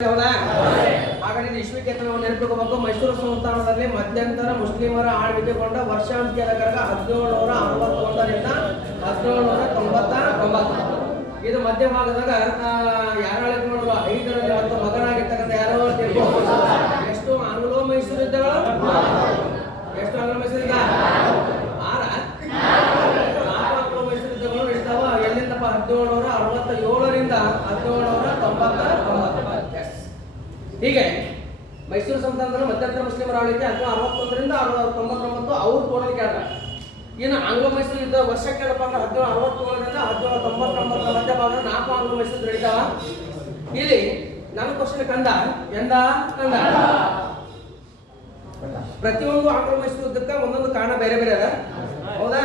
ಹಾಗಾಗಿ ಇಶ್ವಿಕೆಯನ್ನು ನಾವು ನೆನಪಿಟ್ಕೋಬೇಕು. ಮೈಸೂರು ಸಂಸ್ಥಾನದಲ್ಲಿ ಮಧ್ಯಂತರ ಮುಸ್ಲಿಮರ ಆಳ್ವಿಕೆಗೊಂಡ ವರ್ಷಾಂತ್ಯದ ಕರಗ 1761ರಿಂದ 1799. ಇದು ಮಧ್ಯಭಾಗದಾಗ ಯಾರು ಮಾಡಿದ್ರು ಐದರಲ್ಲಿ ಮತ್ತು ಮಗನಾಗಿರ್ತಕ್ಕಂಥ ಯಾರೋ ಎಷ್ಟು ಆಂಗ್ಲೋ ಮೈಸೂರು ಇದ್ದಗಳು, ಎಷ್ಟು ಆಂಗ್ಲೋ ಮೈಸೂರು ಇದ್ದ ಆಂಗ್ಲೋ ಮೈಸೂರು ಇದ್ದಗಳು ಇರ್ತಾವ. ಎಲ್ಲಿಂದಪ್ಪ 1767ರಿಂದ 1799. ಹೀಗೆ ಮೈಸೂರು ಸಂಸ್ಥಾನದಲ್ಲಿ ಮಧ್ಯಂತರ ಮುಸ್ಲಿಮರ ಆಳ್ವಿಕೆ 1761ರಿಂದ 1799 ಅವ್ರು ತೋಡಲಿ ಕೇಳ. ಇನ್ನು ಆಂಗ್ಲ ಮೈಸೂರು ಇದ್ದ ವರ್ಷ ಕೇಳಪ್ಪ ಅಂದ್ರೆ 1767ರಿಂದ 1799 ಮಧ್ಯಭಾಗ 4 ಆಂಗ್ಲ ಮೈಸೂರು ನಡೀತಾವ. ಇಲ್ಲಿ ನನ್ನ ಕ್ವಶನ್ ಕಂದ ಪ್ರತಿಯೊಂದು ಆಂಗ್ಲ ಮೈಸೂರು ಯುದ್ಧಕ್ಕೆ ಒಂದೊಂದು ಕಾರಣ ಬೇರೆ ಬೇರೆ ಅದ, ಹೌದಾ?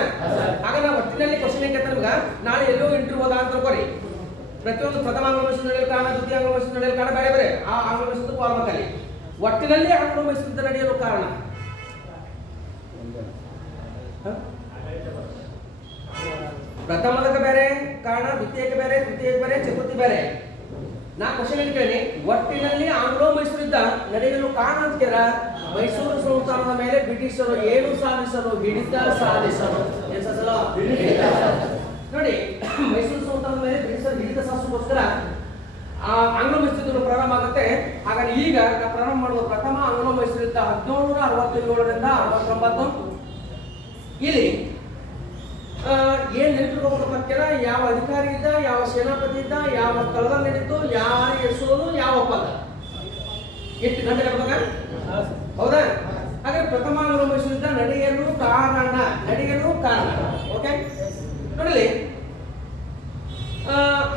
ಆಗ ನಾವು ಒಟ್ಟಿನಲ್ಲಿ ಕ್ವಶನ್ ಏಕೆ ನಮ್ಗೆ ನಾಳೆ ಎಲ್ಲೋ ಇಂಟರ್ವ್ಯೂ ಹೋದ ಅಂತ ಕೊರಿ. ಪ್ರತಿಯೊಂದು ಪ್ರಥಮ ಆಂಗ್ಲ ಮೈಸೂರು ನಡೆಯಲು ಕಾರಣ, ದ್ವಿತೀಯ ಆಂಗ್ಲ ಮೈಸೂರು ನಡೆಯಲು ಕಾರಣ ಬೇರೆ ಬೇರೆ. ಆ ಆಂಗ್ಲ ಮೈಸೂರು ಫಾರ್ಮಕಲ್ಲಿ ಒಟ್ಟಿನಲ್ಲಿ ಆಂಗ್ಲ ಮೈಸೂರು ನಡೆಯಲು ಕಾರಣ ಪ್ರಥಮದಕ್ಕೆ ಬೇರೆ ಕಾರಣ, ದ್ವಿತೀಯಕ್ಕೆ ಬೇರೆ, ತೃತೀಯಕ್ಕೆ ಬೇರೆ, ಚತುರ್ಥಿ ಬೇರೆ. ನಾ ಕ್ವಶನ್ ಏನು ಕೇಳಿ, ಒಟ್ಟಿನಲ್ಲಿ ಆಂಗ್ಲೋ ಮೈಸೂರಿದ್ದ ನಡೆಯಲು ಕಾರಣ ಅಂತ ಕೇಳ. ಮೈಸೂರು ಸಂಸ್ಥಾನದ ಮೇಲೆ ಬ್ರಿಟಿಷರು ಏನು ಸಾಧಿಸಲು ಹಿಡಿತ ಸಾಧಿಸಲು ನೋಡಿ. ಮೈಸೂರು ಸಂಸ್ಥಾನದ ಮೇಲೆ ಬ್ರಿಟಿಷರು ಹಿಡಿತ ಸಾಧಿಸೋಕ್ಕೋಸ್ಕರ ಆಂಗ್ಲ ಮೈಸೂರು ಪ್ರಾರಂಭ ಆಗುತ್ತೆ. ಹಾಗಾಗಿ ಈಗ ನಾವು ಪ್ರಾರಂಭ ಮಾಡುವ ಪ್ರಥಮ ಆಂಗ್ಲ ಮೈಸೂರು ಯುದ್ಧ 1767ರಿಂದ 1799. ಇಲ್ಲಿ ಏನ್ ನೆನಪಿಟ್ಕೋಬೇಕಪ್ಪ ಅಂತೀರ, ಯಾವ ಅಧಿಕಾರಿ ಇದ್ದ, ಯಾವ ಸೇನಾಪತಿ ಇದ್ದ, ಯಾವ ಸ್ಥಳದಲ್ಲಿ ನಡೀತು, ಯಾವ ಹೆಸರು, ಯಾವ ಒಪ್ಪಂದ, ಎಷ್ಟು ಗಂಟೆ ಕಟ್ಬೇಕ, ಹೌದಾ? ಹಾಗಾದ್ರೆ ಪ್ರಥಮ ಆಂಗ್ಲ ಮೈಸೂರು ಯುದ್ಧ ನಡೆಯಲು ಕಾರಣ. ಓಕೆ ನೋಡಲಿ,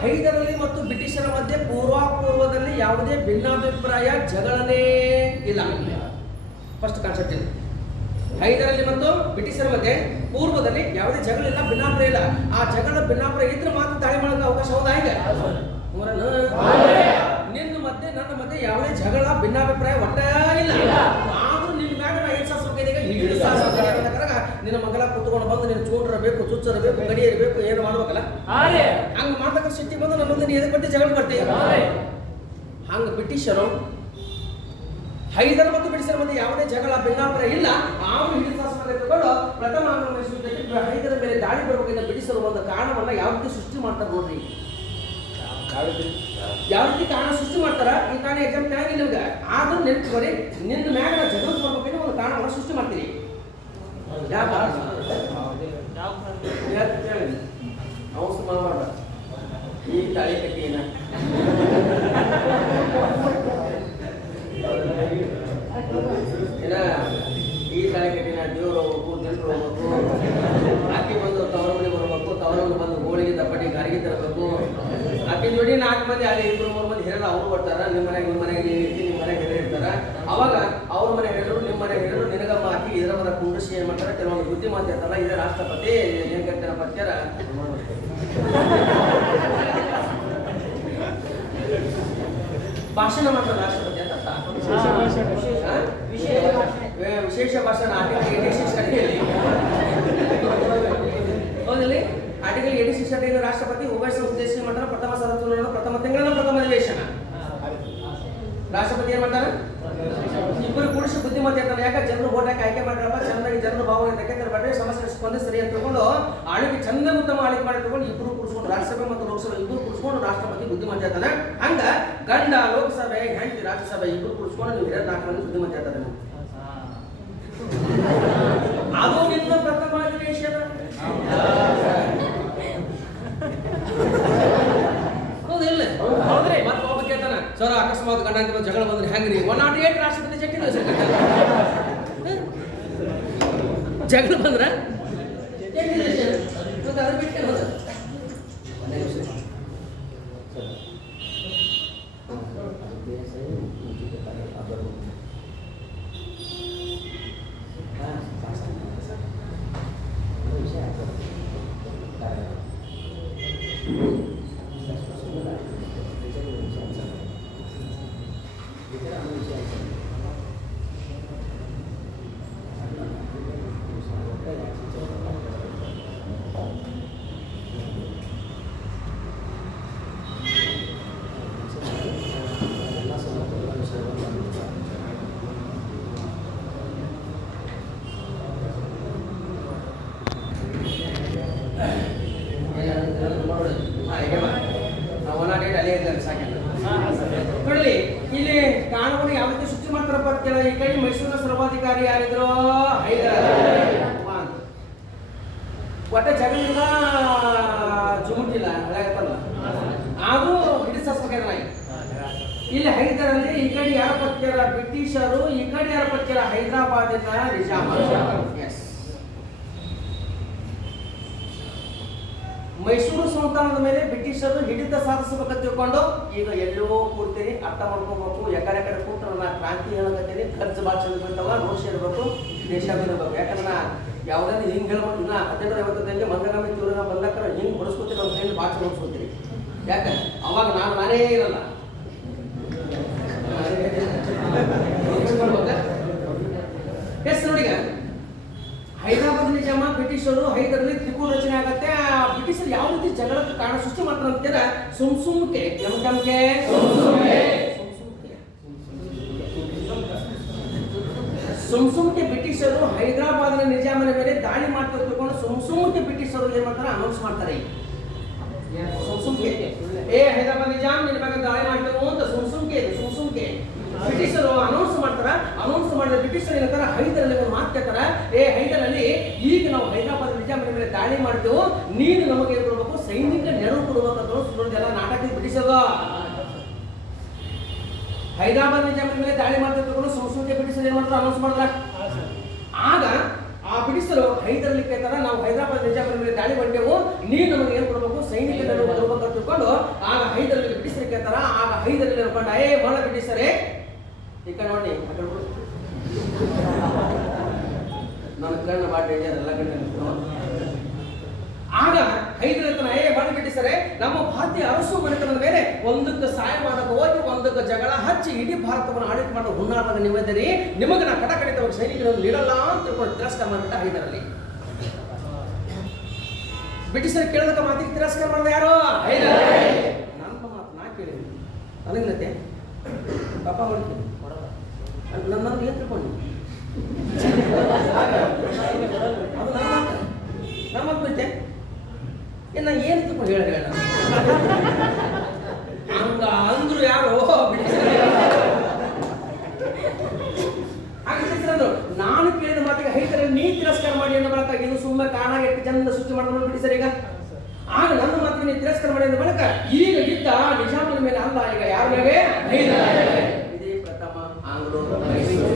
ಹೈದರಾಲಿ ಮತ್ತು ಬ್ರಿಟಿಷರ ಮಧ್ಯೆ ಪೂರ್ವದಲ್ಲಿ ಯಾವುದೇ ಭಿನ್ನಾಭಿಪ್ರಾಯ ಜಗಳನೇ ಇಲ್ಲ. ಫಸ್ಟ್ ಕಾನ್ಸೆಪ್ಟ್ ಇದೆ. ಹೈದರಾಲಿ ಮತ್ತು ಬ್ರಿಟಿಷರ ಮಧ್ಯೆ ಪೂರ್ವದಲ್ಲಿ ಯಾವುದೇ ಜಗಳಿಲ್ಲ, ಭಿನ್ನಾಭಿಪ್ರಾಯ ಇಲ್ಲ. ಆ ಜಗಳ ಭಿನ್ನಾಭಿಪ್ರಾಯ ಇದ್ರೆ ಮಾತ್ರ ದಾಳಿ ಮಾಡೋಕೆ ಅವಕಾಶ, ಹೌದಾ? ಈಗ ನಿನ್ನ ಮಧ್ಯೆ ನನ್ನ ಮಧ್ಯೆ ಯಾವುದೇ ಜಗಳ ಭಿನ್ನಾಭಿಪ್ರಾಯ ಒಟ್ಟ ಇಲ್ಲ. ಆದ್ರೂ ನಿನ್ನ ಮ್ಯಾಗ ನಾ ಏನ್ ಶಾಸ್ತ್ರಕ್ಕೆ ನಿನ್ನ ಮಗಳ ಕುತ್ಕೊಂಡು ಬಂದು ನಿನ್ನ ಚೂಡಿರಬೇಕು, ಚುಚ್ಚಿರಬೇಕು, ಗಡಿ ಇರಬೇಕು, ಏನು ಮಾಡ್ಬೇಕಲ್ಲ. ಹಂಗ ಮಾಡ್ತಕ್ಕ ಸಿಟ್ಟಿ ಬಂದು ನನ್ನ ಮುಂದೆ ನೀ ಎದಕ್ಕೆ ಬರ್ತೀವಿ, ಜಗಳ ಬರ್ತೀವಿ. ಹಂಗ ಬ್ರಿಟಿಷರು ಹೈದರ್ ಮತ್ತು ಬ್ರಿಟಿಷರ ಮಧ್ಯೆ ಯಾವುದೇ ಜಗಳ ಭಿನ್ನಾಭಿಪ್ರಾಯ ಇಲ್ಲ. ಆರು ಹಿಡಿದ ಶಾಸನ ತಗೊಂಡು ಪ್ರಥಮ ಆಂಗ್ಲ ಮೈಸೂರು ಹೈದರ ಮೇಲೆ ದಾಳಿ ಬರಬೇಕಿದ್ದ ಬ್ರಿಟಿಷರು ಒಂದು ಕಾರಣವನ್ನ ಯಾವ ರೀತಿ ಸೃಷ್ಟಿ ಮಾಡ್ತಾರೆ ನೋಡ್ರಿ. ಯಾವ ರೀತಿ ಕಾರಣ ಸೃಷ್ಟಿ ಮಾಡ್ತಾರ, ಈ ಕಾರಣ ಎಕ್ಸಾಮ್ ಚೆನ್ನಾಗಿಲ್ಲ ನಿಮ್ಗೆ. ಆದ್ರೂ ನೆನಪಿಸ್ಕೊರಿ, ನಿನ್ನ ಮ್ಯಾಗ ನಾವು ಜಗಳ ಬರ್ಬೇಕಂದ್ರೆ ಒಂದು ಕಾರಣವನ್ನ ಸೃಷ್ಟಿ ಮಾಡ್ತೀರಿ. ಅವಸರ ಮಾಡಬಾರ್ದ. ಈ ತಾಳಿ ಕಟ್ಟಿ ಏನ ಈ ತಾಳಿ ಕಟ್ಟಿನ ದೇವ್ರು ಹೋಗ್ಬೇಕು, ಜನರು ಹೋಗ್ಬೇಕು, ಆಕಿ ಬಂದು ತವರ ಮನೆ ಬರ್ಬೇಕು, ತವರ ಮನೆ ಬಂದು ಗೋಳಿಗೆ ದಪ್ಪಟಿ ಗಾರಿಗೆ ತರಬೇಕು. ಆಕಿ ಜೋಡಿ 4 ಮಂದಿ ಅಲ್ಲಿ 2-3 ಮಂದಿ ಹೇಳಲ್ಲ, ಅವ್ರು ಬರ್ತಾರ. ನಿಮ್ಮ ಮನೆಗೆ ನಿಮ್ಮ ಮನೆಗೆ ಹೇಳಿ ಇರ್ತಾರ. ಅವಾಗ ಅವ್ರ ಮನೆ ಹೇಳಿದ್ರು, ನಿಮ್ಮ ಮನೆ ಹೇಳಿದ್ರು, ನಿನಗಮ್ಮ ಹಾಕಿ ಇದರ ಮನ ಕುಂಡಿಸಿ ಏನ್ ಮಾಡ್ತಾರೆ, ಕೆಲವೊಂದು ಬುದ್ಧಿ ಮಾತಾಡ್ತಾರಲ್ಲ, ಇದೇ ರಾಷ್ಟ್ರಪತಿ ಏನ್ ಕಟ್ಟಾರ ಪತ್ಯಾರ ಭಾಷಣ ಮಾಡ್ತಾರೆ. ರಾಷ್ಟ್ರಪತಿ ಅಂತ ವಿಶೇಷ ಭಾಷಣ ಆರ್ಟಿಕಲ್ 86 ಅಡಿಯಲ್ಲಿ, ಹೌದಲ್ಲಿ ಆರ್ಟಿಕಲ್ 86 ಅಡಿಯಲ್ಲಿ ರಾಷ್ಟ್ರಪತಿ ಉಭಯ ಉದ್ದೇಶ ಮಾಡ್ತಾರೆ. ಪ್ರಥಮ ಸದಸ್ಯರು ಪ್ರಥಮ ತಿಂಗಳ ಪ್ರಥಮ ಅಧಿವೇಶನ ರಾಷ್ಟ್ರಪತಿ ಏನ್ ಮಾಡ್ತಾರೆ, ಇಬ್ಬರು ಕೂಡಿಸಿ ಬುದ್ಧಿ ಮಾತಾಡ್ತಾರೆ. ಯಾಕೆ ಜನರು ಓಟ್ ಹಾಕಿ ಆಯ್ಕೆ ಮಾಡ್ರಪ್ಪ, ಚಂದಾಗಿ ಜನರು ಭಾವನೆ ಬಗ್ಗೆ ಸಮಸ್ಯೆ ಸ್ಪಂದಿಸ್ತಾರೆ ಅಂತ ತಿಳ್ಕೊಂಡು ಆಳ್ವಿಕೆ ಚಂದ ಉತ್ತಮ ಆಳ್ವಿಕೆ ಮಾಡಿ ತಗೊಂಡು ಇಬ್ಬರು ಕೂಡಿಸ್ಕೊಂಡು ರಾಜ್ಯಸಭೆ ಮತ್ತು ಲೋಕಸಭೆ ಇಬ್ಬರು ಕೂಡಿಸ್ಕೊಂಡು ರಾಷ್ಟ್ರಪತಿ ಬುದ್ಧಿ ಮಾತಾಡ್ತಾನೆ. ಹಂಗ ಗಂಡ ಲೋಕಸಭೆ, ಹೆಂಡತಿ ರಾಜ್ಯಸಭೆ ಇಬ್ಬರು ಕೂಡಿಸ್ಕೊಂಡು ನೀವು 4 ಮಂದಿ ಬುದ್ಧಿ ಮಾತಾಡ್ತಾರೆ. ಅದು ನಿನ್ನ ಪ್ರಥಮ ಅಧಿವೇಶನ, ಹೌದಿಲ್ಲ? ಹೌದ್ರಿ. ಮತ್ತೆ ಒಬ್ಬ ಕೇಳ್ತಾನ, ಸರ್ ಅಕಸ್ಮಾತ್ ಗಂಡ ಅಂತ ಜಗಳ ಬಂದ್ರೆ ಹೆಂಗ್ರಿ? 108 ರಾಷ್ಟ್ರಪತಿ ಜಗ್ಗಿನ ಜಗಳ ಬಂದ್ರ ಅದ್ರ ಬಿಟ್ಟು ಅಧಿಕಾರಿ ಯಾರಿದ್ರು? ಹೈದರ್. ಒಟ್ಟ ಜಗಲಿಲ್ಲ ಜುಮುಟಿಲ್ಲ ಹಳೆಯತ್ತಲ್ಲ ಅದು ಹಿಡಿಸಬೇಕಾದ್ರೆ ಇಲ್ಲಿ ಹೈದರಲ್ಲಿ ಈ ಕಡೆ ಯಾರು ಪತ್ಯಾರ ಬ್ರಿಟಿಷರು, ಈ ಕಡೆ ಯಾರು ಪತ್ಯಾರ ಹೈದರಾಬಾದಿನ ನಿಜಾಮ. ಮೈಸೂರು ಸಂಸ್ಥಾನದ ಮೇಲೆ ಬ್ರಿಟಿಷರು ಹಿಡಿತ ಸಾಧಿಸಬೇಕಂತ ತಿಳ್ಕೊಂಡು ಈಗ ಎಲ್ಲೋ ಕೂರ್ತೀರಿ, ಅರ್ಥ ಮಾಡ್ಕೋಬೇಕು. ಎಕಡೆ ಕೂತ್ರೆ ನಾ ಕ್ರಾಂತಿ ಹೇಳಕತ್ತೀನಿ, ಖರ್ಚು ಭಾಳ ಚಂದ ಬಿಡ್ತಾವ, ರೋಷ ಇರಬೇಕು, ದೇಶ ಇರಬೇಕು. ಯಾಕಂದ್ರೆ ನಾ ಯಾವುದಾದ್ರು ಹಿಂಗೆ ಹೇಳ್ಬೇಕು, ಇನ್ನ 1850 ಮಂದಗಾಮಿ ತೀವ್ರ ಬಂದಾಕ ಹಿಂಗೆ ಹೊಡಿಸ್ಕೊತೀರಿ, ಅವ್ರ ಕೈಯಲ್ಲಿ ಭಾಷೆ ಹೊಡಿಸ್ಕೊತೀರಿ. ಯಾಕೆ ಅವಾಗ ನಾನೇ ಇರಲ್ಲ. ಎಸ್ ನೋಡಿಗ ಹೈದರಾಬಾದ್ ನಿಜಾಮ ಬ್ರಿಟಿಷರು ಹೈದರಲ್ಲಿ ತ್ರಿಕೋನ ರಚನೆ ಆಗತ್ತೆ. ಆ ಬ್ರಿಟಿಷರು ಯಾವ ರೀತಿ ಜಗಳಕ್ಕೆ ಕಾರಣ ಸೃಷ್ಟಿ ಮಾಡ್ತಾರೆ ಅಂತೀರ? ಸುಮ್ಕೆ ಸುಮ್ಕೆ ಬ್ರಿಟಿಷರು ಹೈದರಾಬಾದ್ನ ನಿಜಾಮನ ಮೇಲೆ ದಾಳಿ ಮಾಡ್ತಾ ತಿಳ್ಕೊಂಡು ಸುಮ್ಕೆ ಬ್ರಿಟಿಷರು ಏನ್ ಮಾಡ್ತಾರೆ? ಅನೌನ್ಸ್ ಮಾಡ್ತಾರೆ. ಸುಮ್ಕೆ ಹೈದರಾಬಾದ್ ನಿಜಾಮ್ ನಿನ್ನ ಬಗ್ಗೆ ದಾಳಿ ಮಾಡ್ತೇವೆ ಅಂತ ಸುಮ್ಕೆ ಬ್ರಿಟಿಷರು ಅನೌನ್ಸ್ ಮಾಡ್ತಾರ. ಅನೌನ್ಸ್ ಮಾಡಿದ ಬ್ರಿಟಿಷರು ಏನಂತಾರ? ಹೈದರಲ್ಲಿ ಒಂದು ಮಾತು ಕೇಳ್ತಾರ, ಹೈದರಲ್ಲಿ ಈಗ ನಾವು ಹೈದರಾಬಾದ್ ನಿಜಾಮನ ಮೇಲೆ ದಾಳಿ ಮಾಡ್ತೇವೆ, ನೀನು ನಮಗೆ ಏನ್ ಕೊಡ್ಬೇಕು? ಸೈನಿಕ ನೆರವು ಕೊಡ್ಬೇಕಂತ ಸುಳ್ಳೆಲ್ಲ ನಾಟಕ ಬ್ರಿಟಿಷರು. ಹೈದರಾಬಾದ್ ನಿಜಾಮನ ಮೇಲೆ ದಾಳಿ ಮಾಡ್ತಿರ್ಕೊಂಡು ಸುಮ್ಕೆ ಬ್ರಿಟಿಷರು ಏನ್ ಮಾಡ್ತಾರೆ? ಅನೌನ್ಸ್ ಮಾಡಿದ್ರ. ಆಗ ಆ ಬ್ರಿಟಿಷರು ಹೈದರಲ್ಲಿ ಕೇಳ್ತಾರ, ನಾವು ಹೈದರಾಬಾದ್ ನಿಜಾಮನ ಮೇಲೆ ದಾಳಿ ಮಾಡ್ತೇವೆ, ನೀನು ನಮಗೆ ಏನ್ ಕೊಡ್ಬೇಕು? ಸೈನಿಕ ನೆರವು ಕೊಡ್ಬೇಕಂತ ತಿಳ್ಕೊಂಡು ಆಗ ಹೈದರಲ್ಲಿ ಬ್ರಿಟಿಷರು ಕೇಳ್ತಾರ. ಆಗ ಹೈದರಲ್ಲಿ ಅನ್ಕೊಂಡ, ಬಹಳ ಬ್ರಿಟಿಷರೇ ಈಗ ನೋಡಿ ನನ್ನ ಕಣ್ಣು ಬಾಟ ಎಲ್ಲ ಕಣ್ಣು. ಆಗ ಹೈದರಾಬಾದ್ ಬಾಳ ಬ್ರಿಟಿಷರೇ ನಮ್ಮ ಭಾರತೀಯ ಅರಸು ಮನೆತನದ ಮೇಲೆ ಒಂದಕ್ಕೆ ಸಹಾಯ ಮಾಡಕ್ಕೆ ಹೋಗಿ ಒಂದಕ್ಕೆ ಜಗಳ ಹಚ್ಚಿ ಇಡೀ ಭಾರತವನ್ನು ಆಡಳಿತ ಮಾಡೋ ಹುನ್ನಾರದ ನಿಮ್ಮದರಿ, ನಿಮಗೆ ನಾ ಕಟಕಡಿತವಾಗಿ ಸೈನಿಕರನ್ನು ನೀಡಲ್ಲ ಅಂತ ತಿಳ್ಕೊಂಡು ತಿರಸ್ಕಾರ ಮಾಡಿಬಿಟ್ಟ ಹೈದರಲ್ಲಿ. ಬ್ರಿಟಿಷರು ಕೇಳದಕ್ಕೆ ಮಾತಿಗೆ ತಿರಸ್ಕಾರ ಮಾಡಿದ ಯಾರು? ನನ್ನ ಮಾತು ನಾ ಕೇಳಿದ್ವಿ, ನನಗಿನತ್ತೆ ಪಾಪ ಮಾಡ್ತೀನಿ ನನ್ನ ಏನ್ ತಿಳ್ಕೊಂಡು ಅದು ನಮ್ಮ ಮಾತು ಬಿಟ್ಟೆ ನಾ ಏನ್ ತಿಳ್ಕೊಂಡು ಹೇಳ ಹಂಗ ಅಂದ್ರು ಯಾರು? ಹಾಗೆ ನಾನು ಕೇಳಿದ ಮಾತಿಗೆ ಹೈದರಲ್ಲಿ ನೀ ತಿರಸ್ಕಾರ ಮಾಡಿ ಅನ್ನೋ ಬಳಕ ಇದು ಸುಮ್ಮನೆ ಕಾರಣ ಎಷ್ಟು ಚಂದ ಸೃಷ್ಟಿ ಮಾಡೋದು ಬಿಡಿ ಸರ್. ಈಗ ಆಗ ನನ್ನ ಮಾತಿಗೆ ನೀವು ತಿರಸ್ಕಾರ ಮಾಡಿ ಅನ್ನೋ ಬಳಕ ಈಗ ಯುದ್ಧ ನಿಜಾಮನ ಮೇಲೆ ಅಲ್ಲ, ಈಗ ಯಾರ ಮೇಲೆ? ಇದೇ ಪ್ರಥಮ ಆಂಗ್ಲೋ ಮೈಸೂರು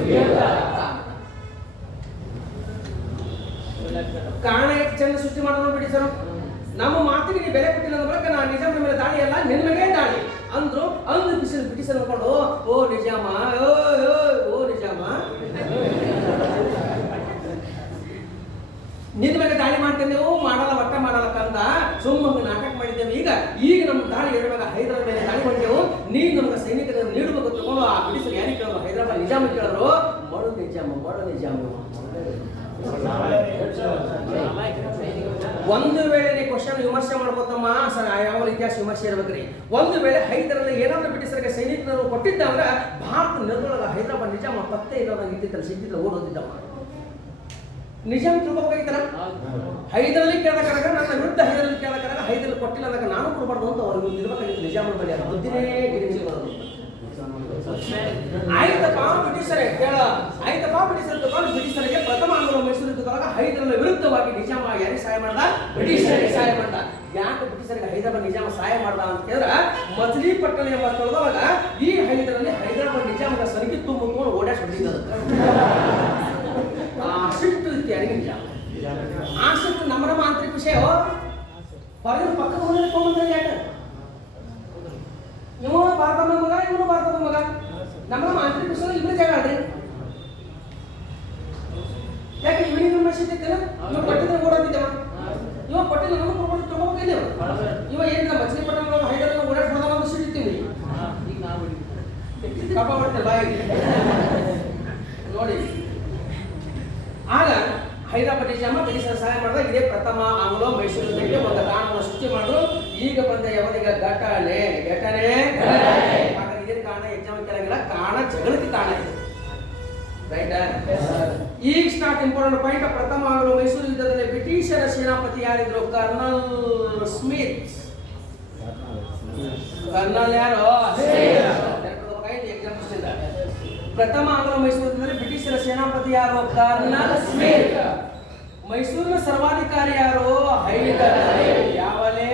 ಕಾರಣ ಎಷ್ಟು ಚಂದ ಸೃಷ್ಟಿ ಮಾಡೋದು ಬಿಡಿ ಸರ್. ನಮ್ಮ ಮಾತಿಗೆ ನೀವು ಬೆಲೆ ಕೊಟ್ಟಿಲ್ಲ ಅನ್ನೋ ಬಳಕ ನಾ ನಿಜಾಮನ ಮೇಲೆ ದಾಳಿ ಅಲ್ಲ, ನಿನ್ನ ಮೇಲೆ ದಾಳಿ ಅಂದ್ರು. ಅಂದು ಬ್ರಿಟಿಷರ್ ಅನ್ಕೊಂಡು ಓ ನಿಜಾಮ, ಓ ನಿಜಾಮ ನಿನ್ನ ಮೇಲೆ ದಾಳಿ ಮಾಡ್ತೇನೆವು, ಮಾಡಲ್ಲ ಒಟ್ಟ ಮಾಡಲ್ಲ ಕಂದ ಸುಮ್ಮನೆ ನಾಟಕ ಮಾಡಿದ್ದೇವೆ. ಈಗ ನಮ್ಮ ದಾಳಿ ಇರುವಾಗ ಹೈದರಾಬಾದ್ ಮೇಲೆ ದಾಳಿ ಮಾಡಿದೆವು, ನೀನು ನಮಗೆ ಸೈನಿಕರನ್ನು ನೀಡಬೇಕು ತಗೊಂಡು ಆ ಬ್ರಿಟಿಷರು ಯಾರಿಗೆ ಕೇಳಿದ್ರು? ಹೈದರಾಬಾದ್ ನಿಜಾಮ ಕೇಳಿದ್ರು. ಮಳು ನಿಜಾಮ ಒಂದು ವೇಳೆ ನೀವು ಕ್ವಶನ್ ವಿಮರ್ಶೆ ಮಾಡ್ಕೋತಮ್ಮ ಸರ್, ಯಾವ ಇತಿಹಾಸ ವಿಮರ್ಶೆ ಇರ್ಬೇಕ್ರಿ. ಒಂದು ವೇಳೆ ಹೈದರಲ್ಲಿ ಏನಾದ್ರೂ ಬ್ರಿಟಿಷರಿಗೆ ಸೈನಿಕರು ಕೊಟ್ಟಿದ್ದ ಅಂದ್ರೆ ಭಾರತ ನೆಲದೊಳಗ ಹೈದರಾಬಾದ್ ನಿಜಾಮ ಪತ್ತೆ ಇರೋದಾಗ ಇದ್ದಿತ್ತಲ್ಲ, ಸಿಕ್ಕಿದ್ರೆ ಓಡೋದಿದ್ದಮ್ಮ. ನಿಜಾಮ್ ತಿಳ್ಕೊಬೇಕಾಗಿತ್ತಲ್ಲ. ಹೈದರಲ್ಲಿ ಕೇಳಕ್ಕಾಗ ನನ್ನ ವಿರುದ್ಧ ಹೈದರಲ್ಲಿ ಕೇಳಕ್ಕಾಗ ಹೈದರಲ್ಲಿ ಕೊಟ್ಟಿಲ್ಲ ಅಂದಾಗ ನಾನು ಕೊಡಬಾರ್ದು ಅಂತ ಅವ್ರು ಇರ್ಬೇಕಾಗಿತ್ತು. ನಿಜಾಮನ ಬಳಿ ಬುದ್ಧಿನೇ ಗಿರಿಸಿರೋದು. ಆಯ್ತಪ್ಪ ಬ್ರಿಟಿಷರೇ ಕೇಳ, ಆಯ್ತಪ್ಪ ಬ್ರಿಟಿಷರು ತಗೊಂಡು ಬ್ರಿಟಿಷರಿಗೆ ಪ್ರಥಮ ಆಂಗ್ಲೋ ಮೈಸೂರು ಯುದ್ಧದೊಳಗ ಹೈದರಲ್ಲಿ ವಿರುದ್ಧವಾಗಿ ನಿಜಾಮ ಯಾರಿಗೆ ಸಹಾಯ ಮಾಡ್ದ? ಬ್ರಿಟಿಷರಿಗೆ ಸಹಾಯ ಮಾಡ್ದ. ಯಾಕೆ ಬ್ರಿಟಿಷರಿಗೆ ಹೈದರಾಬಾದ್ ನಿಜಾಮ ಸಹಾಯ ಮಾಡ್ದ ಅಂತ ಕೇಳಿದ್ರೆ, ಮಚಲಿಪಟ್ಟಣ ಎಂಬ ಸ್ಥಳದೊಳಗ ಈ ಹೈದರಲ್ಲಿ ಹೈದರಾಬಾದ್ ನಿಜಾಮನ ಸರಿಗೆ ತುಂಬಿಕೊಂಡು ಓಡಾಡಿ ಹೊಡಿದ ಆ ಸಿಟ್ಟು ಇತ್ತು ಯಾರಿಗೆ? ನಿಜಾಮ. ಆ ಸಿಟ್ಟು ನಮ್ಮ ಆಂತರಿಕ ವಿಷಯ. ಹೊರಗಿನ ಪಕ್ಕದ ಊರಲ್ಲಿ ತಗೊಂಡ್ರೆ ಯಾಕೆ? ಇವನು ಭಾರತದ ಮಗ, ಇವನು ಭಾರತದ ಮಗ, ನಮ್ಮ ಆಂತರಿಕ ವಿಷಯ ಇಬ್ಬರು ಜಾಗ ಆಡ್ರಿ. ಯಾಕೆ ಇವನಿಗೆ ವಿಮರ್ಶೆ ಇತ್ತಲ್ಲ, ಇವ ಕೊಟ್ಟಿದ್ರೆ ಓಡೋದಿದ್ದವ, ಇವ ಕೊಟ್ಟಿಲ್ಲ ನಮಗೆ ಕೊಡ್ಕೊಂಡು ತಗೋಬೇಕಿಲ್ಲ. ಇವ ಏನಿಲ್ಲ ಮಚಲಿಪಟ್ಟಣ ಹೈದರಾಬಾದ್ ಓಡಾಡಿ ಹೊಡೆದ ಒಂದು ಸಿಟ್ಟಿರ್ತೀವಿ. ಕಪ್ಪ ಮಾಡ್ತಾರೆ ಬಾಯಿಗೆ ನೋಡಿ. ಆಗ ಹೈದರಾಬಾದ್ ನಿಜಾಮ ಬ್ರಿಟಿಷರ ಸಹಾಯ ಮಾಡಿದಾಗ ಇದೇ ಪ್ರಥಮ ಆಂಗ್ಲೋ ಮೈಸೂರು ಯುದ್ಧಕ್ಕೆ ಒಂದು ಕಾರಣವನ್ನು ಸೃಷ್ಟಿ ಮಾಡಿದ್ರು. ಈಗ ಬಂದ ಯಾವದೀಗ ಘಟನೆ ಹಾಗಾದ್ರೆ ಇದೇ ಕಾರಣ ಎಕ್ಸಾಮ್ ಕೆಳಗಿಲ್ಲ, ಕಾರಣ ಜಗಳಕ್ಕೆ ಕಾರಣ ಇದೆ. ರೈಟ್? ಈಗ ಸ್ಟಾರ್ಟ್ ಇಂಪಾರ್ಟೆಂಟ್ ಪಾಯಿಂಟ್. ಪ್ರಥಮ ಆಂಗ್ಲೋ ಮೈಸೂರು ಯುದ್ಧದಲ್ಲಿ ಬ್ರಿಟಿಷರ ಸೇನಾಪತಿ ಯಾರಿದ್ರು? Colonel Smith. ಕರ್ನಲ್ ಯಾರು? ಎಕ್ಸಾಮ್ ಪ್ರಥಮ ಆಂಗ್ಲೋ ಮೈಸೂರು ಯುದ್ಧದಲ್ಲಿ ಬ್ರಿಟಿಷ್ ಬ್ರಿಟಿಷರ ಸೇನಾಪತಿ ಯಾರು? Colonel Smith. ಮೈಸೂರಿನ ಸರ್ವಾಧಿಕಾರಿ ಯಾರು? ಹೈದರ್ ಅಲಿ. ಯಾವಲೇ?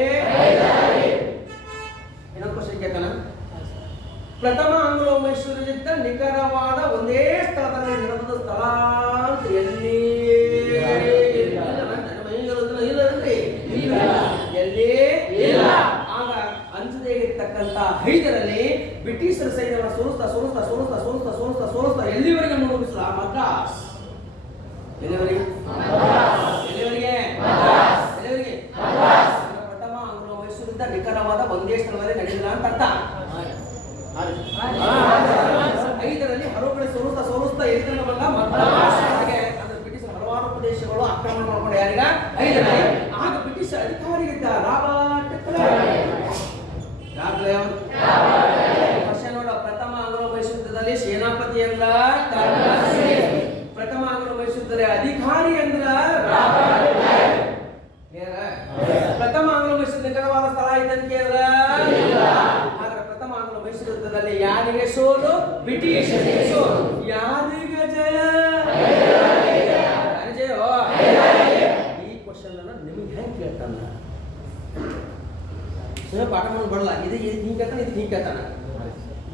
ಇನ್ನೊಂದು ಕ್ವಶನ್ ಕೇಳ್ತಾನ. ಪ್ರಥಮ ಆಂಗ್ಲೋ ಮೈಸೂರು ಯುದ್ಧ ನಿಖರವಾದ ಒಂದೇ ಸ್ಥಳದಲ್ಲಿ ನಡೆದ ಸ್ಥಳ ಅಂತ ಎಲ್ಲಿ? ಆಗ ಅಂಜದೇ ಇರ್ತಕ್ಕಂಥ ಹೈದರಲ್ಲಿ ಬ್ರಿಟಿಷರ ಸೈನ್ಯವನ್ನು ಸೋಲಿಸ್ತಾ ಎಲ್ಲಿವರೆಗೆ ಮುಗಿಸ್ಲ? ಮದ್ರಾಸ್. ಎಲ್ಲಿವರೆಗೆ? ಪ್ರಥಮ ಆಂಗ್ಲೋ ಮೈಸೂರು ಯುದ್ಧ ನಿಖರವಾದ ಒಂದೇ ಸ್ಥಳದಲ್ಲಿ ನಡೆದಿಲ್ಲ ಅಂತ ಅರ್ಥ. ಐದರಲ್ಲಿ ಹಲವು ಕಡೆ ಸೋಲಿಸ್ತಾ ಎಲ್ಲಿಂದ ಬಂದ? ಮದ್ರಾಸ್. ಹಾಗೆ ಅಂದ್ರೆ ಬ್ರಿಟಿಷ್ ಹಲವಾರು ಪ್ರದೇಶಗಳು ಆಕ್ರಮಣ ಮಾಡ್ಕೊಂಡು ಯಾರಿಗ? ಐದರಲ್ಲಿ. ಆಗ ಬ್ರಿಟಿಷ್ ಅಧಿಕಾರಿಗಿದ್ದ ರಾಬರ್ಟ್ ಕ್ಲೈವ್. ನೋಡ, ಪ್ರಥಮ ಆಂಗ್ಲೋ ಮೈಸೂರು ಯುದ್ಧದಲ್ಲಿ ಸೇನಾಪತಿ ಅಂದ್ರ ಕರ್ನಲ್ ಸ್ಮಿತ್. ಪ್ರಥಮ ಆಂಗ್ಲೋ ಮೈಸೂರು ಯುದ್ಧದಲ್ಲಿ ಅಧಿಕಾರಿ ಅಂದ್ರ ರಾಬರ್ಟ್ ಕ್ಲೈವ್. ಪ್ರಥಮ ಆಂಗ್ಲೋ ಮೈಸೂರು ನಿಖರವಾದ ಸ್ಥಳ ಐತಂತ ಕೇಳಿದ್ರ ಪ್ರಥಮ ಆಂಗ್ಲೋ ಮೈಸೂರು ಯುದ್ಧದಲ್ಲಿ ಯಾರಿಗೆ ಸೋಲು? ಬ್ರಿಟಿಷರಿಗೆ ಸೋಲು. ಯಾರಿಗೆ ಜಯ? ಈ ಕ್ವಶನ್ ನಿಮಗೆ ಹೆಂಗ್ ಕೇಳ್ತಾನ? ಪಾಠ ಮಾಡಿ ಬರಲ್ಲ. ಇದು ಹಿಂಗ್ ಕೇಳ್ತಾನ, ಇದು ಹಿಂಗ್ ಕೇಳ್ತಾನ.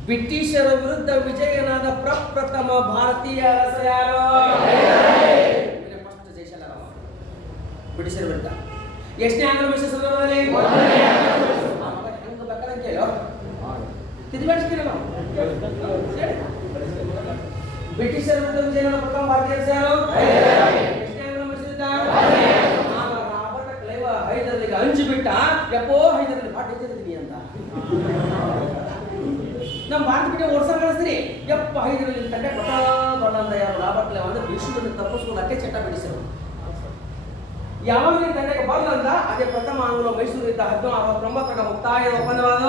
ಬ್ರಿಟಿಷರ ವಿರುದ್ಧ ವಿಜಯನಾದ ಪ್ರಪ್ರಥಮ ಭಾರತೀಯ ಅರಸ ಯಾರು? ಫಸ್ಟ್ ಜಯಶಾಲ ಬ್ರಿಟಿಷರ ವಿರುದ್ಧ. ಎಷ್ಟನೇ ಆಂಗ್ಲೋ ಮೈಸೂರು ಸಂದರ್ಭದಲ್ಲಿ? ಹೆಂಗ್ ಬೇಕಾದ್ರೆ ಕೇಳೋ ಬ್ರಿಟಿಷರ ವಿರುದ್ಧ ವಿಜಯನಾದ ಪ್ರಥಮ ಭಾರತೀಯ ಅರಸ ಯಾರು? ಎಷ್ಟನೇ ಆಂಗ್ಲೋ ಮೈಸೂರು ಯುದ್ಧ? ರಾಬರ್ಟ್ ಕ್ಲೈವ್ ಹೈದರ್ಲಿಗೆ ಹಂಚಿ ಬಿಟ್ಟ. ಯಪ್ಪೋ ಹೈದರ್ಲಿ ಭಾಳ ಡೇಂಜರ್ ಅಂತ ನಮ್ಮ ಭಾರತ ಬಿಟ್ಟು ಓಡಿಸ ಕಳಿಸ್ರಿ. ಯಪ್ಪ ಹೈದರಲ್ಲಿ ತಂಡೆ ಬಡ ಅಂತ ಯಾರು? ರಾಬರ್ಟ್ ಕ್ಲೈವ್ ಅಂದ್ರೆ ವಿಶ್ವದಲ್ಲಿ ತಪ್ಪಿಸ್ಕೊಳ್ಳಕ್ಕೆ ಚಟ ಬಿಡಿಸಿರು. ಯಾವಾಗ ಈ ತಂಡಕ್ಕೆ ಬರಲಂದ ಅದೇ ಪ್ರಥಮ ಆಂಗ್ಲೋ ಮೈಸೂರು ಯುದ್ಧ 1769 ಮುಕ್ತಾಯದ ಒಪ್ಪಂದವಾದ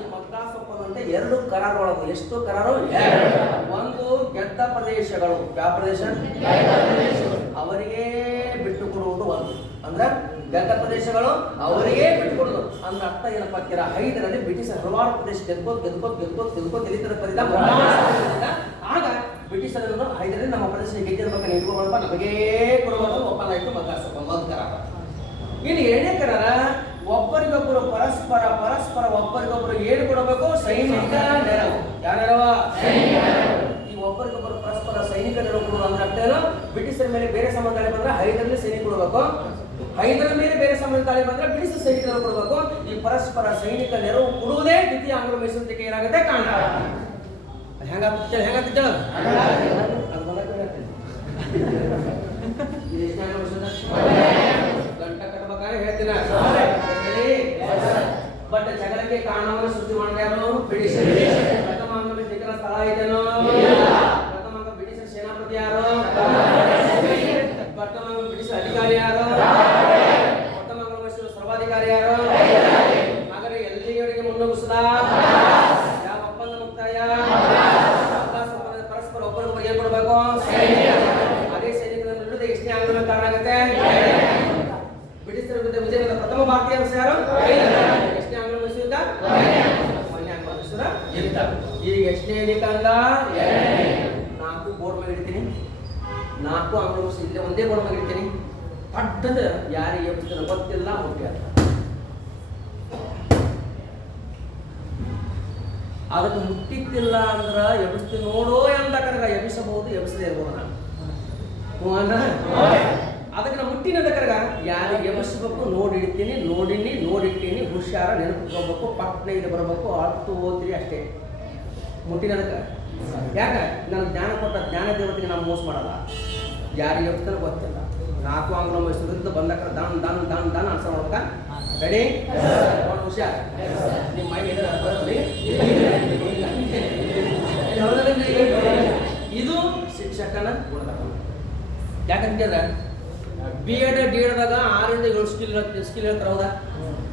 ಈ ಮದ್ರಾಸ್ ಒಪ್ಪಂದ ಎರಡು ಕರಾರು ಒಳಗು. ಎಷ್ಟು ಕರಾರು? ಒಂದು, ಗೆದ್ದ ಪ್ರದೇಶಗಳು ಯಾವ ಪ್ರದೇಶ ಅವರಿಗೆ ಬಿಟ್ಟು ಕೊಡುವುದು. ಒಂದು ಅಂದ್ರೆ ಗೆದ್ದ ಪ್ರದೇಶಗಳು ಅವರಿಗೆ ಬಿಟ್ಟು ಕೊಡುವುದು ಅಂದ್ರೆ ಅರ್ಥ ಏನಪ್ಪ ಅಂತೀರ? ಹೈದರಲ್ಲಿ ಬ್ರಿಟಿಷ್ ಹಲವಾರು ಪ್ರದೇಶ ಗೆದ್ಕೋತ್ ಎಲಿತರ ಕರೀದ. ಆಗ ಬ್ರಿಟಿಷರನ್ನು ಹೈದರಲ್ಲಿ ನಮ್ಮ ಪ್ರದೇಶ ಗೆದ್ದಿರ್ಬೇಕು, ನಿಲ್ಕೋಬಾರಪ್ಪ, ನಮಗೇ ಕೊಡುವುದು ಒಪ್ಪಂದ ಆಯ್ತು. ಮದ್ರಾಸ್ ಒಪ್ಪಂದ ಕರಾರ. ಇನ್ನು ಎರಡನೇ ಕರಾರ, ಒಬ್ಬರಿಗೊಬ್ಬರು ಪರಸ್ಪರ ಒಬ್ಬರಿಗೊಬ್ಬರು ಏನು ಕೊಡಬೇಕು? ಸೈನಿಕ ನೆರವು. ಯಾವ ನೆರವು? ಈ ಒಬ್ಬರಿಗೊಬ್ಬರು ಪರಸ್ಪರ ಸೈನಿಕ ನೆರವು ಕೊಡುವುದು ಅಂದ್ರೆ ಅರ್ಥ ಏನು? ಬ್ರಿಟಿಷರ ಮೇಲೆ ಬೇರೆ ಸಂಬಂಧ ಬಂದ್ರೆ ಹೈದರಲ್ಲಿ ಸೈನಿಕ ಕೊಡಬೇಕು, ಹೈದರ ಮೇಲೆ ಬೇರೆ ಸಂಬಂಧ ಬಂದ್ರೆ ಬ್ರಿಟಿಷ್ ಸೈನಿಕ ನೆರವು ಕೊಡಬೇಕು. ಈ ಪರಸ್ಪರ ಸೈನಿಕ ನೆರವು ಕೊಡುವುದೇ ದ್ವಿತೀಯ ಆಂಗ್ಲೋ ಮೈಸೂರು ಯುದ್ಧಕ್ಕೆ ಏನಾಗುತ್ತೆ? ಕಾರಣ. ಹೆಂಗಾಗ್ತದೆ? ಗಂಟ ಕಟ್ಟಬೇಕಾದ್ರೆ ಹೇಳ್ತೀನಿ. ಬಟ್ ಜಗಳಕ್ಕೆ ಕಾರಣವನ್ನು ಸೃಷ್ಟಿ ಮಾಡಿದ್ರು ಬ್ರಿಟಿಷರು. ಪ್ರಥಮ ಆಂಗ್ಲೋ ಮೈಸೂರು ಸ್ಥಳ ಇದೆನೋ? ಪ್ರಥಮ ಆಂಗ್ಲೋ ಬ್ರಿಟಿಷರ್ ಸೇನಾಪತಿ ಯಾರು? ಪ್ರಥಮ ಆಂಗ್ಲೋ ಬ್ರಿಟಿಷ್ ಅಧಿಕಾರಿ ಯಾರು? ಪ್ರಥಮ ಆಂಗ್ಲೋ ಮೈಸೂರು ಸರ್ವಾಧಿಕಾರಿ ಯಾರು? ಹಾಗಾದ್ರೆ ಎಲ್ಲಿಯವರೆಗೆ ಮುನ್ನುಗ್ಗಿಸದ? ಯಾವ ಒಪ್ಪಂದ ಮುಕ್ತಾಯ? ಪರಸ್ಪರ ಒಬ್ಬರಿಗೊಬ್ಬರು ಏನ್ ಕೊಡಬೇಕು? ಅದೇ ಸೈನಿಕರ ವಿರುದ್ಧ ಎಷ್ಟನೇ ಆಂಗ್ಲೋ ಕಾರಣ ಆಗುತ್ತೆ? ಬ್ರಿಟಿಷರ ವಿರುದ್ಧ ವಿಜಯದ ಪ್ರಥಮ ಭಾರತೀಯ ಅರಸ ಯಾರು? ಎಷ್ಟನೇ ಆಂಗ್ಲೋ ಮೈಸೂರು ಯುದ್ಧ? ಮೊನ್ನೆ ಆಂಗ್ಲೋ ಮೈಸೂರು ಯುದ್ಧ. ಈಗ ಎಷ್ಟನೇ ಎಣಿಕಂದ? 4 ಬೋರ್ಡ್ ಮೇಲೆ ಇಡ್ತೀನಿ. 4 ಆಂಗ್ಲೋ ಮೈಸೂರು ಇಲ್ಲೇ ಒಂದೇ ಬೋರ್ಡ್ ಮೇಲೆ ಇಡ್ತೀನಿ. ಪಟ್ಟದ ಯಾರಿಗೆ ಎಬ್ಬಿಸ್ತಾನೆ ಗೊತ್ತಿಲ್ಲ. ಹುಟ್ಟಿ ಅರ್ಥ ಅದಕ್ಕೆ ಮುಟ್ಟಿದ್ದಿಲ್ಲ ಅಂದ್ರೆ ಎಬ್ಬಿಸ್ತಿ ನೋಡೋ ಎಂದ ಕರಗ ಎಬ್ಬಿಸಬಹುದು, ಎಬ್ಬಿಸದೇ ಇರ್ಬೋದು. ಅದಕ್ಕೆ ನಾವು ಮುಟ್ಟಿನದ ಕರಗ ಯಾರಿಗೆ ಎಬ್ಬಿಸ್ಬೇಕು ನೋಡಿಡ್ತೀನಿ, ನೋಡಿಟ್ಟೀನಿ, ಹುಷಾರ ನೆನಪಿಟ್ಕೋಬೇಕು, ಪಟ್ನ ಇದು ಬರಬೇಕು, ಅತ್ತು ಓದ್ತೀರಿ ಅಷ್ಟೇ. ಮುಟ್ಟಿನದಕ್ಕೆ ಯಾಕೆ ನಾನು ಜ್ಞಾನ ಕೊಟ್ಟ ಜ್ಞಾನ ದೇವತೆಗೆ ನಾವು ಮೋಸ ಮಾಡಲ್ಲ. ಯಾರಿಗೆ ಎಬ್ಬಿಸ್ತಾನೆ ಗೊತ್ತಿಲ್ಲ. 4 ಆಂಗ್ಲೋ ಮೈಸೂರಿಂದ ಬಂದಕ್ಕ ದಾನ್ ಅನ್ಸ ಮಾಡ್ಬೇಕ. ರೆಡಿ? ಹುಷಾರ್. ನಿಮ್ಮ ಮೈ ಇದು ಶಿಕ್ಷಕನ ಗುಣಧರ್ಮ. ಯಾಕಂತಂದ್ರೆ B.Ed D.Edದಾಗ 6 ಇಂದ 7 ಸ್ಕಿಲ್ ಹೇಳ್ತಾರೆ. ಹೌದಾ?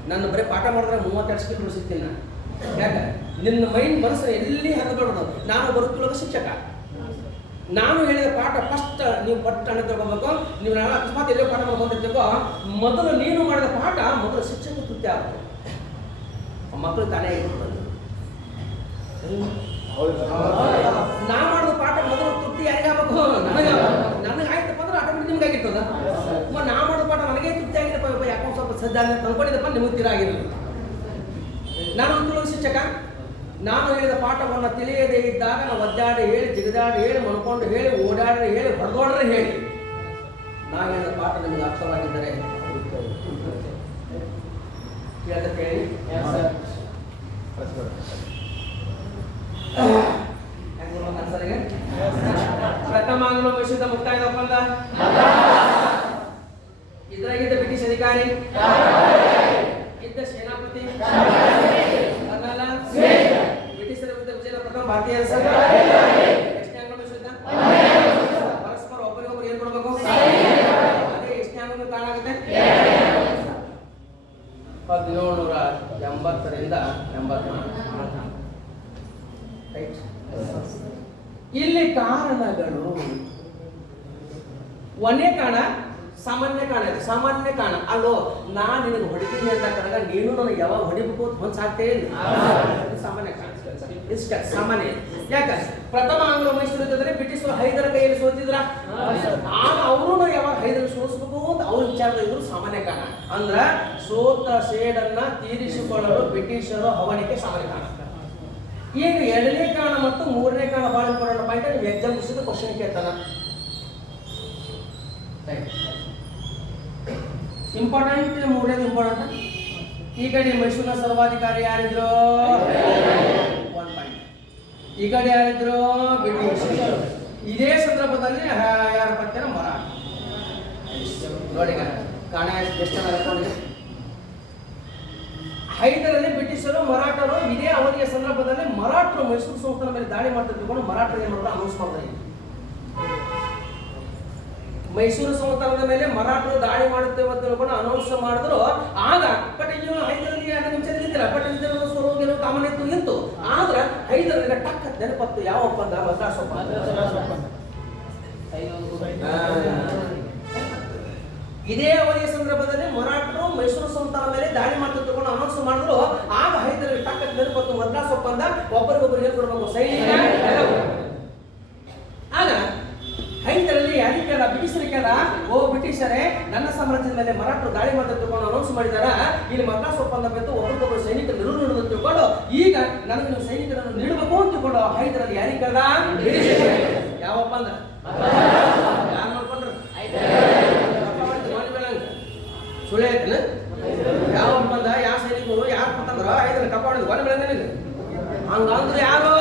ನನ್ನ ಬರೀ ಪಾಠ ಮಾಡಿದ್ರೆ 32 ಸ್ಕಿಲ್ ಉಳಿಸಿರ್ತೀನಿ ನಾನು. ಯಾಕೆ? ನಿನ್ನ ಮನಸ್ಸು ಎಲ್ಲಿ ಹರಿದ್ಬಿಡೋದು. ನಾನು ಬರುತ್ತಿಲ್ಲದ ಶಿಕ್ಷಕ. ನಾನು ಹೇಳಿದ ಪಾಠ ಫಸ್ಟ್ ನೀವು ಪಟ್ಟ ಅಣ್ಣ ತಗೋಬೇಕು. ನೀವು ನಾನು ಅಕಸ್ಮಾತ್ ಎಲ್ಲೋ ಪಾಠ ಮಾಡ್ಕೊಂಡಿರ್ತೀವೋ ಮೊದಲು ನೀನು ಮಾಡಿದ ಪಾಠ ಮೊದಲು ಶಿಕ್ಷಕ ಕೃತ್ಯ ಆಗುತ್ತೆ. ಮಕ್ಕಳು ತಾನೇ ನಾ ಮಾಡೋದು ಪಾಠ ಮೊದಲು ತೃಪ್ತಿ ಯಾರಿಗಾಗಬೇಕು? ನನಗೆ ಆಯ್ತಪ್ಪ ಅಂದ್ರೆ ಆಟೋಮೆಟಿಕ್ ನಿಮ್ಗೆ ಆಗಿರ್ತದ. ನಾ ಮಾಡೋದು ಪಾಠ ನನಗೆ ತೃಪ್ತಿ ಆಗಿದೆಪ್ಪ, ಯಾಕೋ ಸ್ವಲ್ಪ ಸಜ್ಜ ತಂದ್ಕೊಂಡಿದ್ದಪ್ಪ, ನಿಮಗೆ ತೀರ ಆಗಿರಲಿಲ್ಲ. ನಾನು ಒಂದು ಶಿಕ್ಷಕ, ನಾನು ಹೇಳಿದ ಪಾಠವನ್ನು ತಿಳಿಯದೇ ಇದ್ದಾಗ ನಾವು ಒದ್ದಾಡಿ ಹೇಳಿ, ಜಿಗದಾಡಿ ಹೇಳಿ, ಮನ್ಕೊಂಡು ಹೇಳಿ, ಓಡಾಡಿ ಹೇಳಿ, ಹೊಡೆದೋಡ್ರೆ ಹೇಳಿ, ನಾ ಹೇಳಿದ ಪಾಠ ನಿಮಗೆ ಅರ್ಥವಾಗಿದ್ದರೆ ಕೇಳಿ. ಪ್ರಥಮ ಆಂಗ್ಲೋ ಮೈಸೂರಿನ ಮುಕ್ತಾಯದ ಒಪ್ಪಂದ ಇದ್ರಾಗಿದ್ದ ಬ್ರಿಟಿಷ್ ಅಧಿಕಾರಿ ಇದ್ದ ಸೇನಾಪತಿ ಅದಲ್ಲ ಬ್ರಿಟಿಷರ ವಿರುದ್ಧ ವಿಜಯ ಪ್ರಥಮ ಭಾರತೀಯ ಎಷ್ಟನೇ ಆಂಗ್ಲೋ ಮೈಸೂರಿನ ಪರಸ್ಪರ ಒಬ್ಬರಿಗೊಬ್ಬರು ಏನ್ ಕೊಡಬೇಕು? ಅದೇ ಎಷ್ಟನೇ ಆಂಗ್ಲೋ ಕಾರಣ ಆಗುತ್ತೆ? 1780ರಿಂದ 84. ಇಲ್ಲಿ ಕಾರಣಗಳು ಒಂದೇ ಕಾರಣ ಸಾಮಾನ್ಯ ಕಾರಣ ಇದೆ. ಸಾಮಾನ್ಯ ಕಾರಣ ಅಲ್ಲೋ, ನಾ ನಿನಗೆ ಹೊಡಿತೀನಿ ಅಂತ ಕರೆಗ ನೀನು ನನಗೆ ಯಾವಾಗ ಹೊಡಿಬೇಕು ಅಂತ ಮನ್ಸಾಗ್ತೇ ಇಲ್ಲ. ಸಾಮಾನ್ಯ ಕಾರಣ ಇಷ್ಟ ಸಾಮಾನ್ಯ. ಯಾಕ ಪ್ರಥಮ ಆಂಗ್ಲೋ ಮೈಸೂರು ಇದ್ದರೆ ಬ್ರಿಟಿಷರು ಹೈದರ ಕೈಯಲ್ಲಿ ಸೋತಿದ್ರ, ಆಗ ಅವರು ಯಾವಾಗ ಹೈದರ ಸೋಲಿಸಬೇಕು ಅಂತ ಅವ್ರ ವಿಚಾರದ ಇದ್ರು. ಸಾಮಾನ್ಯ ಕಾರಣ ಅಂದ್ರ ಸೋತ ಸೇಡನ್ನ ತೀರಿಸಿಕೊಳ್ಳಲು ಬ್ರಿಟಿಷರು ಹವಣಿಕೆ ಸಾಮಾನ್ಯ ಕಾರಣ. ಈಗ ಎರಡನೇ ಕಾರಣ ಮತ್ತು ಮೂರನೇ ಕಾರಣ ಬಹಳ ಇಂಪಾರ್ಟೆಂಟ್ ಪಾಯಿಂಟ್. ನೀವು ಎಕ್ಸಾಮ್ ಮುಗಿಸಿದ ಕ್ವಶನ್ ಕೇಳ್ತಾನ. ಇಂಪಾರ್ಟೆಂಟ್, ಮೂರನೇದು ಇಂಪಾರ್ಟೆಂಟ್. ಈ ಕಡೆ ಮೈಸೂರಿನ ಸರ್ವಾಧಿಕಾರಿ ಯಾರಿದ್ರು? 1 ಪಾಯಿಂಟ್. ಈ ಕಡೆ ಯಾರಿದ್ರು? ಬ್ರಿಟಿಷ್. ಇದೇ ಸಂದರ್ಭದಲ್ಲಿ ಯಾರ ಪತ್ಯನ ಮರಾಠ. ನೋಡಿ ಕಾಣ ಎಷ್ಟು ಚೆನ್ನಾಗಿ. ಹೈದರಲ್ಲಿ ಬ್ರಿಟಿಷರು ಮರಾಠರು ಇದೇ ಅವಧಿಯ ಸಂದರ್ಭದಲ್ಲಿ ಮರಾಠರು ಮೈಸೂರು ಸಂಸ್ಥಾನ ಮೇಲೆ ದಾಳಿ ಮಾಡ್ತಾ ತಿಳ್ಕೊಂಡು ಮರಾಠರು ಏನ್ ಮಾಡೋದು ಅನೌನ್ಸ್ ಮಾಡ್ತಾರೆ. ಮೈಸೂರು ಸಂಸ್ಥಾನದ ಮೇಲೆ ಮರಾಠರು ದಾಳಿ ಮಾಡುತ್ತೇವೆ ಅಂತ ತಿಳ್ಕೊಂಡು ಅನೌನ್ಸ್ ಮಾಡಿದ್ರು. ಆಗ ಬಟ್ ಹೈದರಲ್ಲಿ ನಿಮಿಷ ಬಟ್ ಸ್ವರೋಗಿರೋ ಕಾಮನ್ ಇತ್ತು. ಆದ್ರೆ ಹೈದರಲ್ಲಿ ಟಕ್ ನೆನಪತ್ತು ಯಾವ ಒಪ್ಪಂದ? ಮದ್ರಾಸ್ ಒಪ್ಪಂದ. ಇದೇ ಅವಧಿಯ ಸಂದರ್ಭದಲ್ಲಿ ಮರಾಠರು ಮೈಸೂರು ಸಂಸ್ಥಾನ ಮೇಲೆ ದಾಳಿ ಮಾಡ್ತಾ ತಿಳ್ಕೊಂಡು ಅನೌನ್ಸ್ ಮಾಡಿದ್ರು. ಆಗ ಹೈದರಲ್ಲಿ ಟಕ್ ನೆನಪತ್ತು ಮದ್ರಾಸ್ ಒಪ್ಪಂದ. ಒಬ್ಬರಿಗೊಬ್ಬರು ಹೇಳ್ಕೊಡ್ಬೇಕು ಸೈನಿಕ. ಆಗ ಹೈದರಲ್ಲಿ ಯಾರಿಗೆ ಬ್ರಿಟಿಷರಿಗೆಲ್ಲ, ಓ ಬ್ರಿಟಿಷರೇ, ನನ್ನ ಸಾಮ್ರಾಜ್ಯದ ಮೇಲೆ ಮರಾಠರು ದಾಳಿ ಮಾಡ್ತಾ ತಿಳ್ಕೊಂಡು ಅನೌನ್ಸ್ ಮಾಡಿದಾರ, ಇಲ್ಲಿ ಮದ್ರಾಸ್ ಒಪ್ಪಂದ ಬಂತು, ಒಬ್ಬರಿಗೊಬ್ಬರು ಸೈನಿಕರು ನೀಡುವುದು ತಿಳ್ಕೊಂಡು ಈಗ ನನಗೆ ನೀವು ಸೈನಿಕರನ್ನು ನೀಡಬೇಕು ಅಂತ ತಿಳ್ಕೊಂಡು ಹೈದರಲ್ಲಿ ಯಾರಿಗಲ್ಲ ಯಾವ ಒಪ್ಪಂದ? ಯಾರು ನೋಡ್ಕೊಂಡ್ರು? ಸುಳ್ಳು ಆಯ್ತನ? ಯಾವ ಒಪ್ಪಂದ? ಯಾವ ಸೈನಿಕರು ಯಾರು ಕೊಟ್ಟಂದ್ರ ಹೈದರಲ್ಲಿ ಕಪ್ಪಾಡಿದ್ ಒಲೆ ಬೆಳೆ ನನಗೆ ಹಂಗಂದ್ರೆ ಯಾರು?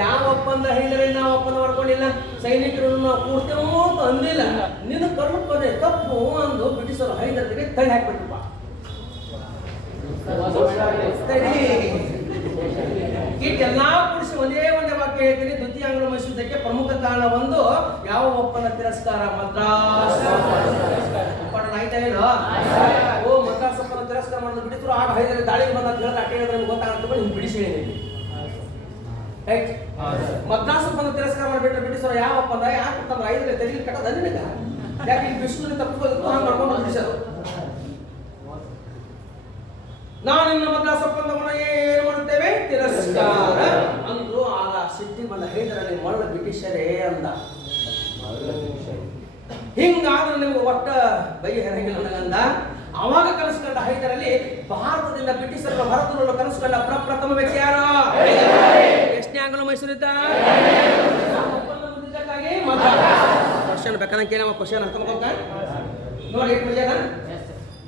ಯಾವ ಒಪ್ಪಂದ ಹೈದರಲ್ಲಿ ನಾವು ಒಪ್ಪಂದ ಮಾಡ್ಕೊಂಡಿಲ್ಲ, ಸೈನಿಕರನ್ನು ನಾವು ಕೂಡ್ತೇವೋ ಅಂತ ಅಂದಿಲ್ಲ. ನಿನ್ನ ಕರ್ಮಪ್ಪದೆ ತಪ್ಪು ಅಂದು ಬ್ರಿಟಿಷರು ಹೈದರಿಗೆ ತಳ್ಳಿ ಹಾಕ್ಬಿಟ್ರಪ್ಪ. ಇಷ್ಟೆಲ್ಲಾ ಕೂಡಿಸಿ ಒಂದೇ ವಾಕ್ಯ ಹೇಳ್ತೀನಿ. ದ್ವಿತೀಯ ಆಂಗ್ಲೋ ಮೈಸೂರಕ್ಕೆ ಪ್ರಮುಖ ಕಾರಣ ಒಂದು ಯಾವ ಒಪ್ಪಂದ? ತಿರಸ್ಕಾರ. ಮದ್ರಾಸ್ ಒಪ್ಪಂದ ಆಯ್ತಾ ಏನೋ? ಓ ಮದ್ರಾಸ್ ಒಪ್ಪಂದ ತಿರಸ್ಕಾರ ಮಾಡೋದು ಬಿಡಿದ್ರು. ಆಗ ಹೈದರಲ್ಲಿ ದಾಳಿಗೆ ಬಂದ ಅಂತ ಹೇಳಿದ್ರೆ ಅಟ್ಟೆ ಹೇಳಿದ್ರೆ ಗೊತ್ತಾಗುತ್ತೆ, ನಿಮ್ಗೆ ಬಿಡಿಸಿ ಹೇಳಿದ್ದೀನಿ. ರೈಟ್? ಮದ್ರಾಸ್ ಒಪ್ಪಂದ ತಿರಸ್ಕಾರ ಮಾಡಿಬಿಟ್ರೆ ಬ್ರಿಟಿಷರು ಯಾವ ಒಪ್ಪಂದ? ಯಾಕೆ ಕೊಟ್ಟಂದ್ರೆ ಹೈದರಲ್ಲಿ ತೆರಿಗೆ ಕಟ್ಟದ ನಿನಗ? ಯಾಕೆ ಇಲ್ಲಿ ಬಿಸಿಲು ತಪ್ಪಿಸೋದಕ್ಕೂ ಹಂಗೆ ಮಾಡ್ಕೊಂಡು ಬ್ರಿಟಿಷರು. ನಾನು ಇನ್ನು ಮದ್ರಾಸ್ ಒಪ್ಪಂದವನ್ನು ಏನು ಮಾಡುತ್ತೇವೆ? ತಿರಸ್ಕಾರ ಅಂದ್ರು. ಆಗ ಸಿಟ್ಟಿ ಬಂದ ಹೈದರಲ್ಲಿ ಮಳ್ಳ ಬ್ರಿಟಿಷರೇ ಅಂದ. ಹಿಂಗಾದ್ರೆ ನಿಮ್ಗೆ ಒಟ್ಟ ಬೈ ಹೆರಂಗಿಲ್ಲ ನನಗಂದ. ಅವಾಗ ಕನಸ್ಕೊಂಡ ಹೈದರಲ್ಲಿ ಭಾರತದಿಂದ ಬ್ರಿಟಿಷರನ್ನು ಹೊರತರಲು ಕನಸ್ಕೊಂಡ ಪ್ರಪ್ರಥಮ ವ್ಯಕ್ತಿ ಯಾರು? ಎಷ್ಟನೇ ಆಂಗ್ಲೋ ಮೈಸೂರಿದ್ದ? ಒಪ್ಪಂದ ಮುಗಿದಕ್ಕಾಗಿ ಕ್ವಶನ್ ಬೇಕಾದಂಗೆ ಕೇಳಿ ಕ್ವಶನ್ ಅರ್ಥ ಮಾಡ್ಕೊಂಡ ನೋಡಿ. ಎಷ್ಟು ಮಜಾ ಅದ?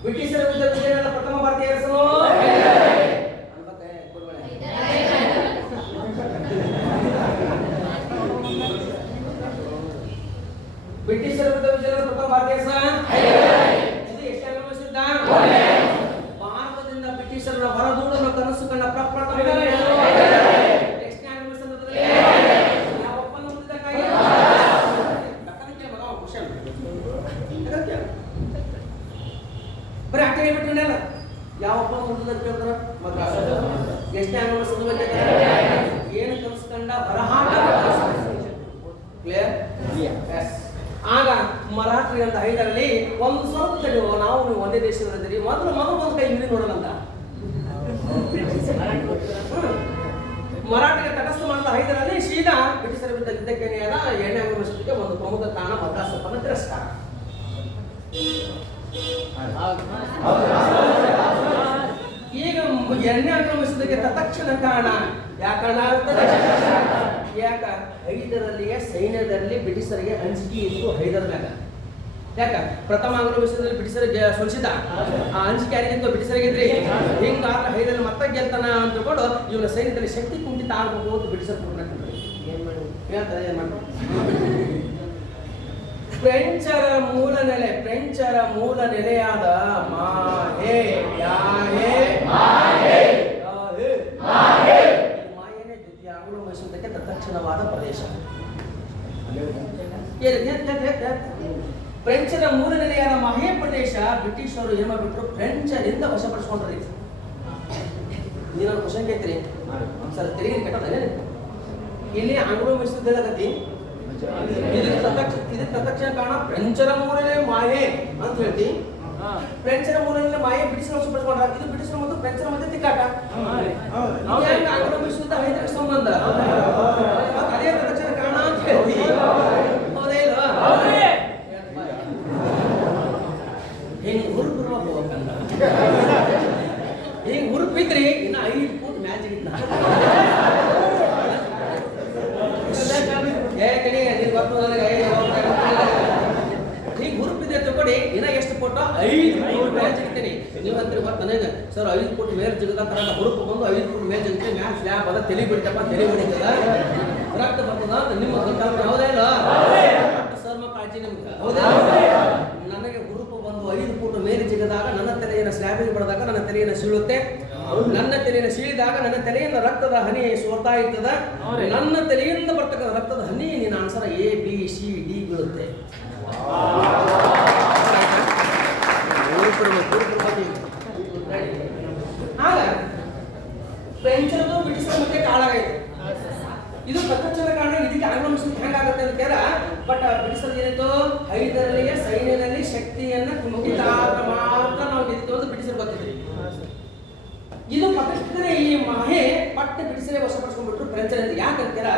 ಬ್ರಿಟಿಷರ ವಿರುದ್ಧ ವಿಜಯನಗರ ಪ್ರಥಮ ಭಾರತೀಯ ಅರಸನು ಬ್ರಿಟಿಷರ ವಿರುದ್ಧ ವಿಜಯನಗರ ಪ್ರಥಮ ಭಾರತೀಯ ಭಾರತದಿಂದ ಬ್ರಿಟಿಷರನ್ನು ಹೊರದೂಡಲು ಕನಸು ಕಂಡ ಪ್ರಪ್ರಥಮ ಬರೀ ಅಷ್ಟೇ ಹೇಳ್ಬಿಟ್ರಲ್ಲ. ಯಾವ ಒಪ್ಪಂದ ಮುಗಿದ ಕೇಳಿದ್ರ? ಮದ್ರಾಸ್. ಎಷ್ಟನೇ ಆಂಗ್ಲೋ ಮೈಸೂರು ಏನು ಕನಸ್ಕೊಂಡ? ಬರಹಾಟ. ಕ್ಲಿಯರ್? ಆಗ ಮರಾಠರಿಗಂತ ಹೈದರಲ್ಲಿ ಒಂದು ಸ್ವಲ್ಪ ತಡೆಯುವ ನಾವು ನೀವು ಒಂದೇ ದೇಶದಲ್ಲಿದ್ದೀರಿ ಮೊದಲು ಒಂದು ಕೈ ಹಿಡಿ ನೋಡೋಣಂತ ಮರಾಠಿಗೆ ತಟಸ್ಥ ಮಾಡಿದ ಹೈದರಲ್ಲಿ ಸೀದಾ ಬ್ರಿಟಿಷರ ವಿರುದ್ಧ ಯುದ್ಧಕ್ಕೇನೆಯಾದ 8ನೇ ಆಂಗ್ಲೋ ಮೈಸೂರಿಗೆ ಒಂದು ಪ್ರಮುಖ ಕಾರಣ ಮದ್ರಾಸ್ ಒಪ್ಪಂದ ತಿರಸ್ಕಾರ. ಈಗ 8ನೇ ಆಂಗ್ಲೋ ಮೈಸೂರಿಗೆ ತತ್ಕ್ಷಣ ಕಾರಣ ಯಾಕ ಹೈದರಲ್ಲಿಯ ಸೈನ್ಯದಲ್ಲಿ ಬ್ರಿಟಿಷರಿಗೆ ಅಂಜಿಕೆ ಇತ್ತು ಹೈದರ್ ಮ್ಯಾಗ. ಯಾಕ ಪ್ರಥಮ ಆಂಗ್ಲೋ ಮೈಸೂರಲ್ಲಿ ಬ್ರಿಟಿಷರಿಗೆ ಸೋಲಿಸಿದ ಆ ಅಂಜಿಕೆ ಯಾರಿಗಿಂತ ಬ್ರಿಟಿಷರಿಗೆ ಇದ್ರಿ ಹಿಂಗಾಗ ಹೈದರ್ ಮತ್ತೆ ಗೆಲ್ತಾನ ಅಂದ್ಕೊಂಡು ಇವನ ಸೈನ್ಯದಲ್ಲಿ ಶಕ್ತಿ ಕುಂಠಿತ ಆಗಬೇಕು ಅಂತ ಬ್ರಿಟಿಷರ್ ಫ್ರೆಂಚರ ಮೂಲ ನೆಲೆಯಾದ ಮಾಯೇನೆ ದ್ವಿತೀಯ ಆಂಗ್ಲೋ ಮೈಸೂರಕ್ಕೆ ತತ್ಕ್ಷಣವಾದ ಪ್ರದೇಶ. ಫ್ರೆಂಚರ ಮೂಲ ನೆಲೆಯಾದ ಮಾಹೆ ಪ್ರದೇಶ ಬ್ರಿಟಿಷರು ಏನ್ ಮಾಡ್ಬಿಟ್ರು ಫ್ರೆಂಚರಿಂದ ವಶಪಡಿಸ್ಕೊಂಡ್ರಿ. ನೀನೊಂದು ಕ್ವಶನ್ ಕೇಳ್ತೀರಿ ಸರ್ ತೆರಿಗೆ ಕೆಟ್ಟದೇ ಇಲ್ಲಿ ಆಂಗ್ಲೋ ಮೈಸೂರಗತಿ ಇದಕ್ಕೆ ತತ್ಕ್ಷಣ ಕಾರಣ ಫ್ರೆಂಚರ ಮೂಲನೇ ಮಾಹೆ ಅಂತ ಹೇಳ್ತಿ. ಫ್ರೆಂಚರ ಮೂಲನೇ ಮಾಹೆ ಬ್ರಿಟಿಷರು ವಶಪಡಿಸ್ಕೊಂಡ್ರ. ಇದು ಬ್ರಿಟಿಷರು ಮತ್ತು ಫ್ರೆಂಚರ ಮಧ್ಯೆ ತಿಕ್ಕಾಟ. ಆಂಗ್ಲೋ ಮೈಸೂರ ಹೈದರ ಸಂಬಂಧ ಅದೇ ತತ್ಕ್ಷಣ ಕಾರಣ ಅಂತ ಹೇಳ್ತಿ. ಹೌದೇ ಇಲ್ವಾ? ಹಿಂಗ್ ಹುರುಪಿರ್ಬೇಕು ಹೋಗಂದ ಹಿಂಗ್ ಹುರುಪಿದ್ರಿ ಇನ್ನ 5 ಫೂಟ್ ಮ್ಯಾಚ್ ಹಿಡಿದ ಹಿಂಗ್ ಹುರುಪಿದ್ರೆ ತಗೊಡಿ ಇನ್ನ ಎಷ್ಟು ಫೋಟೋ 5 ಫೂಟ್ ಮ್ಯಾಚ್ ಹಿಡಿತೀನಿ. ನೀವಂತ್ರಿ ಗೊತ್ತ ನನಗೆ ಸರ್ 5 ಫೂಟ್ ಮೇಲೆ ಜಿಗದ ತರ ಹುರುಪು ಬಂದು 5 ಫೂಟ್ ಮೇಲೆ ಜಿಗುತ್ತೆ ಮ್ಯಾಚ್ ಸ್ಲ್ಯಾಪ್ ಅದ ತಲೆ ಬಿಡ್ತಪ್ಪ ತಲೆ ಬಿಡಿತದ ರಕ್ತ ಬರ್ತದ ನಿಮ್ಮ ಗೊತ್ತಾಗ ಹೌದೇ ಇಲ್ಲ ಸರ್ ಕಾಳಜಿ ನಿಮ್ಗೆ ಹೌದಾ? ನನಗೆ ಹುರುಪು ಬಂದು 5 ಫೂಟ್ ಮೇಲೆ ಜಿಗದಾಗ ನನ್ನ ತಲೆಯನ್ನು ಸ್ಲ್ಯಾಬಿಗೆ ಬಡದಾಗ ನನ್ನ ತಲೆಯನ್ನು ಸೀಳುತ್ತೆ. ನನ್ನ ತಲೆಯನ್ನು ಸೀಳಿದಾಗ ನನ್ನ ತಲೆಯಿಂದ ರಕ್ತದ ಹನಿ ಸೋರ್ತಾ ಇರ್ತದ. ನನ್ನ ತಲೆಯಿಂದ ಬರ್ತಕ್ಕಂಥ ರಕ್ತದ ಹನಿ ನಿನ್ನ ಆನ್ಸರ್ ABCD ಬೀಳುತ್ತೆ. ಆಗ ಫ್ರೆಂಚರದು ಬ್ರಿಟಿಷರ ಮಧ್ಯೆ ಕಾಳಾಗೈತೆ. ಇದು ತತ್ಕ್ಷಣ ಕಾರಣ. ಇದಕ್ಕೆ ಆಂಗ್ಲೋ ಮೈಸೂರು ಹೆಂಗಾಗುತ್ತೆ ಅಂತ ಕೇಳ ಬಟ್ ಬ್ರಿಟಿಷರ್ ಏನಿತ್ತು ಹೈದರಲ್ಲಿಯ ಸೈನ್ಯದಲ್ಲಿ ಶಕ್ತಿಯನ್ನ ಕುಂಠಿತಾಗ ಮಾತ್ರ ನಾವು ಗೆದ್ದಿತ್ತು ಅಂತ ಬ್ರಿಟಿಷರ್ ಗೊತ್ತಿದ್ರಿ. ಇದು ಪಟ್ಟನೆ ಈ ಮಾಹೆ ಪಟ್ಟ ಬ್ರಿಟಿಷರೇ ವಶಪಡಿಸ್ಕೊಂಡ್ಬಿಟ್ರು ಫ್ರೆಂಚರಿಂದ. ಯಾಕಂತೀರ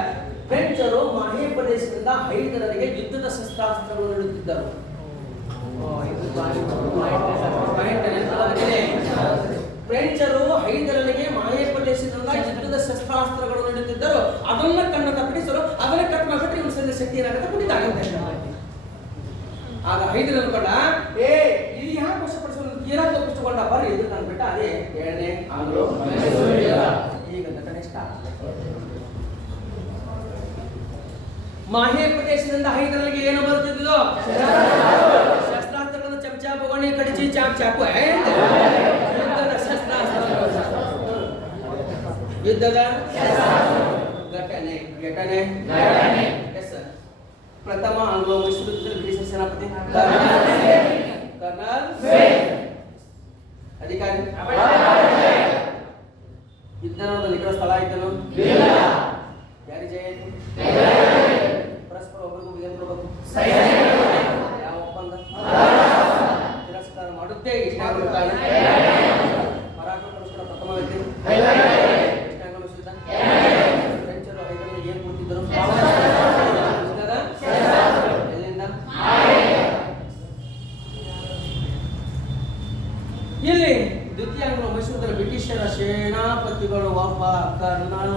ಫ್ರೆಂಚರು ಮಾಹೆ ಪ್ರದೇಶದಿಂದ ಹೈದರರಿಗೆ ಯುದ್ಧದ ಶಸ್ತ್ರಾಸ್ತ್ರಗಳು ನೀಡುತ್ತಿದ್ದರು. ಫ್ರೆಂಚರು ಹೈದರರಿಗೆ ಮಾಹೆ ಪ್ರದೇಶದಿಂದ ಯುದ್ಧದ ಶಸ್ತ್ರಾಸ್ತ್ರಗಳು ನೀಡುತ್ತಿದ್ದರು. ಅದನ್ನ ಕಂಡಂತ ಬ್ರಿಟಿಷರು ಅದನ್ನ ಕಟ್ ಮಾಡಿಬಿಟ್ರೆ ಇವ್ರ ಸೈನ್ಯ ಶಕ್ತಿ ಏನಾಗುತ್ತೆ ಕುಣಿತ ಆಗುತ್ತೆ. ಆಗ ಹೈದರ್ ಅನ್ಕೊಂಡ ಇಲ್ಲಿ ಯಾಕೆ ವಶಪಡಿಸೋದು ತೀರಾ ತಪ್ಪಿಸಿಕೊಂಡ ಬರ್ರಿ ಇದು ಕಂಡ್ಬಿಟ್ಟ. ಅದೇ 7ನೇ ಆಂಗ್ಲೋ ಮೈಸೂರು. ಈಗ ಘಟನೆ ಸ್ಟಾರ್ಟ್. ಮಾಹೆ ಪ್ರದೇಶದಿಂದ ಹೈದರಲ್ಲಿಗೆ ಏನು ಬರುತ್ತಿದ್ದು ಶಸ್ತ್ರಾಸ್ತ್ರಗಳನ್ನು ಚಮಚ ಬೊಗಣಿ ಕಡಿಚಿ ಚಾಕು ಯುದ್ಧದ ಶಸ್ತ್ರಾಸ್ತ್ರ ಯುದ್ಧದ ಘಟನೆ ಪ್ರಥಮ ಆಂಗ್ಲೋ ಮೈಸೂರು ಬ್ರಿಟಿಷ್ ಸೇನಾಪತಿ कर्नल अधिकारी ಯುದ್ಧದ ನಿಖರ ಸ್ಥಳ ಇದ್ದನು ಯಾರಿ ಜಯ ಪರಸ್ಪರ ಒಬ್ಬರಿಗೂ ಏನು ಕೊಡಬೇಕು ಯಾವ ಒಪ್ಪಂದ ತಿರಸ್ಕಾರ ಮಾಡುತ್ತೆ. ಇಷ್ಟಾಗುತ್ತಾನೆ ಮರಾಠ ಪರಸ್ಪರ ಪ್ರಥಮ ವ್ಯಕ್ತಿ ಇಷ್ಟಾಗಮಿಸಿದ ಫ್ರೆಂಚರು ಹೈದರಲ್ಲಿ ಏನು ಕೊಟ್ಟಿದ್ದರು ಎಲ್ಲಿಂದ ಇಲ್ಲಿ ದ್ವಿತೀಯ ಆಂಗ್ಲೋ ಮೈಸೂರಲ್ಲಿ ಬ್ರಿಟಿಷರ ಸೇನಾಪತಿಗಳು ಒಬ್ಬ ಕರ್ನಲ್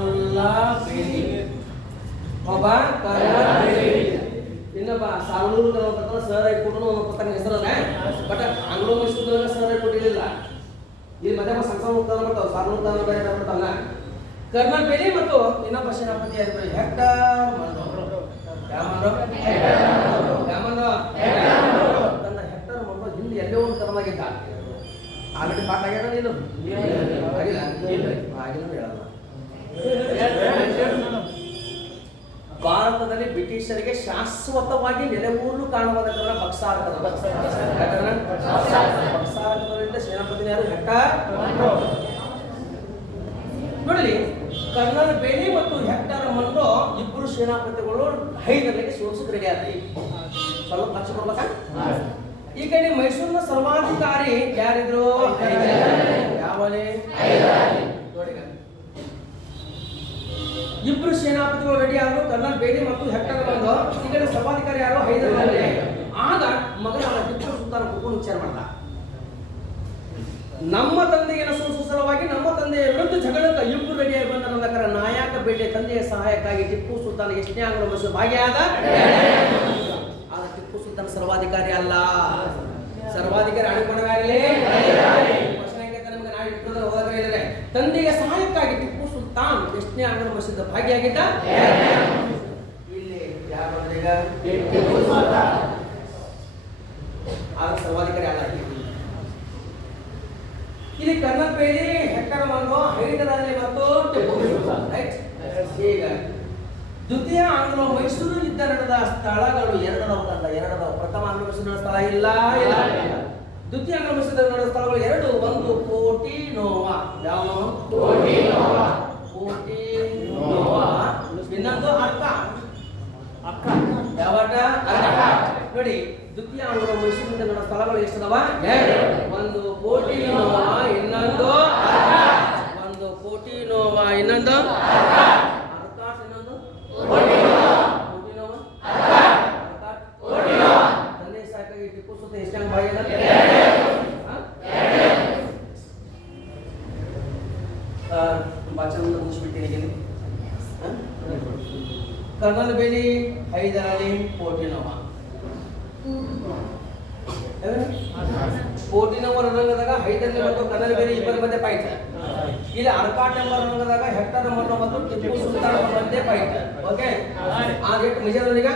ಬೇಲಿ ಇನ್ನೊಬ್ಬ ಸಾವನೂರು ಸರ್ ಕೊಟ್ಟು ಪುಸ್ತಕ ಹೆಸರಲ್ಲ. ಬಟ್ ಆಂಗ್ಲೋ ಮೈಸೂರಲ್ಲಿ ಸರ್ ಕೊಟ್ಟಿರಲಿಲ್ಲ. ಇಲ್ಲಿ ಮಧ್ಯ ಸಣ್ಣ ಬರ್ತಾವ ಸಾವನೂರು ಬೇರೆ ಬರ್ತಲ್ಲ. ಕರ್ನಲ್ ಬೇಲಿ ಮತ್ತು ಇನ್ನೊಬ್ಬ ಸೇನಾಪತಿ ಹೆಕ್ಟರ್ ತನ್ನ ಹೆಕ್ಟರ್ ಮಣ್ಣು ಹಿಂದೆ ಎಲ್ಲೋ ಒಂದು ಕರ್ನಾಗಿದ್ದ. ಆಲ್ರೆಡಿ ಪಾಠ ಆಗ್ಯಾರ ನೀನು ಆಗಿಲ್ಲ ಹೇಳಲ್ಲ. ಭಾರತದಲ್ಲಿ ಬ್ರಿಟಿಷರಿಗೆ ಶಾಶ್ವತವಾಗಿ ನೆಲೆಯೂರಲು ಕಾರಣವಾದ ಕಾರಣ ಬಕ್ಸಾರದಿಂದ ಸೇನಾಪತಿ ಯಾರು ಹೆಕ್ಟರ್. ನೋಡಲಿ ಕರ್ನಲ್ ಬೇಲಿ ಮತ್ತು ಹೆಕ್ಟರ್ ಮನ್ರೋ ಇಬ್ಬರು ಸೇನಾಪತಿಗಳು ಹೈದರ್ಲಿಗೆ ಸೋಲಿಸಿದ್ರೆ ರೆಡಿ ಆದ್ರಿ. ಸ್ವಲ್ಪ ಲಕ್ಷ ಕೊಡ್ಬೇಕಾ? ಈ ಕಡೆ ಮೈಸೂರಿನ ಸರ್ವಾಧಿಕಾರಿ ಯಾರಿದ್ರು? ಯಾವಲೇ ನೋಡಿ, ಇಬ್ರು ಸೇನಾಪತಿಗಳು ರೆಡಿ ಆದ್ರು, ಕರ್ನಲ್ ಬೇಲಿ ಮತ್ತು ಹೆಕ್ಟರ್ ಬಂದು. ಈ ಕಡೆ ಸರ್ವಾಧಿಕಾರಿ ಯಾರು? ಹೈದರಾಬಾದ್. ಆಗ ಮಗನ ಟಿಪ್ಪು ಸುಲ್ತಾನ ಕುಟುಂಬ ವಿಚಾರ ಮಾಡ್ದ, ನಮ್ಮ ತಂದೆಯನ್ನು ಸೋಲಿಸುವ ಸಲುವಾಗಿ ನಮ್ಮ ತಂದೆಯ ವಿರುದ್ಧ ಜಗಳಕ್ಕೆ ಇಬ್ಬರು ರೆಡಿಯಾಗಿ ಬಂದ ನಂತರ ನಾಯಕ ಬೇಟೆ ತಂದೆಯ ಸಹಾಯಕ್ಕಾಗಿ ಟಿಪ್ಪು ಸುಲ್ತಾನ ಎಷ್ಟನೇ ಆಂಗ್ಲ ಮೈಸೂರು ಭಾಗಿಯಾದ. ಆಗ ಟಿಪ್ಪು ಸುಲ್ತಾನ ಸರ್ವಾಧಿಕಾರಿ ಅಲ್ಲ, ಸರ್ವಾಧಿಕಾರಿ ಅಣಿಕೊಂಡಾಗಲೇ ತಂದೆಯ ಸಹಾಯಕ್ಕಾಗಿ ಟಿಪ್ಪು ಸುಲ್ತಾನ್ ಎಷ್ಟನೇ ಆಂಗ್ಲ ಮೈಸೂರು ಭಾಗಿಯಾಗಿದ್ದ. ಇಲ್ಲಿ ಯಾರು ಈಗ ಆಗ ಸರ್ವಾಧಿಕಾರಿ ಅಲ್ಲ. ಇಲ್ಲಿ ಕರ್ನಲ್ ಬೇಲಿ, ಹೆಕ್ಟರ್ ಮನ್ರೋ, ಹೈದರಾಲಿ ಮತ್ತು ಟಿಪ್ಪು ಸುಲ್ತಾನ್. ರೈಟ್. ಈಗ ದ್ವಿತೀಯ ಆಂಗ್ಲ ಮೈಸೂರು ಯುದ್ಧ ನಡೆದ ಸ್ಥಳಗಳು ಎರಡದವು. ಪ್ರಥಮ ಆಂಗ್ಲ ಮೈಸೂರು ಸ್ಥಳ ಇಲ್ಲ. ದ್ವಿತೀಯ ಆಂಗ್ಲ ಮೈಸೂರು ನಡೆದ ಸ್ಥಳಗಳು ಎರಡು. ಒಂದು ಪೋರ್ಟಿನೋವಾ. ಯಾವ? ಪೋರ್ಟಿನೋವಾ. ಇನ್ನೊಂದು ಅರ್ಕ. ಯಾವಟ? ನೋಡಿ, ದ್ವಿತೀಯ ಆಂಗ್ಲ ಮೈಸೂರಿನಿಂದ ನಡೆದ ಸ್ಥಳಗಳು ಎಷ್ಟದವ? ಒಂದು ಪೋರ್ಟಿನೋವಾ, ಇನ್ನೊಂದು ಒಂದು ಪೋರ್ಟಿನೋವಾ, ಇನ್ನೊಂದು ಅರ್ಕಾಟ್, ಇನ್ನೊಂದು ಪೋರ್ಟಿನೋವಾ. ತಂದೆ ಸಾಕಾಗಿ ಟಿಪ್ಪು ಸುಲ್ತಾನ್ ಎಷ್ಟಂಗ ಭಾಗಿಯಾದ? ಭಾಷಣ ಮುಗಿಸ್ಬಿಟ್ಟಿದ್ದೀನಿ. ಕರ್ನಲ್ ಬೇಲಿ, ಹೈದರಾಲಿ, ಪೋರ್ಟಿನೋವಾ. ಪೋರ್ಟಿನೋವಾ ರಣರಂಗದಾಗ ಹೈದರಾಲಿ ಮತ್ತು ಕರ್ನಲ್ ಬೇಲಿ ಇಬ್ಬರ ಮಧ್ಯೆ ಫೈಟ್. ಇಲ್ಲಿ ಅರ್ಕಾಟ್ ಎಂಬ ರಣರಂಗದಾಗ ಹೆಕ್ಟರ್ ಮನ್ರೋ ಮತ್ತು ಟಿಪ್ಪು ಸುಲ್ತಾನ್ ಮಧ್ಯೆ ಫೈಟ್. ಓಕೆ, ಆದಷ್ಟು ನಿಜದೊಳಗ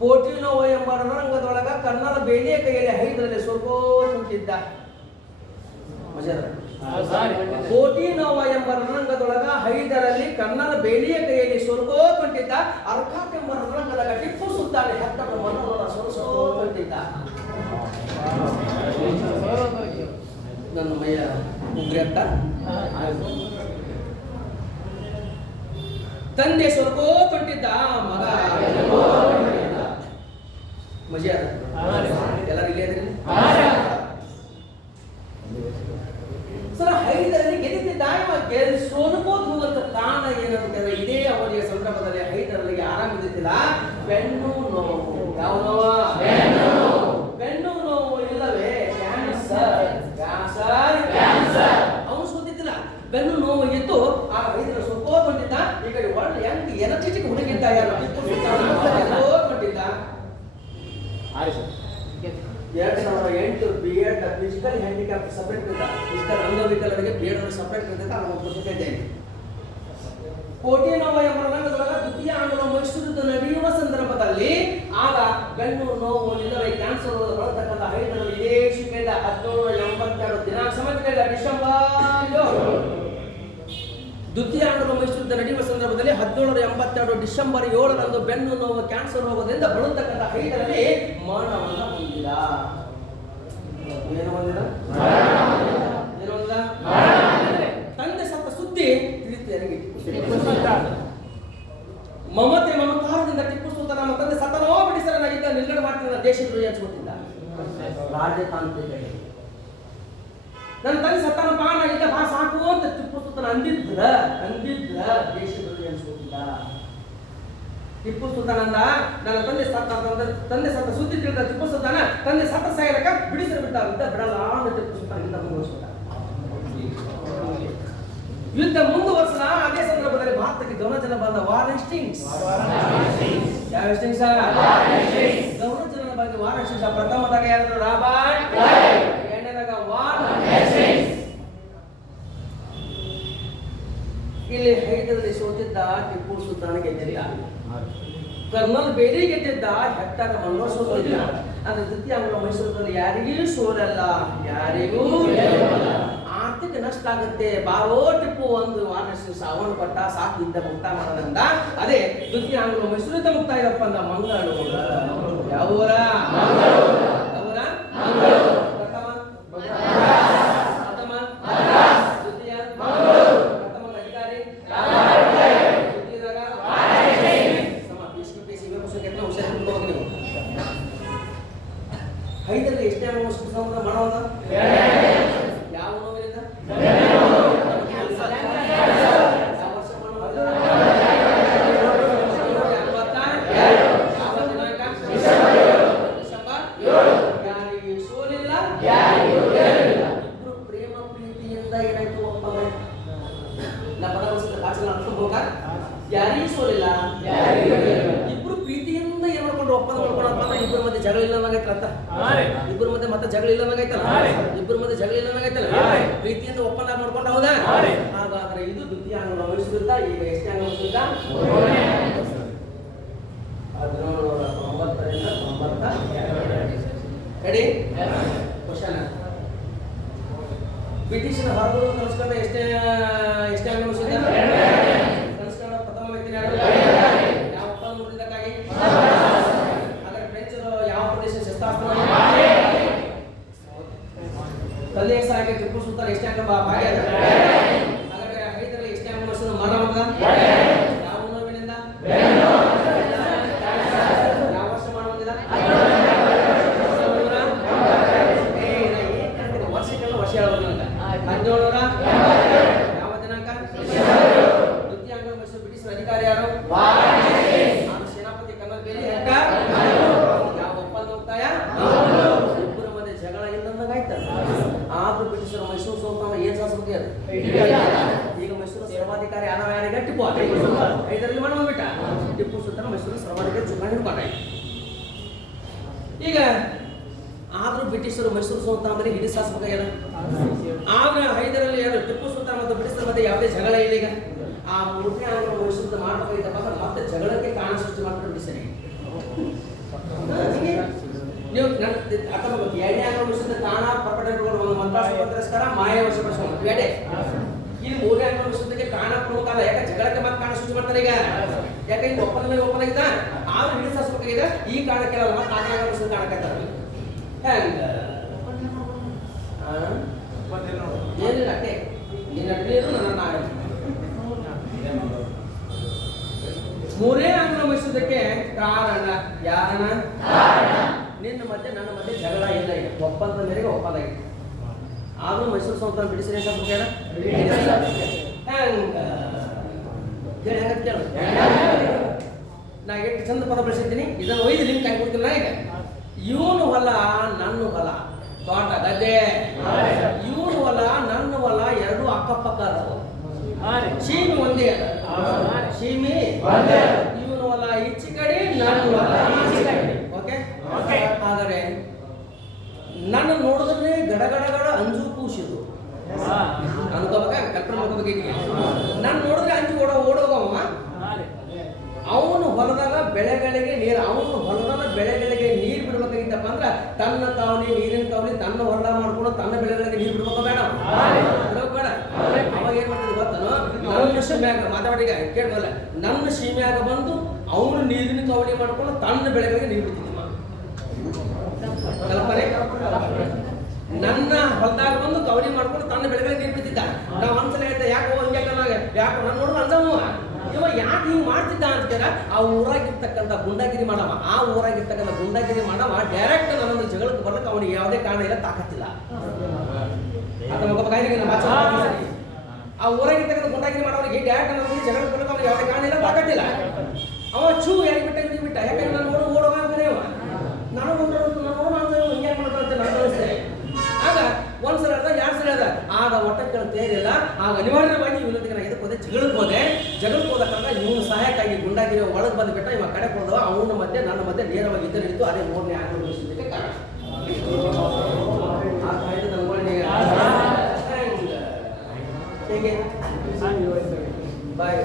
ಪೋರ್ಟಿನೋವಾ ಎಂಬ ರಣರಂಗದೊಳಗ ಕರ್ನಲ್ ಬೇಲಿಯ ಕೈಯಲ್ಲಿ ಹೈದರಾಲಿ ಸೋಲ್ಕೋತಿದ್ದ. ಪೋರ್ಟಿನೋವಾ ಎಂಬ ರಣರಂಗದೊಳಗ ಹೈದರಾಲಿ ಕರ್ನಲ್ ಬೇಲಿಯ ಕೈಯಲ್ಲಿ ಸೋಲ್ಕೋತಿದ್ದ. ಅರ್ಕಾಟ್ ಎಂಬ ರಣರಂಗದಾಗ ಟಿಪ್ಪು ಸುಲ್ತಾನ್ ಹೆಕ್ಟರ್ ಮನ್ರೋನ ಸೋಲಿಸೋತಿದ್ದ. ನನ್ನ ಮೈಯ ಉಗ್ರಿ ಅಂತ ತಂದೆ ಸೋಲ್ಕೋತಿದ್ದ, ಮಗ ಮಜೆ ಅದ. ಎಲ್ಲರೂ ಇಲ್ಲಿ ಅದ್ರಿ ಸರ್. ಹೈದರಾಲಿ ಗೆದ್ದಿದ್ದ, ಸೋಲ್ಕೋತ ಹೋಗಂತ ಕಾರಣ ಏನಂತ ಕೇಳಿದ್ರೆ ಇದೇ ಅವಧಿಯ ಸಂದರ್ಭದಲ್ಲಿ ಹೈದರಾಲಿಗೆ ಆರಾಮಿದ್ದಿಲ್ಲ, ಬೆನ್ನು ನೋವು. ಯಾವ ನೋವ? ಬೆನ್ನು ನೋವು ಇಲ್ಲವೇ ಕ್ಯಾನ್ಸರ್. ಅವನು ಸೋತಿದ್ದಿಲ್ಲ, ಬೆನ್ನು ನೋವು ಇತ್ತು. ಆ ಹೈದರಾಲಿ ಸೋಲ್ಕೋತಿದ್ದ. ಈ ಕಡೆ ಒಳ್ಳೆ ಹೆಂಗ್ ಎನರ್ಜೆಟಿಕ್ ಹುಡುಗಿದ್ದ ಯಾರು? ಟಿಪ್ಪು ಸುಲ್ತಾನ್ ಸೋಲ್ಕೊಂಡಿದ್ದ. 2008 B.Ed ಫಿಸಿಕಲ್ ಹ್ಯಾಂಡಿಕ್ಯಾಪ್ ಸಪರೇಟ್ ಇದ್ದ. ಫಿಸಿಕಲ್ ಅಂಗವಿಕಲರಿಗೆ B.Ed ಸಪರೇಟ್ ಇದ್ದ. ನಾನು ಪುಸ್ತಕ ಇದ್ದೇನೆ. ಪೋರ್ಟಿನೋವಾ ಎಂಬ ರಣರಂಗದೊಳಗ ದ್ವಿತೀಯ ಆಂಗ್ಲ ಮೈಸೂರು ನಡೆಯುವ ಸಂದರ್ಭದಲ್ಲಿ ಆಗ ಬೆನ್ನು ನೋವು ಇಲ್ಲವೇ ಕ್ಯಾನ್ಸರ್ ಬರತಕ್ಕಂಥ ಹೈದರಾಲಿ ವಿದೇಶಿಗಳಿಂದ 1782 ದಿನಾಂಕ ಸಮಯದಲ್ಲಿ ಡಿಸೆಂಬರ್ 7. ದ್ವಿತೀಯ ಆಂಗ್ಲ ಮೈಸೂರು ನಡೆಯುವ ಸಂದರ್ಭದಲ್ಲಿ 1782 ಡಿಸೆಂಬರ್ 7ರಂದು ಬೆನ್ನು ನೋವು ಕ್ಯಾನ್ಸರ್ ರೋಗದಿಂದ ಬಳಲತಕ್ಕಂಥ ಹೈದರಾಲಿ ಮರಣವನ್ನು ಹೊಂದಿದ. ಏನು ಹೊಂದಿದ? ತಂದೆ ಸತ್ತ ಸುದ್ದಿ ತಿಳಿತು. ಮಮತೆ ಮಮಕಾರದಿಂದ ಟಿಪ್ಪು ಸುಲ್ತಾನ್ ನಮ್ಮ ತಂದೆ ಸತ್ತನೋ ಬಿಡಿಸರನಾಗಿದ್ದ, ನಿಲ್ಗಡೆ ಮಾಡ್ತಿದ್ದ, ದೇಶದ್ರೋಹಿ ಅನ್ಸ್ಕೊತಿದ್ದ. ರಾಜತಾಂತ್ರಿಕ ನನ್ನ ತಂದೆ ಸತ್ತಾನ ಪಾನಾಗಿದ್ದ, ಬಾ ಸಾಕು ಅಂತ ಟಿಪ್ಪು ಸುಲ್ತಾನ್ ಅಂದಿದ್ರ ದೇಶದ್ರೋಹಿ ಅನ್ಸ್ಕೊತಿದ್ದ. ಟಿಪ್ಪು ಸುಲ್ತಾನ್ ಅಂದ, ನನ್ನ ತಂದೆ ಸತ್ತ ಸುದ್ದಿ ತಿಳಿದ ಟಿಪ್ಪು ಸುಲ್ತಾನ ತಂದೆ ಸತ್ತ ಸಾಯಲಕ್ಕ ಬಿಡಿಸಲು ಬಿಡಲ್ಲ ಅಂತ ಟಿಪ್ಪು ಸುಲ್ತಾನ್ ಯುದ್ಧ ಮುಂದುವರಿಸಿದ. ಯುದ್ಧ ಮುಂದುವರಿಸಿದ. ಅದೇ ಸಂದರ್ಭದಲ್ಲಿ ಭಾರತಕ್ಕೆ ಗಮನಜನ ಬಂದ ವಾರ್ ಹೇಸ್ಟಿಂಗ್ಸ್. ಯಾವ ಹೇಸ್ಟಿಂಗ್ಸ್? ಗಮನಜನ ಬಂದ ವಾರ್ ಹೇಸ್ಟಿಂಗ್ಸ್. ಪ್ರಥಮದಾಗ ಯಾರು? ರಾಬರ್ಟ್. ಎರಡನೇದಾಗ ವಾರ್ ಹೇಸ್ಟಿಂಗ್ಸ್. ಇಲ್ಲಿ ಹೈದರಾಲಿ ಸೋತಿದ್ದ, ಟಿಪ್ಪು ಸುಲ್ತಾನ್ ಗೆದ್ದಿದ್ದ. ಕರ್ನಲ್ ಬೇಲಿ ಗೆದ್ದಿದ್ದ, ಹೆಕ್ಟರ್ ಮನ್ರೋ ಸೋತಿದ್ದ. ಅಂದ್ರೆ ದ್ವಿತೀಯ ಆಂಗ್ಲ ಮೈಸೂರಿನಲ್ಲಿ ಯಾರಿಗೂ ಸೋಲಲ್ಲ, ಯಾರಿಗೂ ಆರ್ಥಿಕ ನಷ್ಟ ಆಗುತ್ತೆ. ಬಾರೋ ಟಿಪ್ಪು ಒಂದು ವಾರ್ಷಿಕ ಸಾವನ್ನ ಪಟ್ಟ, ಸಾಕು ಯುದ್ಧ ಮುಕ್ತ ಮಾಡೋದಂದ. ಅದೇ ದ್ವಿತೀಯ ಆಂಗ್ಲ ಮೈಸೂರು ಯುದ್ಧ ಮುಕ್ತ ಇದಪ್ಪ ಅಂದ. ಮಂಗಳೂರು. ಯಾವ ಊರ? ಪ್ರಥಮ ದ್ವಿತೀಯ ಪ್ರಥಮ ಅಧಿಕಾರಿ ತಿಳ್ಕೊಬೇಕು ನೀವು. ಐದರಲ್ಲಿ ಎಷ್ಟೇ ಮಾಡೋದ ಯಾವ ನೋವಿನಿಂದ ಯಾರಿಗೂ ಸೋಲಿಲ್ಲ, ಇಬ್ರು ಪ್ರೀತಿಯಿಂದ ಏನ್ ಮಾಡ್ಕೊಂಡು ಒಪ್ಪಂದ ಮಾಡ್ಕೊಂಡಪ್ಪ ಇಬ್ಬರ ಮಧ್ಯೆ ಜಗಳ ಇಲ್ಲ ಅನ್ನಂಗೈತಲ್ಲ, ಇಬ್ಬರ ಮಧ್ಯೆ ಮತ್ತೆ ಜಗಳ ಇಲ್ಲ ಅನ್ನಂಗೈತಲ್ಲ, ಇಬ್ಬರ ಮಧ್ಯೆ ಜಗಳ ಇಲ್ಲ ಅನ್ನಂಗೈತಲ್ಲ, ಪ್ರೀತಿಯಿಂದ ಒಪ್ಪಂದ ಮಾಡ್ಕೊಂಡು ಹೌದಾ? ಹಾಗಾದ್ರೆ ಇದು ದ್ವಿತೀಯ ಅಂಗ ವಹಿಸಿದ್ದ. ಈಗ ಎಷ್ಟೇ ಅಂಗ ವಹಿಸಿದ್ದ? 1790ರಿಂದ 92. ರೆಡಿ? ಕ್ವಶನ್ ಬ್ರಿಟಿಷರ ಹೊರಬರು ಕಲಿಸ್ಕೊಂಡ ಎಷ್ಟೇ ಅಂಗ ವಹಿಸಿದ್ದ? ಪ್ರಥಮ ವ್ಯಕ್ತಿ ಯಾವ ಒಪ್ಪಂದ ನೋಡಿದ್ದಕ್ಕಾಗಿ? ಹಾಗಾದ್ರೆ ಫ್ರೆಂಚರು ಯಾವ ಪ್ರದೇಶ ಶಸ್ತ್ರಾಸ್ತ್ರ ಕಲ್ಲಿಯ ಸಾಗಿ ಟಿಪ್ಪು ಸುಲ್ತಾನ್ ಎಷ್ಟೇ ಅಂಗ ಭಾಗಿಯಾದ? ಹಾಗಾದ್ರೆ ಐದರಲ್ಲಿ ಎಷ್ಟೇ ಅಂಗ ವಹಿಸಿದ? ಮರಣದ ಯಾವ ನೋವಿನಿಂದ? ಯಾವ ವರ್ಷ ಮಾಡುವುದಿಲ್ಲ? ವರ್ಷಕ್ಕೆಲ್ಲ ವರ್ಷ ಹೇಳೋದಿಲ್ಲ. 1700 ಯಾವ ದಿನಾಂಕ? ಅಧಿಕಾರಿ ಯಾರು? ಸೇನಾಪತಿ ಕಮಲ್ ಬೇಲಿ ಹೆಕ್ಕ. ಯಾವ ಒಪ್ಪಂದ ಹೋಗ್ತಾಯ? ಇಬ್ಬರ ಮಧ್ಯೆ ಜಗಳ ಇಲ್ಲಂದಾಯ್ತಲ್ಲ. ಆದ್ರೂ ಬ್ರಿಟಿಷರು ಮೈಸೂರು ಸುಲ್ತಾನ ಏನ್ ಶಾಸಕ ಅದು? ಈಗ ಮೈಸೂರು ಸರ್ವಾಧಿಕಾರಿ ಆನವ ಯಾರಿಗೆ? ಟಿಪ್ಪು. ಐದರಲ್ಲಿ ಮಾಡ್ಬಿಟ್ಟ ಟಿಪ್ಪು ಸುಲ್ತಾನ ಮೈಸೂರು ಸರ್ವಾಧಿಕಾರಿ ಚುನಾವಣೆ ಹಿಡ್ಕೊಂಡ. ಈಗ ಆದ್ರೂ ಬ್ರಿಟಿಷರು ಮೈಸೂರು ಸುಲ್ತಾನರಿಗೆ ಹಿಡಿ ಶಾಸಕ ಆಗ್ಯಾರ. ಆಗ ಐದರಲ್ಲಿ ಯಾರು? ಟಿಪ್ಪು ಸುಲ್ತಾನ್ ಮತ್ತು ಬ್ರಿಟಿಷರ ಮಧ್ಯೆ ಯಾವುದೇ ಜಗಳ ಇಲ್ಲ. ಈಗ ಆ ಮೂರನೇ ಅಂಗ ವಹಿಸಿದ ಮಾಡಬೇಕೈತಪ್ಪ ಅಂದ್ರೆ ಮತ್ತೆ ಜಗಳಕ್ಕೆ ಕಾರಣ ಸೃಷ್ಟಿ ಮಾಡ್ಕೊಂಡು ಸರಿ. ನೀವು ಅಥವಾ ಎರಡನೇ ಅಂಗ ವಹಿಸಿದ ತಾಣ ಪ್ರಕಟಣೆಗಳು ಒಂದು ಮಂತ್ರಾಸ್ತ್ರ ತಿರಸ್ಕಾರ ಮಾಯ ವಶಪಡಿಸ್ಕೊಂಡು ಎರಡೇ. ಇಲ್ಲಿ ಮೂರನೇ ಅಂಗ ವಹಿಸಿದ್ದಕ್ಕೆ ಕಾರಣ ಪ್ರಮುಖ ಅಲ್ಲ. ಯಾಕೆ ಜಗಳಕ್ಕೆ ಮತ್ತೆ ಕಾರಣ ಸೃಷ್ಟಿ ಮಾಡ್ತಾರೆ. ಈಗ ಯಾಕೆ ಇದು ಒಪ್ಪಂದ ಮೇಲೆ ಒಪ್ಪಂದ ಆಗಿದ್ದ ಆದ್ರೂ ಹಿಡಿಸಾಸ್ಬೇಕಾಗಿದೆ. ಈ ಕಾರಣಕ್ಕೆ ಮತ್ತೆ ನಾನೇ ಅಂಗ ವಹಿಸಿದ ಕಾರಣಕ್ಕೆ ಹೆಂಗ ಏನಿಲ್ಲ ಅಟ್ಟೆ ನಿನ್ನ ಅಡ್ಡಿಯರು ನನ್ನ ಮೂರೇ ಅಂಗ ವಹಿಸುವುದಕ್ಕೆ ಕಾರಣ ಯಾರಣ? ನಿನ್ನ ಮಧ್ಯೆ ನನ್ನ ಮಧ್ಯೆ ಜಗಳ ಇಲ್ಲ. ಈಗ ಒಪ್ಪಂದ ಮೇರೆಗೆ ಒಪ್ಪಂದ ಆಗಿದೆ. ಆದ್ರೂ ಮೈಸೂರು ಸಂಸ್ಥಾನ ಬಿಡಿಸಿದ್ರೆ ಕೇಳ ನಾ ಎಷ್ಟು ಚಂದ ಪದ ಬಳಸಿದ್ದೀನಿ. ಇದನ್ನು ಒಯ್ದು ನಿಮ್ಗೆ ಕೈ ಕೊಡ್ತೀನಿ. ನಾ ಈಗ ಇವನು ಹೊಲ ನನ್ನ ಹೊಲ ತೋಟ ಗದ್ದೆ, ಇವನು ಹೊಲ ನನ್ನ ಹೊಲ ಎರಡು ಅಕ್ಕಪಕ್ಕ ಅದಾವ. ಸೀಮೆ ಒಂದೇ ಅದ. ಸೀಮೆ ಇವನು ಹೊಲ ಈಚೆ ಕಡೆ, ನನ್ನ ಹೊಲ ಈಚೆ ಕಡೆ. ಓಕೆ. ಆದರೆ ನನ್ನ ನೋಡಿದ್ರೆ ಗಡಗಡಗಡ ಅಂಜು ಕೂಸಿದು ಅನ್ಕೋಬೇಕ, ಕಲ್ಪನೆ ಮಾಡ್ಕೋಬೇಕು. ನಾನು ನೋಡಿದ್ರೆ ಅಂಜು ಓಡೋಗವ. ಅವನು ಹೊಲದಾಗ ಬೆಳೆಗಳಿಗೆ ನೀರು, ಅವನು ಹೊಲದಾಗ ಬೆಳೆಗಳಿಗೆ ನೀರು ಬಿಡ್ಬೇಕಾಗಿತ್ತಪ್ಪ ಅಂದ್ರೆ ತನ್ನ ಕಾವಲಿ, ನೀರಿನ ಕಾವಲಿ ತನ್ನ ಹೊಲ ಮಾಡ್ಕೊಂಡು ತನ್ನ ಬೆಳೆಗಳಿಗೆ ನೀರು ಬಿಡ್ಬೇಕು. ಬೇಡ ಬೇಡ. ಅವಾಗ ಏನ್ ಮಾಡ್ತಿದ್ ಗೊತ್ತನು? ನನ್ನ ಸೀಮೆಯಾಗ ಮಾತಾಡಿಗ ಕೇಳಲ್ಲ. ನನ್ನ ಸೀಮೆಯಾಗ ಬಂದು ಅವನು ನೀರಿನ ಕಾವಲಿ ಮಾಡ್ಕೊಂಡು ತನ್ನ ಬೆಳೆಗಳಿಗೆ ನೀರು ಬಿಡ್ತಿದ್ದ. ಕಲ್ಪನೆ. ನನ್ನ ಹೊಲದಾಗ ಬಂದು ಕವಲಿ ಮಾಡ್ಕೊಂಡು ತನ್ನ ಬೆಳೆಗಳಿಗೆ ನೀರು ಬಿಡ್ತಿದ್ದ. ನಾವು ಒಂದ್ಸಲ ಹೇಳ್ತೇವೆ ಯಾಕೋ ಯಾಕೋ ನಾನು ನೋಡಿದ್ರೆ ಅಂಜವ ಇವ ಯಾಕೆ ಹಿಂಗೆ ಮಾಡ್ತಿದ್ದ ಅಂತೀರ? ಆ ಊರಾಗಿರ್ತಕ್ಕಂಥ ಗುಂಡಾಗಿರಿ ಮಾಡವ, ಡೈರೆಕ್ಟ್ ನನ್ನೊಂದು ಜಗಳಕ್ಕೆ ಬರ್ಲಿಕ್ಕೆ ಅವನಿಗೆ ಯಾವುದೇ ಕಾರಣ ಇಲ್ಲ, ತಾಕತ್ತಿಲ್ಲ. ಆ ಊರಾಗಿರ್ತಕ್ಕಂಥ ಗುಂಡಾಗಿರಿ ಮಾಡೋರಿಗೆ ಡೈರೆಕ್ಟ್ ನನ್ನೊಂದು ಜಗಳಕ್ಕೆ ಬರ್ಲಿಕ್ಕೆ ಅವನಿಗೆ ಯಾವುದೇ ಕಾರಣ ಇಲ್ಲ, ತಾಕತ್ತಿಲ್ಲ. ಅವ ಚೂ ಯಾಕೆ ಬಿಟ್ಟ ಬಿಟ್ಟ. ಯಾಕಂದ್ರೆ ನಾನು ಓಡುವಾಗ ನಾನು ಹಿಂಗೆ ಮಾಡ್ಕೊಂತ ನಾನು ಅನಿಸ್ತೇನೆ. ಆಗ ಒಂದ್ಸಲ ಹೇಳ್ದ, ಎರಡು ಸಲ ಹೇಳ್ದ. ಆಗ ಒಟ್ಟಕ್ಕೆ ತೇರಿಲ್ಲ. ಆಗ ಅನಿವಾರ್ಯವಾಗಿ ಇವನೊಂದಿಗೆ ನಾನು ಇದಕ್ಕೆ ಹೋದೆ, ಜಗಳಕ್ಕೆ ಹೋದಕ್ಕಂದ್ರೆ ಇವನು ಸಹಾಯಕ್ಕಾಗಿ ಗುಂಡಾಗಿರಿ ಒಳಗೆ ಬಂದುಬಿಟ್ಟ. ಇವಾಗ ಕಡೆ ಕೊಡದವ ಅವನ ಮಧ್ಯೆ ನನ್ನ ಮಧ್ಯೆ ನೇರವಾಗಿ ಇದ್ದ ನಡೀತು. ಅದೇ ಮೂರನೇ ಅಂಗ ವಹಿಸಿದ್ದಕ್ಕೆ ಕಾರಣ. ಹೇಗೆ ಬಾಯ್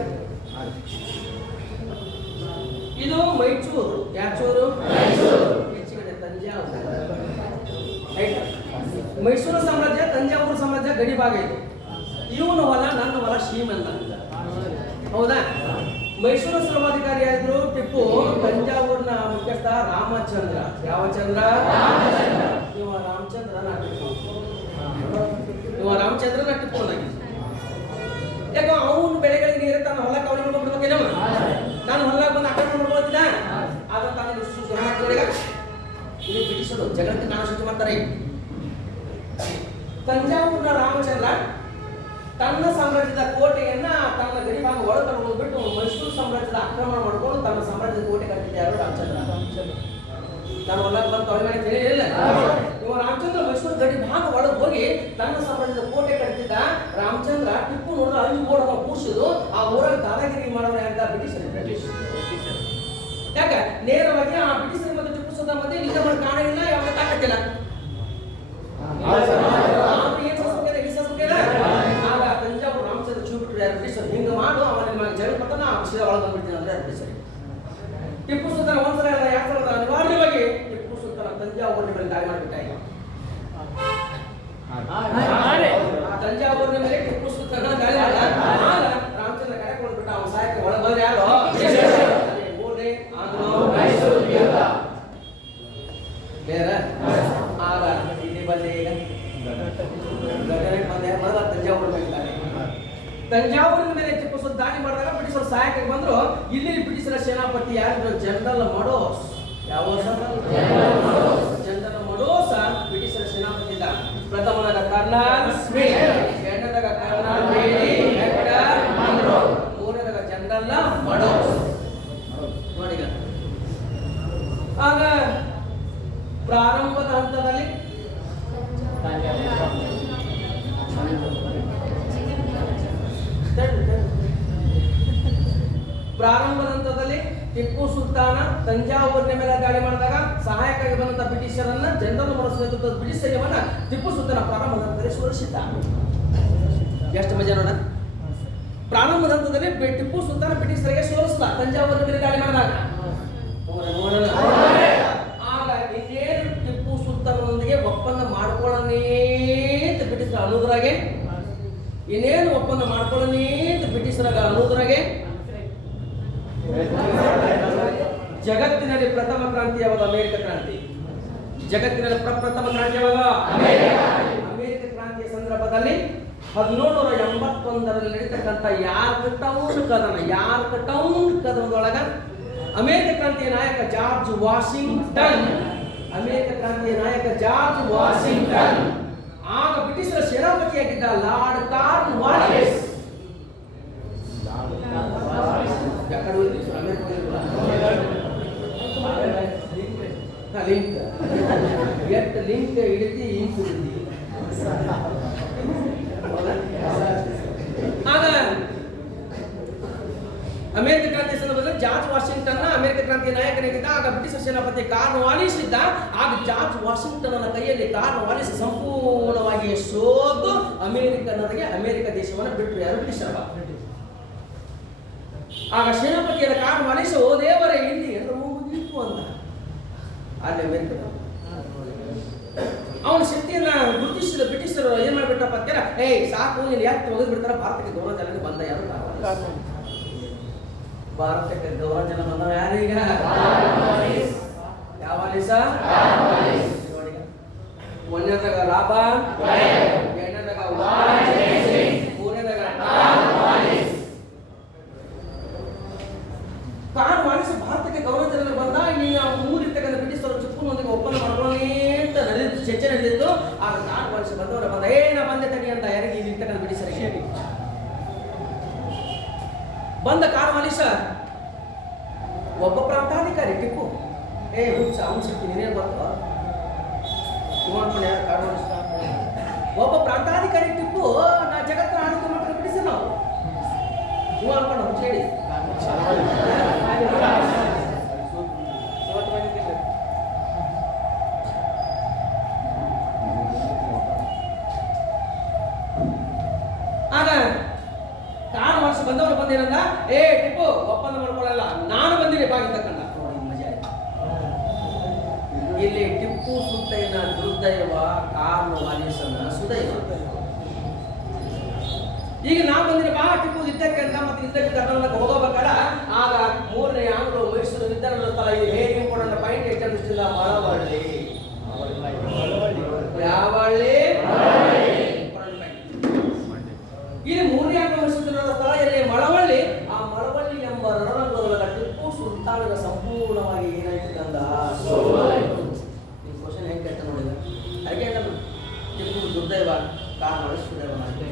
ಇದು ಮೈಸೂರು. ಯಾಚೂರು ಹೆಚ್ಚಿಗೆ ತಂಜಾವೂರು. ಮೈಸೂರು ಸಾಮ್ರಾಜ್ಯ ತಂಜಾವೂರು ಸಾಮ್ರಾಜ್ಯ ಗಡಿ ಭಾಗ ಇದು. ಇವನು ಹೊಲ ನನ್ನ ಹೊಲ ಶ್ರೀಮಂತ. ಹೌದಾ? ಮೈಸೂರು ಸರ್ವಾಧಿಕಾರಿಯಾದ್ರು ಟಿಪ್ಪು. ತಂಜಾವೂರಿನ ಮುಖ್ಯಸ್ಥ ರಾಮಚಂದ್ರ. ಯಾವ ಚಂದ್ರ? ಇವ ರಾಮಚಂದ್ರನ ಟಿಪ್ಪು. ಯಾಕೋ ಅವನು ಬೆಳೆಗಳಿಗೆ ನೀರು ತನ್ನ ಹೊಲ ಕವಲಿ ಮಾಡ್ಬಿಡ್ಬೇಕೇನವ. ನಾನು ಹೊಲ ಬಂದು ಆಕ್ರಮಣ ಮಾಡ್ಬೋದಿಲ್ಲ. ಆಗ ತಾನು ಜಗಳಕ್ಕೆ ಕಾರಣ ಸೃಷ್ಟಿ ಮಾಡ್ತಾರೆ. ತಂಜಾವೂರಿನ ರಾಮಚಂದ್ರ ತನ್ನ ಸಾಮ್ರಾಜ್ಯದ ಕೋಟೆಯನ್ನ ತನ್ನ ಗಡಿಭಾಗ ಒಳಗೆ ಬಿಟ್ಟು ಮೈಸೂರು ಸಾಮ್ರಾಜ್ಯದ ಆಕ್ರಮಣ ಮಾಡಿಕೊಂಡು ತನ್ನ ಸಾಮ್ರಾಜ್ಯದ ಕೋಟೆ ಕಟ್ಟಿದ್ದ ಯಾರು? ರಾಮಚಂದ್ರ. ನಾನು ಹೊಲಕ್ಕೆ ಬಂತು ಅವಳ ತಿಳಿಯಲಿಲ್ಲ. ಇವ ರಾಮಚಂದ್ರ ಮೈಸೂರು ಗಡಿ ಭಾಗ ಒಳಗೆ ಹೋಗಿ ತನ್ನ ಸಾಮ್ರಾಜ್ಯದ ಕೋಟೆ ಕಟ್ಟಿದ್ದ. ರಾಮಚಂದ್ರ ಟಿಪ್ಪು ನೋಡಿದ್ರೆ 5 ಗೋಡನ್ನು ಕೂರಿಸಿದ್ದು ಆ ಊರಲ್ಲಿ ದಾದಾಗಿರಿ ಮಾಡೋರು ಯಾರಿದ್ದ? ಬ್ರಿಟಿಷ್. ಯಾಕೆ ನೇರವಾಗಿ ಆ ಬ್ರಿಟಿಷರ ಮತ್ತೆ ಟಿಪ್ಪು ಸುಲ್ತಾನ್ ಮಧ್ಯೆ ಯುದ್ಧ ಮಾಡಿ ಕಾರಣ ಇಲ್ಲ, ಯಾವಾಗ ತಾಕತ್ತಿಲ್ಲ. ಆಗ ತಂಜಾವೂರು ರಾಮಚಂದ್ರ ಚೂಬಿಟ್ರು ಯಾರು? ಬ್ರಿಟಿಷರು. ಹಿಂಗೆ ಮಾಡು ಅವನ ನಿಮಗೆ ಜಗಳ ಪಟ್ಟನ ಸೀದಾ ಒಳಗೆ ಬಂದ್ಬಿಡ್ತೀನಿ ಅಂದ್ರೆ ಬ್ರಿಟಿಷರು. ಟಿಪ್ಪು ಸುಲ್ತಾನ್ ಒಂದ್ಸಲ ಅಲ್ಲ 2 ಸಲ ಅನಿವಾರ್ಯವಾಗಿ ಟಿಪ್ಪು ಸುಲ್ತಾನ್ ತಂಜಾವೂರಿನ ಮೇಲೆ ದಾಳಿ ಮಾಡಿಬಿಟ್ಟ. ತಂಜಾವೂರಿನ ಮೇಲೆ ಟಿಪ್ಪು ಸುಲ್ತಾನ್ ದಾಳಿ ಮಾಡಿದ. ಆಗ ರಾಮಚಂದ್ರ ಕರೆಕೊಂಡ್ಬಿಟ್ಟ. ಅವನ ಸಹಾಯಕ್ಕೆ ಒಳಗೆ ಬಂದ್ರೆ ಯಾರು? ಆಗ ಇಲ್ಲಿ ಬಂದೆ. ಈಗ ತಂಜಾವೂರಿನ ಮೇಲೆ ಟಿಪ್ಪು ಸುಲ್ತಾನ್ ದಾಳಿ ಮಾಡಿದಾಗ ಬ್ರಿಟಿಷರು ಸಹಾಯಕ್ಕೆ ಬಂದ್ರು. ಇಲ್ಲಿ ಬ್ರಿಟಿಷರ ಸೇನಾಪತಿ ಯಾರು? ಜನರಲ್ ಮಡೋಸ್. ಯಾವ ಜನರಲ್ ಮಡೋಸ್ ಬ್ರಿಟಿಷರ ಸೇನಾಪತಿ ಇದ್ದ. ಪ್ರಥಮನಾದ ಕರ್ನಲ್ ಸ್ಮಿತ್, ಎರಡನೇದಾಗ ಕರ್ನಲ್ ಬೇಡಿ, ಮೂರನೇದಾಗ ಜನರಲ್ ಮಡೋಸ್. ನೋಡಿ, ಆಗ ಪ್ರಾರಂಭದ ಹಂತದಲ್ಲಿ ಟಿಪ್ಪು ಸುಲ್ತಾನ ತಂಜಾವೂರಿನ ಮೇಲೆ ದಾಳಿ ಮಾಡಿದಾಗ ಸಹಾಯಕ್ಕಾಗಿ ಬಂದಂತ ಬ್ರಿಟಿಷರನ್ನ ಜನರಲ್ ಮಡೋಸ್ ನೇತೃತ್ವದ ಬ್ರಿಟಿಷ್ ಸೈನ್ಯವನ್ನ ಟಿಪ್ಪು ಸುಲ್ತಾನ ಪ್ರಾರಂಭದ ಹಂತದಲ್ಲಿ ಸೋಲಿಸಿದ್ದ. ಎಷ್ಟು ಮಜಾ ನೋಡ. ಪ್ರಾರಂಭದ ಹಂತದಲ್ಲಿ ಟಿಪ್ಪು ಸುಲ್ತಾನ ಬ್ರಿಟಿಷರಿಗೆ ಸೋಲಿಸಿದ ತಂಜಾವೂರಿನ ಮೇಲೆ ದಾಳಿ ಮಾಡಿದಾಗ. ಆಗ ಇನ್ನೇನು ಟಿಪ್ಪು ಸುಲ್ತಾನದೊಂದಿಗೆ ಒಪ್ಪಂದ ಮಾಡ್ಕೊಳ್ಳನೇಂತ ಬ್ರಿಟಿಷರ ಅನ್ನೋದ್ರಾಗೆ ಇನ್ನೇನು ಒಪ್ಪಂದ ಮಾಡ್ಕೊಳ್ಳನೇಂತ ಬ್ರಿಟಿಷರ ಅನ್ನೋದ್ರಾಗೆ ಜಗತ್ತಿನಲ್ಲಿ ಪ್ರಥಮ ಕ್ರಾಂತಿ ಯಾವಾಗ? ಅಮೆರಿಕ ಕ್ರಾಂತಿ. ಜಗತ್ತಿನಲ್ಲಿ ಪ್ರಥಮ ಕ್ರಾಂತಿ ಯಾವಾಗ? ಅಮೆರಿಕ ಕ್ರಾಂತಿಯ ಸಂದರ್ಭದಲ್ಲಿ 1781ರಲ್ಲಿ ನಡೀತಕ್ಕಂಥ ಯಾರ್ಕ್ಟೌನ್ ಕದನದೊಳಗ ಅಮೆರಿಕ ಕ್ರಾಂತಿಯ ನಾಯಕ ಜಾರ್ಜ್ ವಾಷಿಂಗ್ಟನ್ ಆಗ ಬ್ರಿಟಿಷರ ಸೇನಾಪತಿಯಾಗಿದ್ದ ಲಾರ್ಡ್ ಕಾರ್ನ್ ವಾಲಿಸ್. ಲಿಂಕ್ ಹಿಡಿತಿ ಆಗ ಅಮೆರಿಕ ಕ್ರಾಂತಿ ಸಂದರ್ಭದಲ್ಲಿ ಜಾರ್ಜ್ ವಾಷಿಂಗ್ಟನ್ ಅಮೆರಿಕ ಕ್ರಾಂತಿಯ ನಾಯಕನಾಗಿದ್ದ. ಆಗ ಬ್ರಿಟಿಷ್ ಸೇನಾಪತಿ ಕಾರ್ನ್ ವಾಲಿಸ್ ಇದ್ದ. ಆಗ ಜಾರ್ಜ್ ವಾಷಿಂಗ್ಟನ್ ಕೈಯಲ್ಲಿ ಕಾರ್ನ್ ವಾಲಿಸ್ ಸಂಪೂರ್ಣವಾಗಿ ಸೋತು ಅಮೆರಿಕನರಿಗೆ ಅಮೆರಿಕ ದೇಶವನ್ನು ಬಿಟ್ಟರು. ಯಾರು? ಬ್ರಿಟಿಷರ. ಆಗ ಸೇನಾಪತಿಯಾದ ಕಾರ್ನ್ ವಾಲಿಸ್, ಓ ದೇವರೇ, ಇಲ್ಲಿ ಎಲ್ಲರೂ ಮುಗಿಯಿತು ಅಂತ. ಅಲ್ಲಿ ಅಮೆರಿಕ ಅವನ ಶಕ್ತಿಯನ್ನ ಗುರುತಿಸಿದ ಬ್ರಿಟಿಷರು ಏನ್ ಮಾಡ್ಬಿಟ್ಟಪ್ಪ ಅಂತೀರ? ಸಾಕು, ನೀನು ಯಾಕೆ ತೆಗೆದು ಬಿಡ್ತಾರ? ಭಾರತಕ್ಕೆ ಗೌರವ ಜನ ಬಂದ ಯಾರು? ಭಾರತಕ್ಕೆ ಗೌರವ ಜನ ಬಂದ ಯಾರೀಗ? ಯಾವ ವಾಲಿಸ? ಒಂದನೇದಾಗ ರಾಬ, ಎರಡನೇದಾಗ ಮೂರನೇದಾಗ ಕಾರ್ನ್ ವಾಲಿಸ್ ಭಾರತಕ್ಕೆ ಗೌರವ ಜನರು ಬಂದ. ಈಗ ಮೂರಿರ್ತಕ್ಕಂಥ ಬ್ರಿಟಿಷರು ಚಿಕ್ಕನೊಂದಿಗೆ ಒಪ್ಪಂದ ಮಾಡ್ಕೊಳ್ಳಿ ಅಂತ ಚರ್ಚೆ ನಡೆದಿತ್ತು. ಆಗ ಕಾರ್ನ್ ವಾಲಿಸ್ ಬಂದವರ ಬಂದ, ನಾ ಬಂದೆ ತಡಿ ಅಂತ ಯಾರಿಗೆ ಇರ್ತಕ್ಕಂಥ ಬ್ರಿಟಿಷರಿಗೆ ಬಂದ. ಕಾರ್ನ್ ವಾಲಿಸ್ ಒಬ್ಬ ಪ್ರಾಂತಾಧಿಕಾರಿ ಟಿಪ್ಪು, ಹುಚ್ಚ ಅವನ ಶಕ್ತಿ ನೀನೇನು ಬರ್ತಾವ ಯಾರು? ಕಾರ್ನ್ ವಾಲಿಸ್ ಒಬ್ಬ ಪ್ರಾಂತಾಧಿಕಾರಿ ಟಿಪ್ಪು, ನಾ ಜಗತ್ತಿನ ಆಡಳಿತ ಮಾಡ್ಕೊಂಡು ಬಿಡಿಸಿ ನಾವು ಇವ ಅನ್ಕೊಂಡು ಹುಚ್ಚ ಹೇಳಿ. ಆಗ ಕಾರ್ನ್ ವಾಲಿಸ್ ಬಂದವರು ಬಂದಿರಲ್ಲ, ಟಿಪ್ಪು ಒಪ್ಪಂದ ಮಾಡ್ಕೊಳ್ಳಲ್ಲ, ನಾನು ಬಂದಿನಿ ಬಾಗಿರ್ತಕ್ಕಂಥ. ಇಲ್ಲಿ ಟಿಪ್ಪು ಸುಲ್ತಾನ ದುರ್ದೈವ, ಕಾರ್ನ್ ವಾಲಿಸನ ಸುದೈವ. ಈಗ ನಾ ಬಂದಿನ ಬಾ ಟಿಪ್ಪು ಯುದ್ಧಕ್ಕೆ ಅಂತ. ಮತ್ತೆ ಯುದ್ಧಕ್ಕೆ ಕರ್ನಾಟಕ ಹೋಗಬೇಕಲ್ಲ. ಆಗ 3ನೇ ಆಂಗ್ಲೋ ಮೈಸೂರು ಯುದ್ಧ ನಡೆದ ಇದು ಹೇಗೆ ಇಂಪಾರ್ಟೆಂಟ್ ಪಾಯಿಂಟ್ ಎಷ್ಟು ದೃಷ್ಟಿಯಿಂದ ಮಳವಳ್ಳಿ. ಯಾವಳ್ಳಿ? ಇಲ್ಲಿ 3ನೇ ಆಂಗ್ಲೋ ಮೈಸೂರು ನಡೆದ ಸ್ಥಳ ಎಲ್ಲಿ? ಮಳವಳ್ಳಿ. ಆ ಮಳವಳ್ಳಿ ಎಂಬ ರಣರಂಗದೊಳಗ ಟಿಪ್ಪು ಸುಲ್ತಾನನ ಸಂಪೂರ್ಣವಾಗಿ ಏನಾಯ್ತು ಕಂದ? ಕ್ವಶನ್ ಹೆಂಗೆ ಕಾರಣ ಸುದೇವನಾಗಿದೆ.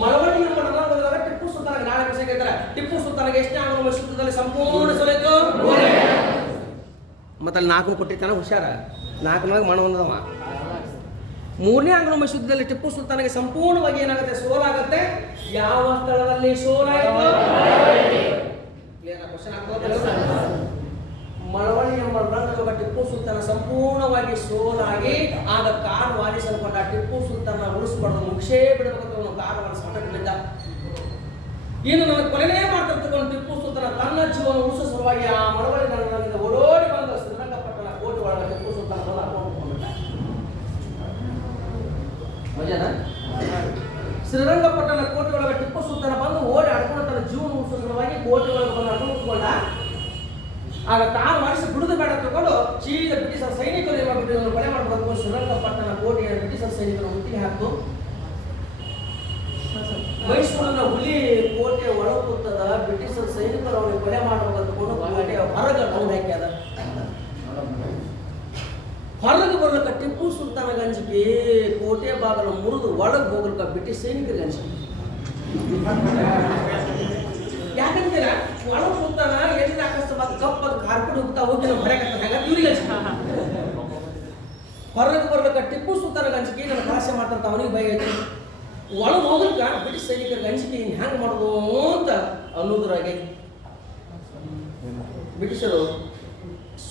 ಮಳವಳ್ಳಿ ಎಂಬ ನಗರದಾಗ ಟಿಪ್ಪು ಸುಲ್ತಾನ್ ನಾಳೆ ವಿಷಯ ಕೇಳ್ತಾರೆ. ಟಿಪ್ಪು ಸುಲ್ತಾನ್ಗೆ ಎಷ್ಟನೇ ಆಂಗ್ಲ ಮೈಸೂರು ಯುದ್ಧದಲ್ಲಿ ಸಂಪೂರ್ಣ ಸೋಲಿತು? ಮತ್ತೆ ಅಲ್ಲಿ 4 ಕೊಟ್ಟಿರ್ತಾನೆ, ಹುಷಾರ 4 ಮಣ ಒಂದವ. 3ನೇ ಆಂಗ್ಲ ಮೈಸೂರು ಯುದ್ಧದಲ್ಲಿ ಟಿಪ್ಪು ಸುಲ್ತಾನ್ಗೆ ಸಂಪೂರ್ಣವಾಗಿ ಏನಾಗುತ್ತೆ? ಸೋಲಾಗುತ್ತೆ. ಯಾವ ಸ್ಥಳದಲ್ಲಿ ಸೋಲಾಯಿತು? Clear question. ಮಳವಳ್ಳಿ ಎಂಬ ರಣದಾಗ ಟಿಪ್ಪು ಸುಲ್ತಾನ ಸಂಪೂರ್ಣವಾಗಿ ಸೋಲಾಗಿ ಆಗ ಕಾರವಾರ ಅನ್ಕೊಂಡ ಟಿಪ್ಪು ಸುಲ್ತಾನ ಉಳಿಸ್ಬಾರ್ದು, ಮುಗಿಸೇ ಬಿಡಬೇಕು ಕಾರವಾರ ಸಂಕಟದಿಂದ. ಇನ್ನು ನನಗೆ ಕೊನೆನೇ ಮಾಡ್ತಿರ್ತಕೊಂಡು ಟಿಪ್ಪು ಸುಲ್ತಾನ ತನ್ನ ಜೀವನ ಉಳಿಸೋ ಸಲುವಾಗಿ ಆ ಮಳವಳ್ಳಿ ರಣದಿಂದ ಓಡೋಡಿ ಬಂದ ಶ್ರೀರಂಗಪಟ್ಟಣ ಕೋಟೆ ಒಳಗೆ ಟಿಪ್ಪು ಸುಲ್ತಾನ ಬಂದು ಹಾಕೊಂಡ್ಬಿಟ್ಟ. ಮಜಾನ? ಶ್ರೀರಂಗಪಟ್ಟಣ ಕೋಟೆ ಒಳಗೆ ಟಿಪ್ಪು ಸುಲ್ತಾನ ಬಂದು ಓಡಿ ಆಡ್ಕೊಂಡು ತನ್ನ ಜೀವನ ಉಳಿಸೋ ಸಲುವಾಗಿ ಕೋಟೆ ಒಳಗೆ ಬಂದು ಹಾಕೊಂಡು ಉಳಿಸ್ಕೊಂಡ. ಆಗ ತಾನು ಮಾಡಿಸಿ ಬಿಡುದು ಬೇಡ ತಗೊಂಡು ಸೀದಾ ಬ್ರಿಟಿಷರ ಸೈನಿಕರು ಏನು ಮಾಡ್ಬಿಟ್ಟು ಕೊಲೆ ಮಾಡಬೇಕು. ಶ್ರೀರಂಗಪಟ್ಟಣ ಕೋಟೆಯ ಬ್ರಿಟಿಷರ ಸೈನಿಕರು ಮುತ್ತಿಗೆ ಹಾಕು ಮೈಸೂರಿನ ಹುಲಿ ಕೋಟೆ ಒಳ ಕೂತದ. ಬ್ರಿಟಿಷರ ಸೈನಿಕರು ಅವನಿಗೆ ಕೊಲೆ ಮಾಡಬೇಕು ತಗೊಂಡು ಕೋಟೆಯ ಹೊರಗೆ ಡೌನ್ ಹಾಕ್ಯಾದ. ಹೊರಗೆ ಬರ್ಲಕ್ಕ ಟಿಪ್ಪು ಸುಲ್ತಾನ ಗಂಜಿಗೆ ಕೋಟೆ ಬಾಗಲ ಮುರಿದು ಒಳಗೆ ಹೋಗ್ಲಕ್ಕ ಬ್ರಿಟಿಷ್ ಸೈನಿಕರ ಗಂಜಿಗೆ. ಯಾಕಂತೀರ ಒಳಗೆ ಕೂತಾನ ಎಲ್ಲಿ ಅಕಸ್ಮಾತ್ ಕಪ್ಪದ ಕಾರ್ಪೆಟ್ ಹೋಗ್ತಾ ಹೋಗಿ ನಾವು ಹೊರಗೆ ಇವ್ರಿಗೆ ಹೊರಗೆ ಬರ್ಲಕ್ಕ ಟಿಪ್ಪು ಸುಲ್ತಾನ ಗಂಜಿಗೆ ನನ್ನ ಭಾಷೆ ಮಾಡ್ತಾರಂತ ಅವನಿಗೆ ಭಯ ಐತಿ. ಒಳಗೆ ಹೋಗ್ಲಕ್ಕ ಬ್ರಿಟಿಷ್ ಸೈನಿಕರ ಗಂಜಿಗೆ ಹಿಂಗೆ ಹ್ಯಾಂಗ ಮಾಡೋದು ಅಂತ ಅನ್ನೋದ್ರಾಗೆ ಬ್ರಿಟಿಷರು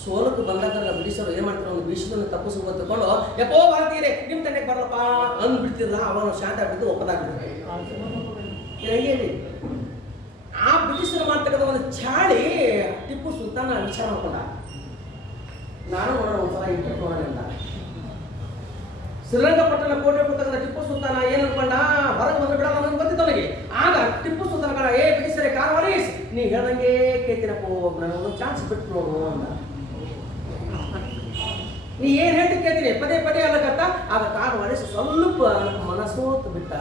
ಸೋಲಕ್ಕೆ ಬಂದಾಗ ಬ್ರಿಟಿಷರು ಏನ್ ಮಾಡ್ತಾರೆ, ಒಂದು ವಿಷಯವನ್ನು ತಪ್ಪಿಸ್ಕೊಂಡು ತಗೊಂಡು ಎಪ್ಪೋ ಭಾರತೀಯರೇ ನಿಮ್ಮ ತಂಡಕ್ಕೆ ಬರಲ್ಲಪ್ಪ ಅಂದ್ಬಿಡ್ತಿರಲ್ಲ. ಅವನು ಶಾಂತ ಆಗ್ಬಿಟ್ಟು ಒಪ್ಪದಾಗ್ಬಿಡ್ತಾರೆ. ಹೇಳಿ ಆ ಬ್ರಿಟಿಷರು ಮಾಡ್ತಕ್ಕಂಥ ಒಂದು ಚಾಳಿ ಟಿಪ್ಪು ಸುಲ್ತಾನ ವಿಚಾರ ಮಾಡ್ಕೊಂಡ. ನಾನು ನೋಡೋಣ ಒಂದ್ಸಲ ಇಂಟರ್ವ್ಯೂ ನೋಡೋಣ ಅಂತ. ಶ್ರೀರಂಗಪಟ್ಟಣ ಕೋಟೆ ಕೊಡ್ತಕ್ಕಂಥ ಟಿಪ್ಪು ಸುಲ್ತಾನ ಏನ್ ಅನ್ಕೊಂಡ, ಹೊರಗೆ ಬಂದು ಬಿಡಲ್ಲ ನನಗೆ ಗೊತ್ತಿದ್ದವನಿಗೆ. ಆಗ ಟಿಪ್ಪು ಸುಲ್ತಾನ ಕಣ ಏ ಬ್ರಿಟಿಷರೇ ಕಾರವಾರೀಸ್ ನೀ ಹೇಳ್ದಂಗೆ ಕೇಳ್ತೀನಪ್ಪ, ನನಗೊಂದು ಚಾನ್ಸ್ ಬಿಟ್ಟು ನೋಡು ಅಂತ. ನೀ ಏನ್ ಹೇಳ್ತಿ ಕೇಳ್ತೀನಿ ಪದೇ ಪದೇ ಅಲ್ಲಕತ್ತ. ಆಗ ಕಾರವಾರೀಸ್ ಸ್ವಲ್ಪ ಮನಸ್ಸೋತು ಬಿಟ್ಟ.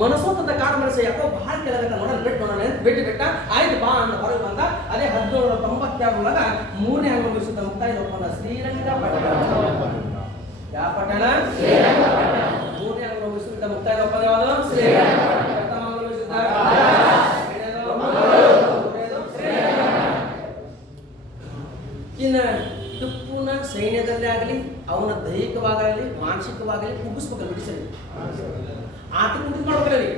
ಮನಸ್ಸೋತಂತ ಕಾಡ ಮನಸ್ಸು ಯಾಕೋ ಬಹಳ ಕೆಳಗತ್ತ ನೋಡೋಣ ಬಿಟ್ಟು ನೋಡೋಣ ಬಿಟ್ಟು ಬಿಟ್ಟ. ಆಯ್ತು ಬಾ ಅಂತ ಹೊರಗೆ ಬಂದ. ಅದೇ 1792 3ನೇ ಆಂಗ್ಲ ಮೈಸೂರು ಮುಕ್ತಾಯ ಒಪ್ಪಂದ ಶ್ರೀರಂಗಪಟ್ಟಣ. ಯಾವ ಪಟ್ಟಣ? 3ನೇ ಆಂಗ್ಲ ಮೈಸೂರು ಮುಕ್ತಾಯ ಒಪ್ಪಂದ ಯಾವುದು? ಇನ್ನು ಟಿಪ್ಪುನ ಸೈನ್ಯದಲ್ಲೇ ಆಗಲಿ ಅವನ ದೈಹಿಕವಾಗಲಿ ಮಾನಸಿಕವಾಗಲಿ ಕುಗ್ಗಿಸ್ಬೇಕಲ್ಲ ಬ್ರಿಟಿಷರಿಗೆ. ಆತ ಕುಗ್ಗಿಸ್ ಮಾಡ್ಬೇಕಲ್ಲಿ.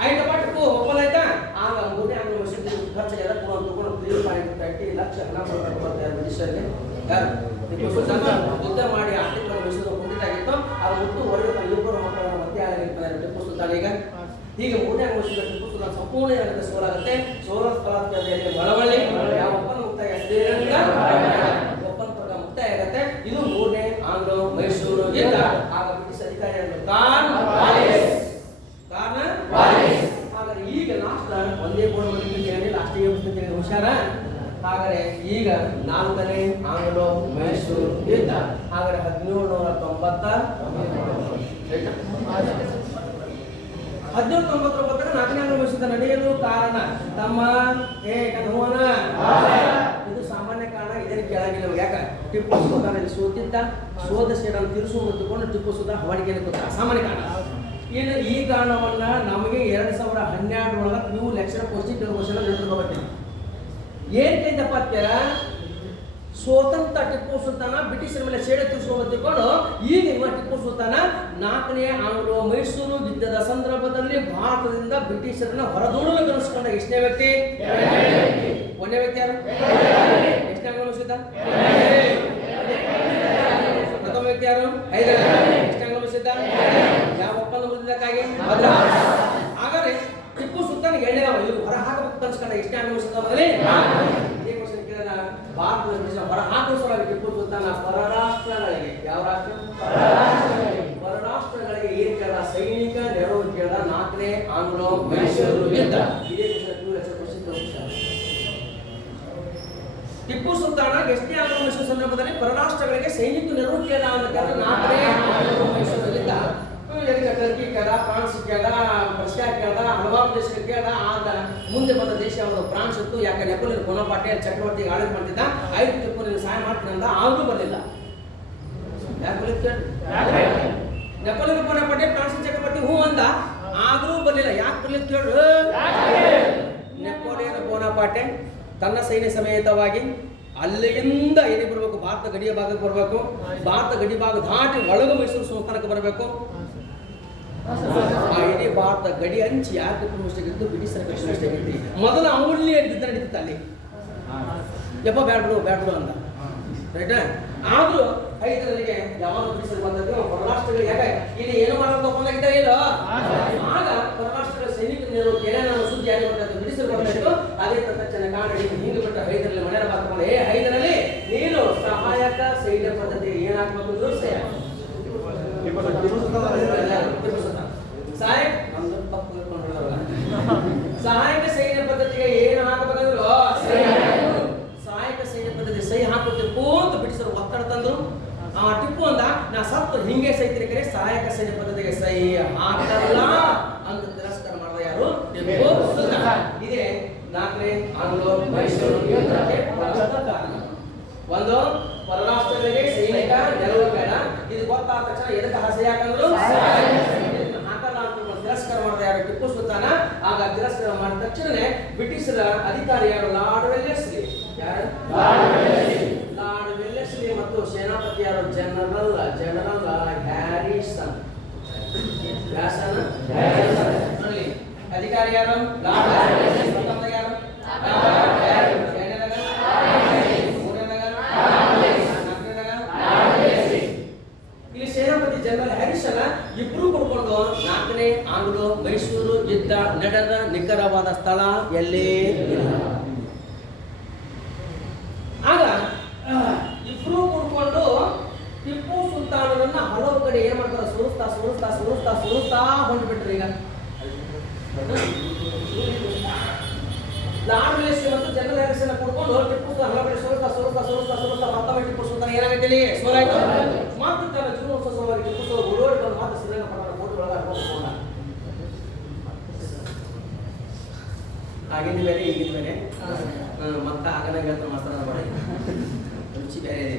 ಆಯ್ತಪ್ಪ ಟಿಪ್ಪು ಒಪ್ಪಂದ ಆಯ್ತಾ. ಆಗ 3ನೇ ಆಂಗ್ಲ ಮೈಸೂರು ಖರ್ಚು ಎಲ್ಲ ತಗೊಂಡು 3.30 ಲಕ್ಷ ಹಣ ಕೊಡ್ತಾರೆ ಬ್ರಿಟಿಷರಿಗೆ. ಯಾರು? ಟಿಪ್ಪು ಸುಲ್ತಾನ ಯುದ್ಧ ಮಾಡಿ ಆರ್ಥಿಕವಾಗಿ ಮೈಸೂರು ಕುಂಠಿತಾಗಿತ್ತು. ಅದು ಮುಟ್ಟು ಹೊರಗೆ ತನ್ನ 2 ಮಕ್ಕಳನ್ನು ಮತ್ತೆ ಆಗಿರ್ತಾರೆ ಟಿಪ್ಪು ಸುಲ್ತಾನ. ಈಗ ಹೀಗೆ 3ನೇ ಆಂಗ್ಲ ಮೈಸೂರು ಟಿಪ್ಪು ಸುಲ್ತಾನ ಸಂಪೂರ್ಣ ಏನಾಗುತ್ತೆ? ಸೋಲಾಗುತ್ತೆ. ಸೋಲ ಸ್ಥಳದಲ್ಲಿ ಮಳವಳ್ಳಿ ಯಾವ ಒಪ್ಪಂದ ಮುಕ್ತಾಯ? ಶ್ರೀರಂಗ ಒಪ್ಪಂದ ಪ್ರಕಾರ ಮುಕ್ತಾಯ ಆಗುತ್ತೆ. ಇದು 3ನೇ ಆಂಗ್ಲ ಮೈಸೂರು ಯುದ್ಧ. ಆಗ ಬ್ರಿಟಿಷ್ ಅಧಿಕಾರಿಗಳು ಹಾಗಾದ್ರೆ ಈಗ ಲಾಸ್ಟ್ ಒಂದೇ ಬೋರ್ಡ್ ಮಾಡಿ ಲಾಸ್ಟಿಗೆ ಹುಷಾರ. ಹಾಗಾದ್ರೆ ಈಗ 4ನೇ ಆಂಗ್ಲ ಮೈಸೂರು ಯುದ್ಧ. ಹಾಗಾದ್ರೆ 1799 1799 4ನೇ ಆಂಗ್ಲ ಮೈಸೂರು ನಡೆಯಲು ಕಾರಣ ತಮ್ಮ ಇದು ಸಾಮಾನ್ಯ ಕಾರಣ. ಇದನ್ನು ಕೇಳಾಗಿಲ್ಲ. ಯಾಕೆ? ಟಿಪ್ಪು ಸುಲ್ತಾನ ಸೋತಿದ್ದ. ಸೋದ ಸೇಡನ್ನು ತಿರುಸುವುದು ತಗೊಂಡು ಟಿಪ್ಪು ಸುಲ್ತಾನ ಹವಾಡಿಕೆಯಲ್ಲಿ ಕೂತ ಸಾಮಾನ್ಯ ಕಾರಣ. ಇನ್ನು ಈ ಕಾರಣವನ್ನ ನಮಗೆ 2012 ಒಳಗೆ ನೀವು ಲೆಕ್ಚರ್ ಕ್ವಶನ್ ನಡೆದುಕೊಳ್ತೀನಿ. ಏನ್ ಕೈದಪ್ಪ ಅಂತೀರ? ಸ್ವತಂತ್ರ ಟಿಪ್ಪು ಸುಲ್ತಾನ ಬ್ರಿಟಿಷರ ಮೇಲೆ ಸೇಡೆ ತೀರಿಸಿಕೊಂಡು ಈಗ ಇವ ಟಿಪ್ಪು ಸುಲ್ತಾನ 4ನೇ ಆಂಗ್ಲ ಮೈಸೂರು ಯುದ್ಧದ ಸಂದರ್ಭದಲ್ಲಿ ಭಾರತದಿಂದ ಬ್ರಿಟಿಷರನ್ನ ಹೊರದೂಡಲು ಕನಸ್ಕೊಂಡ ಎಷ್ಟನೇ ವ್ಯಕ್ತಿ? 1ನೇ ವ್ಯಕ್ತಿ ಯಾರು? ಎಷ್ಟನೇ ಆಂಗ್ಲ ಮೈಸೂರು ಯುದ್ಧ? ಪ್ರಥಮ ವ್ಯಕ್ತಿ ಯಾರು? ಎಷ್ಟನೇ ಆಂಗ್ಲ ಮೈಸೂರು ಯುದ್ಧ? ಯಾವ ಒಪ್ಪಂದ ಮುರಿದಕ್ಕಾಗಿ? ಹಾಗಾದ್ರೆ ಟಿಪ್ಪು ಸುಲ್ತಾನ 2ನೇ ಇವರು ಹೊರ ಹಾಕಬೇಕು ಕನಸ್ಕೊಂಡ ಎಷ್ಟನೇ ಆಂಗ್ಲ ಮೈಸೂರು ಯುದ್ಧದಲ್ಲಿ? ಭಾರತದ ಹೊರ ಹಾಕುವ ಸಲುವಾಗಿ ಟಿಪ್ಪು ಸುಲ್ತಾನ ಪರರಾಷ್ಟ್ರಗಳಿಗೆ, ಯಾವ ರಾಷ್ಟ್ರ? ಪರರಾಷ್ಟ್ರಗಳಿಗೆ ಏನ್ ಕೇಳ? ಸೈನಿಕ ನೆರವು ಕೇಳ. 4ನೇ ಆಂಗ್ಲ ಮೈಸೂರು ಯುದ್ಧ. ಇದೇ ಟಿಪ್ಪು ಸುಲ್ತಾನ ಎಷ್ಟನೇ ಆಂಗ್ಲ ಮೈಸೂರು ಸಂದರ್ಭದಲ್ಲಿ ಪರರಾಷ್ಟ್ರಗಳಿಗೆ ಸೈನಿಕ ನೆರವು ಕೇಳ ಅಂತ ಕೇಳ. 4ನೇ ಆಂಗ್ಲ ಮೈಸೂರು ಯುದ್ಧ. ಟರ್ಕಿ ಕೇಳ, ಫ್ರಾನ್ಸ್ ಕೇಳ, ರಷ್ಯಾ ಕೇಳ, ಹಲವಾರು ದೇಶಗಳು ಕೇಳ. ಆಗ ಮುಂದೆ ಬಂದ ದೇಶ ಯಾವುದು? ಫ್ರಾನ್ಸ್ ಇತ್ತು. ಯಾಕೆ? ನೆಪೋಲಿಯನ್ ಬೋನಾಪಾರ್ಟೆ ಚಕ್ರವರ್ತಿಗೆ ಆಡಳಿತ ಮಾಡ್ತಿದ್ದ. ಆಯ್ತು ಟಿಪ್ಪು ನೀನು ಸಹಾಯ ಮಾಡ್ತೀನಿ ಅಂತ ಆದ್ರೂ ಬರಲಿಲ್ಲ. ಯಾಕೆ? ನೆಪೋಲಿಯನ್ ಬೋನಾಪಾರ್ಟೆ ಫ್ರಾನ್ಸ್ ಚಕ್ರವರ್ತಿ ಹೂ ಅಂದ, ಆದರೂ ಬರಲಿಲ್ಲ. ಯಾಕೆ ಬರಲಿಲ್ಲ ಕೇಳು? ನೆಪೋಲಿಯನ್ ಬೋನಾಪಾರ್ಟೆ ತನ್ನ ಸೈನ್ಯ ಸಮೇತವಾಗಿ ಅಲ್ಲಿಂದ ಎಲ್ಲಿ ಬರಬೇಕು? ಭಾರತ ಗಡಿಯ ಭಾಗಕ್ಕೆ ಬರಬೇಕು. ಭಾರತ ಗಡಿ ಭಾಗ ದಾಟಿ ಒಳಗೆ ಮೈಸೂರು ಸಂಸ್ಥಾನಕ್ಕೆ ಬರಬೇಕು. ಆ ಇಡೀ ಭಾರತ ಗಡಿ ಹಂಚಿ ಯಾಕೆ ಕಟ್ಟುವಷ್ಟಾಗಿತ್ತು? ಬ್ರಿಟಿಷರ ಕಟ್ಟುವಷ್ಟಾಗಿತ್ತು. ಮೊದಲು ಅವಲ್ಲಿ ಯುದ್ಧ ನಡೀತಿತ್ತು ಅಲ್ಲಿ. ಯಪ್ಪ ಬ್ಯಾಡ್ಬಿಡು ಅಂದ, ರೈಟ್. ಆದ್ರೂ ಹೈದರಾಲಿಗೆ ಯಾವಾಗ ಬ್ರಿಟಿಷರು ಬಂದದ್ದು ಪರರಾಷ್ಟ್ರಗಳಿಗೆ ಯಾಕೆ ಇಲ್ಲಿ ಏನು ಮಾಡೋದು ಬಂದಾಗಿದ್ದ ಇಲ್ಲ. ಆಗ ಪರರಾಷ್ಟ್ರಗಳ ಸೈನಿಕರು ಕೇಳ ಸುದ್ದಿ ಯಾರು ಬರ್ತದೆ? ಬ್ರಿಟಿಷರು ಬರ್ತಾಯಿತ್ತು. ಅದೇ ತಕ್ಷಣ ಕಾಣಿ ಹಿಂಗೆ ಬಿಟ್ಟ ಹೈದರಲ್ಲಿ ಮನೆಯ ಬಾತ್ಕೊಂಡು, ಏ ಹೈದರಲ್ಲಿ ನೀನು ಸಹಾಯಕ ಸೈನ್ಯ ಪದ್ಧತಿ ಏನಾಗಬೇಕು ಅಂದ್ರೆ ಸಹಾಯಕ ಸೈನ್ಯ ಪದ್ಧತಿಗೆ ಏನು ಹಾಕಬೇಕಂದ್ರು ಸಹಾಯಕ ಸೈನ್ಯ ಪದ್ಧತಿ ಸಹಿ ಹಾಕುತ್ತಿಪ್ಪು ಅಂತ ಬ್ರಿಟಿಷರು ಒತ್ತಡ ತಂದ್ರು. ಆ ಟಿಪ್ಪು ಅಂದ, ನಾ ಸತ್ತು ಹಿಂಗೆ ಸೈತಿರಿಕರೆ ಸಹಾಯಕ ಸೈನ್ಯ ಪದ್ಧತಿಗೆ ಸಹಿ ಹಾಕಲ್ಲ ಅಂತ ತಿರಸ್ಕಾರ ಮಾಡಿದ ಯಾರು? ಟಿಪ್ಪು ಸುಲ್ತಾನ್. ಇದೇ 4ನೇ ಆಂಗ್ಲೋ ಮೈಸೂರು ಯುದ್ಧಕ್ಕೆ ಕಾರಣ. ಒಂದು, ಪರರಾಷ್ಟ್ರಗಳಿಗೆ ಸೈನಿಕ ನೆರವು ಬೇಡ. ಇದು ಗೊತ್ತಾದ ತಕ್ಷಣ ಎದಕ್ಕೆ ಹಸೆ ಯಾಕಂದ್ರು ಹಾಕಲ್ಲ ಅಂತ ತಿರಸ್ಕಾರ ಮಾಡಿದ ಯಾರು? ಟಿಪ್ಪು ಸುಲ್ತಾನ. ಆಗ ತಿರಸ್ಕಾರ ಮಾಡಿದ ತಕ್ಷಣನೇ ಬ್ರಿಟಿಷರ ಅಧಿಕಾರಿ ಯಾರು? Lord Wellesley. ಯಾರು? ಲಾರ್ಡ್ ವೆಲ್ಲೆಸ್ಲಿ ಮತ್ತು ಸೇನಾಪತಿ ಯಾರು? General Harrison. ಅಧಿಕಾರಿ ಯಾರು? Lord Harrison. ಯಾರು? ಇಲ್ಲಿ ಸೇನಾಪತಿ ಜನರಲ್ ಹ್ಯಾರಿಸನ್ ಇಬ್ರು ಕೊಡ್ಕೊಂಡು 4ನೇ ಆಂಗ್ಲೋ ಮೈಸೂರು ಯುದ್ಧ ನಡೆದ ನಿಖರವಾದ ಸ್ಥಳ ಎಲ್ಲೇ ಇಲ್ಲ. ಆಗ ಇಬ್ರು ಕೂಡ್ಕೊಂಡು ಟಿಪ್ಪು ಸುಲ್ತಾನನನ್ನ ಹಲವು ಕಡೆ ಏನ್ ಮಾಡ್ತಾರೆ? ಸೋಲಿಸ್ತಾ ಹೊಂಟ್ಬಿಟ್ರು. ಈಗ ಲಾರ್ಡ್ ವೆಲ್ಲೆಸ್ಲಿ ಮತ್ತು ಜನರಲ್ ಹ್ಯಾರಿಸನ್ ಕೂಡ್ಕೊಂಡು ಟಿಪ್ಪು ಸುಲ್ತಾನ ಹಲವು ಕಡೆ ಸೋಲಿಸ್ತಾ ಮತ್ತೊಮ್ಮೆ ಟಿಪ್ಪು ಸುಲ್ತಾನ ಏನಾಗೈತಿ? ಸೋಲಾಯ್ತು. ಮತ್ತು ತನ್ನ ಜೀವನೋತ್ಸವವಾಗಿ ಟಿಪ್ಪು ಸುಲ್ತಾನ ಓಡೋಡಿ ಬಂದು ಮತ್ತೆ ಶ್ರೀರಂಗಪಟ್ಟಣ ಕೋಟೆ ಒಳಗೆ ಹೋಗ್ಕೊಂಡ. ಆಗಿನ ಬೇರೆ ಈಗಿನ ಬೇರೆ ಮತ್ತೆ ಆಗನ ಹೇಳ್ತಾ ಮಾತಾಡೋಣ ಮಾಡಿ ರುಚಿ ಬೇರೆ ಇದೆ.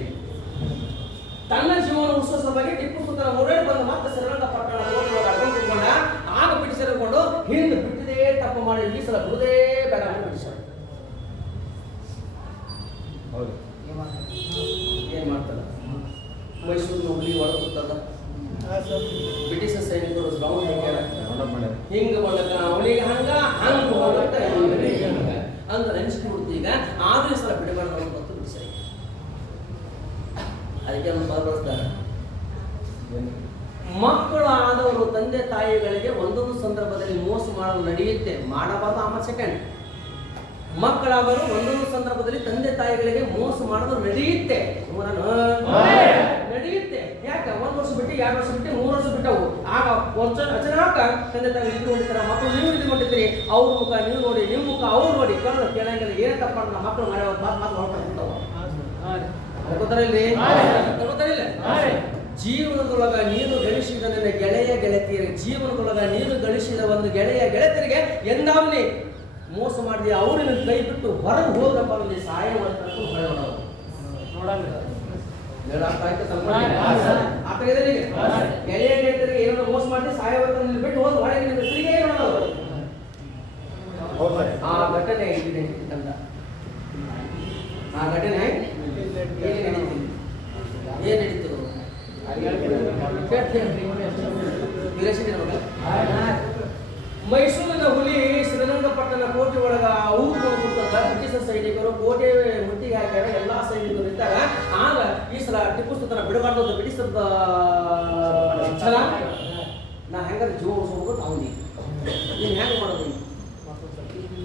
ತನ್ನ ಜೀವನ ಉತ್ಸವ ಬಗ್ಗೆ ಟಿಪ್ಪು ಸುಲ್ತಾನ ಓಡಾಡಿ ಬಂದು ಮತ್ತೆ ಶ್ರೀರಂಗಪಟ್ಟಣ ಕೋಟೆ ಒಳಗೆ ಅಡ್ಕೊಂಡು ಕೂತ್ಕೊಂಡ. ಆಗ ಬ್ರಿಟಿಷರ್ಕೊಂಡು ಹಿಂದೆ ಬಿಟ್ಟಿದೇ ತಪ್ಪು ಮಾಡಿ ಈ ಸಲ ಬಿಡುದೇ ಬೇಡ ಅಂತ ಬ್ರಿಟಿಷರು ಏನ್ ಮಾಡ್ತಾರ? ಮೈಸೂರಿನ ಹುಲಿ ಒಳಗುತ್ತಲ್ಲ ಬ್ರಿಟಿಷ್ ಸೈನಿಕರು ರೌಂಡ್ ಹಿಂಗ ಮಾಡಕ ಅವನಿಗೆ ಹಂಗ ಅಂತ ಹಂಚಿಕೆ ಬಿಡ್ತು. ಈಗ ಆದ್ರೂ ಸಲ ಬಿಡಬಾರ್ದು ಮತ್ತು ಬಿಡಿಸಿ ಅದಕ್ಕೆ ಬಳಸ್ತಾರೆ. ಮಕ್ಕಳಾದವರು ತಂದೆ ತಾಯಿಗಳಿಗೆ ಒಂದೊಂದು ಸಂದರ್ಭದಲ್ಲಿ ಮೋಸ ಮಾಡಲು ನಡೆಯುತ್ತೆ, ಮಾಡಬಾರ್ದು. ಆಮೇಲೆ ಸೆಕೆಂಡ್, ಮಕ್ಕಳಾದರೂ ಒಂದೊಂದು ಸಂದರ್ಭದಲ್ಲಿ ತಂದೆ ತಾಯಿಗಳಿಗೆ ಮೋಸ ಮಾಡೋದು ನಡೆಯುತ್ತೆ. ನಡೆಯುತ್ತೆ. ಯಾಕೆ? 1 ವರ್ಷ ಬಿಟ್ಟು 2 ವರ್ಷ ಬಿಟ್ಟು 3 ವರ್ಷ ಬಿಟ್ಟವು. ಆಗ ಅಚಾನಕ ತಂದೆ ತಾಯಿ ಇಟ್ಕೊಂಡಿರ್ತಾರ. ಮಕ್ಕಳು ನೀವು ಇಟ್ಕೊಂಡಿರ್ತೀರಿ, ಅವ್ರ ಮುಖ ನೀವು ನೋಡಿ, ನಿಮ್ಮ ಮುಖ ಅವ್ರು ನೋಡಿ, ಕಣ್ಣು ಕೇಳಂಗಿಲ್ಲ. ಏನೇ ತಪ್ಪ ನಮ್ಮ ಮಕ್ಕಳು ಮಾಡ್ಯಾವ ಮಾತು ಹೊರಟಾಗ್ತಾವ. ಗೊತ್ತಾರಿಲ್ಲ? ಜೀವನದೊಳಗ ನೀನು ಗಳಿಸಿದ ನನ್ನ ಗೆಳೆಯ ಗೆಳತಿಯರಿಗೆ, ಜೀವನದೊಳಗ ನೀನು ಗಳಿಸಿದ ಒಂದು ಗೆಳೆಯ ಗೆಳತಿಯರಿಗೆ ಎಂದಾವನಿ ಮೋಸ ಮಾಡಿದೆ, ಅವ್ರನ್ನ ಕೈ ಬಿಟ್ಟು ಹೊರಗೆ ಹೋಗಪ್ಪ ಅಂದ್ರೆ ಸಹಾಯ ಮಾಡ್ಕೊಂಡು ಹೊರಡೋಣ. ಗೆಳೆಯ ಗೆಳತಿಯರಿಗೆ ಏನೋ ಮೋಸ ಮಾಡಿ ಸಹಾಯ ಮಾಡ್ಕೊಂಡು ಬಿಟ್ಟು ಹೋದ್ ಹೊರಗೆ ತಿರುಗಿ ಏನು ಮಾಡೋದು? ಆ ಘಟನೆ ಇದೆ ಅಂತ. ಆ ಘಟನೆ ಏನ್ ನಡೀತು? ಮೈಸೂರಿನ ಹುಲಿ ಶ್ರೀರಂಗಪಟ್ಟಣ ಕೋಟೆ ಒಳಗ ಊರು ಬ್ರಿಟಿಷ್ ಸೈನಿಕರು ಕೋಟೆ ಮುತ್ತಿಗೆ ಹಾಕ್ಯಾರ. ಎಲ್ಲಾ ಸೈನಿಕರು ಇದ್ದಾಗ ಆಗ ಈ ಸಲ ಟಿಪ್ಪು ಸುಲ್ತಾನ ಬಿಡಬಾರ್ದು ಅಂತ ಬ್ರಿಟಿಷ್ ಛಲ. ನಾ ಹೆಂಗಾರ ಜೀವ ಉಳಿಸ್ಬೇಕು ಅವನಿಗೆ ನೀನ್ ಹೆಂಗ್ ಮಾಡೋದು?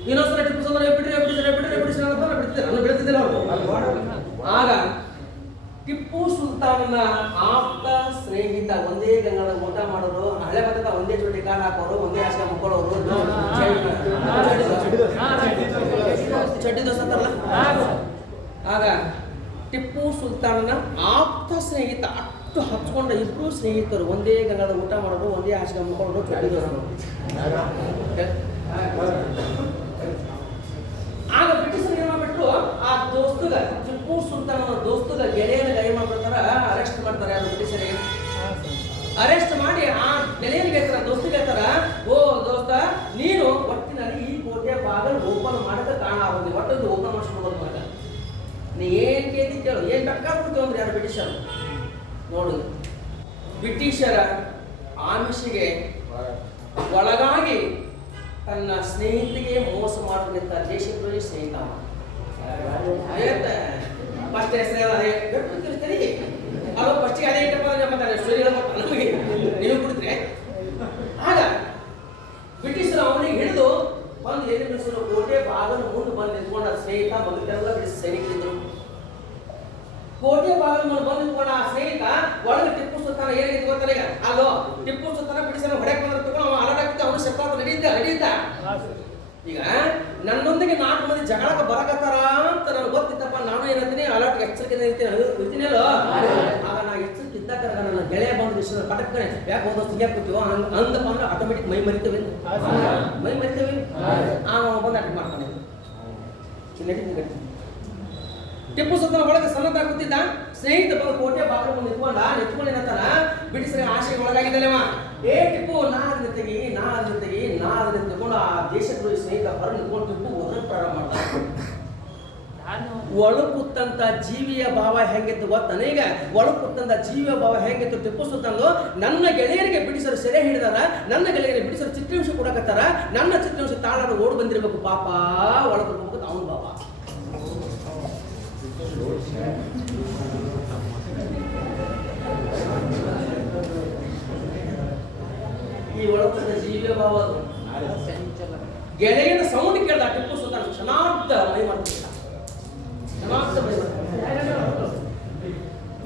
ಇನ್ನೊಂದ್ಸಲ ಟಿಪ್ಪು ಸುಲ್ತಾನ ಬಿಡ್ತಿದ್ದಿಲ್ಲ ಅವರು. ಆಗ ಟಿಪ್ಪು ಸುಲ್ತಾನನ ಆಪ್ತ ಸ್ನೇಹಿತ, ಒಂದೇ ಗಂಗಾದ ಊಟ ಮಾಡೋರು, ಹಳೆ ಬರ್ತದ ಒಂದೇ ಚೋಟಿ ಕಾಲ ಹಾಕೋರು, ಒಂದೇ ಹಾಸಿಗೆ ಮುಕ್ಕೊಳ್ಳೋರು, ಚಡ್ಡಿ ದೋಸ್ತಲ್ಲ. ಆಗ ಟಿಪ್ಪು ಸುಲ್ತಾನನ ಆಪ್ತ ಸ್ನೇಹಿತ, ಅಷ್ಟು ಹಚ್ಕೊಂಡ ಇಬ್ರು ಸ್ನೇಹಿತರು, ಒಂದೇ ಗಂಗಾದ ಊಟ ಮಾಡೋರು, ಒಂದೇ ಹಾಸಿಗೆ ಮುಕ್ಕೊಳ್ಳೋರು, ಚಡ್ಡಿ ದೋಸ್ತರು. ಆಗ ಬ್ರಿಟಿಷರು ಏನ್ ಮಾಡ್ಬಿಟ್ರು, ಆ ದೋಸ್ತಗ ಟಿಪ್ಪು ಸುಲ್ತಾನನ ದೋಸ್ತಗ ಗೆಳೆಯನ ಕೈ ಮಾಡ್ಬಿಡ್ತಾರ, ಅರೆಸ್ಟ್ ಮಾಡ್ತಾರೆ. ಅದು ಬ್ರಿಟಿಷರಿಗೆ ಅರೆಸ್ಟ್ ಮಾಡಿ ಆ ಗೆಳೆಯನಿಗೆ ಹೇಳ್ತಾರ, ದೋಸ್ತಿಗೆ ಹೇಳ್ತಾರ, ಓ ದೋಸ್ತ ನೀನು ಒಟ್ಟಿನಲ್ಲಿ ಈ ಕೋಟೆಯ ಬಾಗಲ್ ಓಪನ್ ಮಾಡಕ್ಕೆ ಕಾರಣ ಆಗೋದು, ಒಟ್ಟೊಂದು ಓಪನ್ ಮಾಡಿಸ್ಕೊಡ್ಬೋದು ಮಗ, ನೀ ಏನ್ ಕೇಳಿ ಕೇಳು, ಏನ್ ಬೇಕಾಗ್ಬಿಡ್ತೀವಿ ಅಂದ್ರೆ ಯಾರು ಬ್ರಿಟಿಷರು ನೋಡು. ಬ್ರಿಟಿಷರ ಆಮಿಷಿಗೆ ಒಳಗಾಗಿ ತನ್ನ ಸ್ನೇಹಿತಿಗೆ ಮೋಸ ಮಾಡುವಂತ ದೇಶದ್ರೋಹಿ ಸ್ನೇಹಿತ. ಫಸ್ಟ್ ಹೆಸರು ಅಲ್ಲೋ ಫಸ್ಟಿಗೆ ಅದೇ ಇಟ್ಟಪ್ಪ ಮಾತಾಡ ಸ್ಟೋರಿ ಹೇಳ್ಕೊಟ್ಟ ನಮಗೆ, ನೀವು ಕುಡಿದ್ರೆ. ಆಗ ಬ್ರಿಟಿಷರು ಅವನಿಗೆ ಹಿಡಿದು ಬಂದು ಎಲ್ಲಿ ನಿಲ್ಲಿಸಿದ್ರು, ಕೋಟೆ ಬಾಗಲು ಮುಂದೆ ಬಂದು ನಿಂತ್ಕೊಂಡ ಸ್ನೇಹಿತ ಮಗದೆಲ್ಲ ಬ್ರಿಟಿಷ್ ಸೈನಿಕರಿದ್ರು. ಕೋಟೆ ಬಾಗಲು ಮುಂದೆ ಬಂದು ನಿಂತ್ಕೊಂಡ ಆ ಸ್ನೇಹಿತ ಒಳಗೆ ಟಿಪ್ಪು ಸುಲ್ತಾನ ಏನಾಗಿತ್ತು ಗೊತ್ತಾಗ, ಅಲ್ಲೋ ಟಿಪ್ಪು ಸುಲ್ತಾನ ಬ್ರಿಟಿಷರ ಹೊಡೆಯಕ್ಕೆ ಬಂದ್ರೆ ತಗೊಂಡು ಅವನು ಅಲಡಾಗ್ತಿದ್ದ, ಅವನು ಶಸ್ತ್ರಾಸ್ತ್ರ ನಡೆಯುತ್ತ. ಈಗ ನನ್ನೊಂದಿಗೆ 4 ಮಂದಿ ಜಗಳಕ್ಕೆ ಬರಕತ್ತಾರ ಅಂತ ನನಗೆ ಗೊತ್ತಿತ್ತಪ್ಪ, ನಾನು ಏನಂತೀನಿ ಅಲರ್ಟ್ ಎಚ್ಚರಿಕೆ ಇರ್ತೀನಲ್ಲ. ಆಗ ನಾ ಎಚ್ಚರಿಕೆ ಇದ್ದಾಗ ನನ್ನ ಗೆಳೆಯ ಬಂದ ವಿಷಯದ ಪಟಕ್ಕನೆ ಯಾಕೆ ಹೋದಷ್ಟು ಹಿಂಗೆ ಕೂತೀವೋ ಅಂದಪ್ಪ ಅಂದ್ರೆ ಆಟೋಮೆಟಿಕ್ ಮೈ ಮರಿತೇವೆ. ಆಗ ಬಂದು ಅಟೆಂಡ್ ಮಾಡ್ತಾನೆ. ಟಿಪ್ಪು ಸುಲ್ತಾನ ಒಳಗೆ ಸನ್ನದ್ಧ ಕೂತಿದ್ದ, ಸ್ನೇಹಿತ ಬಂದು ಕೋಟೆ ಬಾಗಿಲು ನಿಂತ್ಕೊಂಡು ಏನಂತಾನ, ಬ್ರಿಟಿಷರಿಗೆ ಆಶೆಗೆ ಒಳಗಾಗಿದ್ದಾನೆವ, ಏ ಟಿಪ್ಪು ನಾ ಅದನ್ನ ತೆಗಿ ತಗೊಂಡು ಆ ದೇಶದ್ರೋಹಿ ಸ್ನೇಹಿತ ಹೊರ ನಿಂತ್ಕೊಂಡು ಟಿಪ್ಪು ಓದಕ್ಕೆ ಪ್ರಾರಂಭ ಮಾಡ್ತಾನೆ. ಒಳಕುತ್ತಂತ ಜೀವಿಯ ಭಾವ ಹೆಂಗಿತ್ತು ಗೊತ್ತಾನೆ. ಈಗ ಒಳಕುತ್ತಂತ ಜೀವಿಯ ಭಾವ ಹೆಂಗಿತ್ತು ಟಿಪ್ಪು ಸುಲ್ತಾನ್ದು, ನನ್ನ ಗೆಳೆಯರಿಗೆ ಬ್ರಿಟಿಷರು ಸೆರೆ ಹಿಡಿದಾರ, ನನ್ನ ಗೆಳೆಯರಿಗೆ ಬ್ರಿಟಿಷರು ಚಿತ್ರಹಿಂಸ ಕೊಡಕತ್ತಾರ, ನನ್ನ ಚಿತ್ರಹಿಂಸ ತಾಳಾಡು ಓಡ್ ಬಂದಿರ್ಬೇಕು ಪಾಪ, ಒಳಕೊಡ್ಬೇಕು ಅವನ ಭಾವ. ಈ ಒಳಕುತ್ತ ಜೀವಿಯ ಭಾವ ಅದು. ಗೆಳೆಯನ ಸೌಂಡ್ ಕೇಳ್ದ ಟಿಪ್ಪು ಸುಲ್ತಾನ್ ಚೆನ್ನಾದ ಮೈ ಮಾಡ್ತಿದ್ದ,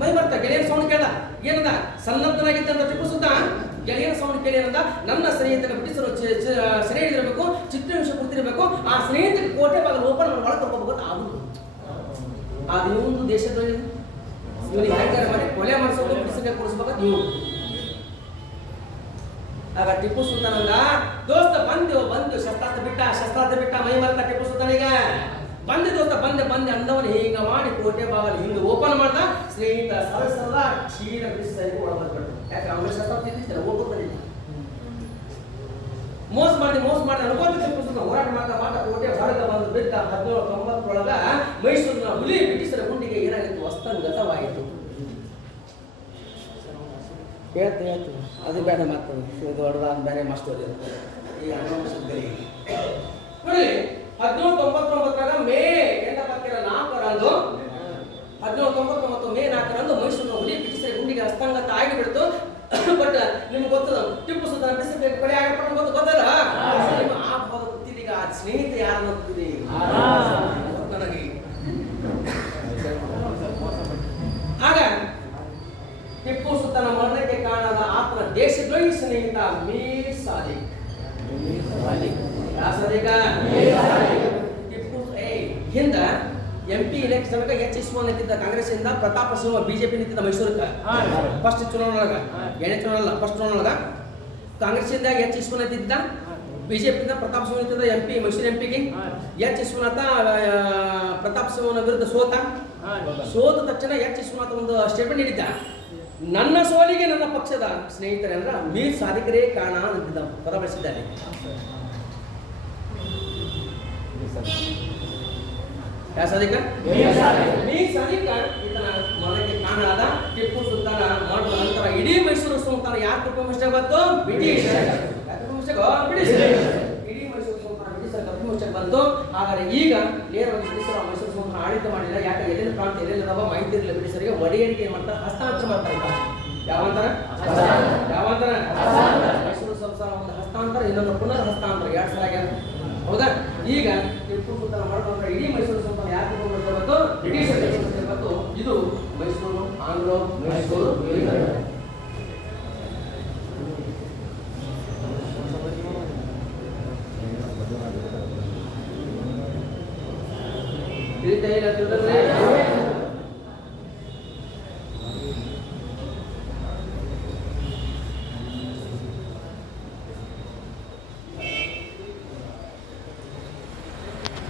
ಮೈ ಮಾಡ್ತಾ ಗೆಳೆಯನ ಸೌಂಡ್ ಕೇಳ್ದ. ಏನದ ಸನ್ನದ್ಧನಾಗಿದ್ದಂತ ಟಿಪ್ಪು ಸುಲ್ತಾನ್ ಗೆಳೆಯನ ಸೌಂಡ್ ಕೇಳಿ ಏನಂದ, ನನ್ನ ಸ್ನೇಹಿತನ ಬ್ರಿಟಿಷರು ಸೆರೆ ಹಿಡಿದಿರಬೇಕು, ಚಿತ್ರಹಿಂಸೆ ಕೊಡ್ತಿರ್ಬೇಕು, ಆ ಸ್ನೇಹಿತರಿಗೆ ಕೋಟೆ ಬಾಗಿಲು ಓಪನ್ ಮಾಡಿ ಒಳಗೆ ಕರ್ಕೋಬೇಕು ಆಗುದು. ಅದು ಇವೊಂದು ದೇಶದ್ರೋಹಿ, ಇವನಿಗೆ ಹ್ಯಾಂಗಾರ ಮಾಡಿ ಕೊಲೆ ಮಾಡಿಸೋದು, ಬ್ರಿಟಿಷರಿಗೆ ಕೊಡಿಸ್ಬೇಕು ನೀವು. ಆಗ ಟಿಪ್ಪು ಸುಲ್ತಾನಂದ, ದೋಸ್ತ ಬಂದು ಶಸ್ತ್ರಾಸ್ತ್ರ ಬಿಟ್ಟ ಮೈ ಮರ್ತ ಟಿಪ್ಪು ಸುಲ್ತಾನಿಗ ಬಂದೆ ದೋಸ್ತ ಬಂದೆ ಅಂದವನು ಹಿಂಗ ಮಾಡಿ ಕೋಟೆ ಬಾಗಲು ಹಿಂಗ ಓಪನ್ ಮಾಡ್ದ. ಸ್ನೇಹಿತ ಸರಸರದ ಕ್ಷೀರ ಬ್ರಿಟಿಷರಿಗೆ ಒಳಬಂದ್ಬಿಟ್ಟು, ಯಾಕೆ ಅವನ ಶಸ್ತ್ರಾಸ್ತ್ರ ಇದ್ದಿಲ್ಲ, ಓಡ್ಕೊಂಡು ಮೋಸ ಮಾಡಿ ಅನುಭವ ಟಿಪ್ಪು ಸುಲ್ತಾನ ಹೋರಾಟ ಮಾಡ್ತಾ ಕೋಟೆ ಹೊರಗೆ ಬಂದು ಬಿದ್ದ. 1790 ಮೈಸೂರಿನ ಹುಲಿ ಬ್ರಿಟಿಷರ ಗುಂಡಿಗೆ ಏನಾಗಿತ್ತು, ಅಸ್ತಂಗತವಾಯಿತು. ಹೇಳ್ತು ಅದು ಬೇಡ ಮಾತು, ಇದು ಹೊಡೆದ ಬೇರೆ ಮಾಸ್ಟರ್ ಈ ನೋಡಿ. 1799 ಮೇ 4ರಂದು 1799 ಮೇ 4ರಂದು ಮೈಸೂರಿನ ಹುಲಿ ಬ್ರಿಟಿಷರ ಗುಂಡಿಗೆ ಹಸ್ತಂಗತ ಆಗಿಬಿಡ್ತು. ಬಟ್ ನಿಮ್ಗೆ ಗೊತ್ತದ ಟಿಪ್ಪು ಸುಲ್ತಾನ ಬ್ರಿಟಿಷರ ಕಡೆ ಆಗಪ್ಪ ಗೊತ್ತಲ್ಲ. ನಿಮ್ಮ ಆ ಭಾವ ಗೊತ್ತಿದ್ದೀಗ, ಆ ಸ್ನೇಹಿತ ಯಾರನ್ನ ಗೊತ್ತಿದೆ ನನಗೆ. ಆಗ ಟಿಪ್ಪು ಸುಲ್ತಾನ ಮರಣಕ್ಕೆ ಕಾರಣದ ಆತನ ದೇಶದ್ರೋಹಿ ಸ್ನೇಹಿತ ಮೀರ್ ಸಾದಿಕ್. ಟಿಪ್ಪು ಹಿಂದ MP ಎಲೆಕ್ಷನ್ ಎಚ್ ಇಸ್ಮಾನ್ ನಿಂತಿದ್ದ ಕಾಂಗ್ರೆಸ್ ಇಂದ, ಪ್ರತಾಪ ಸಿಂಹ ಬಿಜೆಪಿ ನಿಂತಿದ್ದ ಮೈಸೂರಿಗೆ ಫಸ್ಟ್ ಚುನಾವಣೆ ಒಳಗ, ಎರಡನೇ ಚುನಾವಣೆ ಫಸ್ಟ್ ಚುನಾವಣೆ ಒಳಗ ಕಾಂಗ್ರೆಸ್ ಇಂದ ಎಚ್ ಇಸ್ಮಾನ್ ನಿಂತಿದ್ದ, ಬಿಜೆಪಿಯಿಂದ ಪ್ರತಾಪ ಸಿಂಹ ನಿಂತಿದ್ದ MP ಮೈಸೂರು MPಗೆ. ಎಚ್ ವಿಶ್ವನಾಥ ಪ್ರತಾಪ್ ಸಿಂಹನ ವಿರುದ್ಧ ಸೋತ ತಕ್ಷಣ ಎಚ್ ವಿಶ್ವನಾಥ ಒಂದು ಸ್ಟೇಟ್ಮೆಂಟ್ ನೀಡಿದ್ದ, ನನ್ನ ಸೋಲಿಗೆ ನನ್ನ ಪಕ್ಷದ ಸ್ನೇಹಿತರೆ ಅಂದ್ರೆ ಮೀರ್ ಸಾದಿಕರೇ ಕಾರಣ ಅಂತಿದ್ದ ಪದ ಬಳಸಿದ್ದಾನೆ. ಮೀರ್ ಸಾದಿಕ ಈತನ ಮರಣಕ್ಕೆ ಕಾರಣ ಆದ. ಟಿಪ್ಪು ಸುಲ್ತಾನ ಮಾಡಿದ ನಂತರ ಇಡೀ ಮೈಸೂರು ಸುಲ್ತಾನ ಯಾರು ಟಿಪ್ಪು ಮಿಸ್ಟೇಕ್ ಬಂತು, ಬ್ರಿಟಿಷ್ ಇಡೀ ಮೈಸೂರು ಸುಲ್ತಾನ ಬ್ರಿಟಿಷರ್ ಕಪ್ಪು ಮಿಸ್ಟೇಕ್ ಬಂತು. ಹಾಗಾದ್ರೆ ಈಗ ನೇರವಾಗಿ ಬ್ರಿಟಿಷರು ಮೈಸೂರು ಸುಲ್ತಾನ ಆಡಳಿತ ಮಾಡಿಲ್ಲ. ಯಾಕೆ ಎಲ್ಲಿನ ಪ್ರಾಂತ ಎಲ್ಲೆಲ್ಲದವ ಮಾಹಿತಿ ಇರಲಿಲ್ಲ. ಬ್ರಿಟಿಷರಿಗೆ ಒಡೆಯರಿಗೆ ಏನ್ ಮಾಡ್ತಾರೆ, ಹಸ್ತಾಂತರ ಮಾಡ್ತಾರೆ. ಯಾವಂತರ ಮೈಸೂರು ಸಂಸ್ಥಾನ ಒಂದು ಹಸ್ತಾಂತರ, ಇನ್ನೊಂದು ಪುನರ್ ಹಸ್ತಾಂತರ 2 ಸಲ ಆಗ್ಯಾರ. ಹೌದಾ? ಈಗ ಟಿಪ್ಪು ಸುಲ್ತಾನ ಮಾಡಿದ್ರೆ ಇಡೀ ಮೈಸೂರು ಸಂಸ್ಥಾನ ಯಾಕೆ ಬ್ರಿಟಿಷರ್ ಇದು ಮೈಸೂರು ಆಂಗ್ಲೋ ಮೈಸೂರು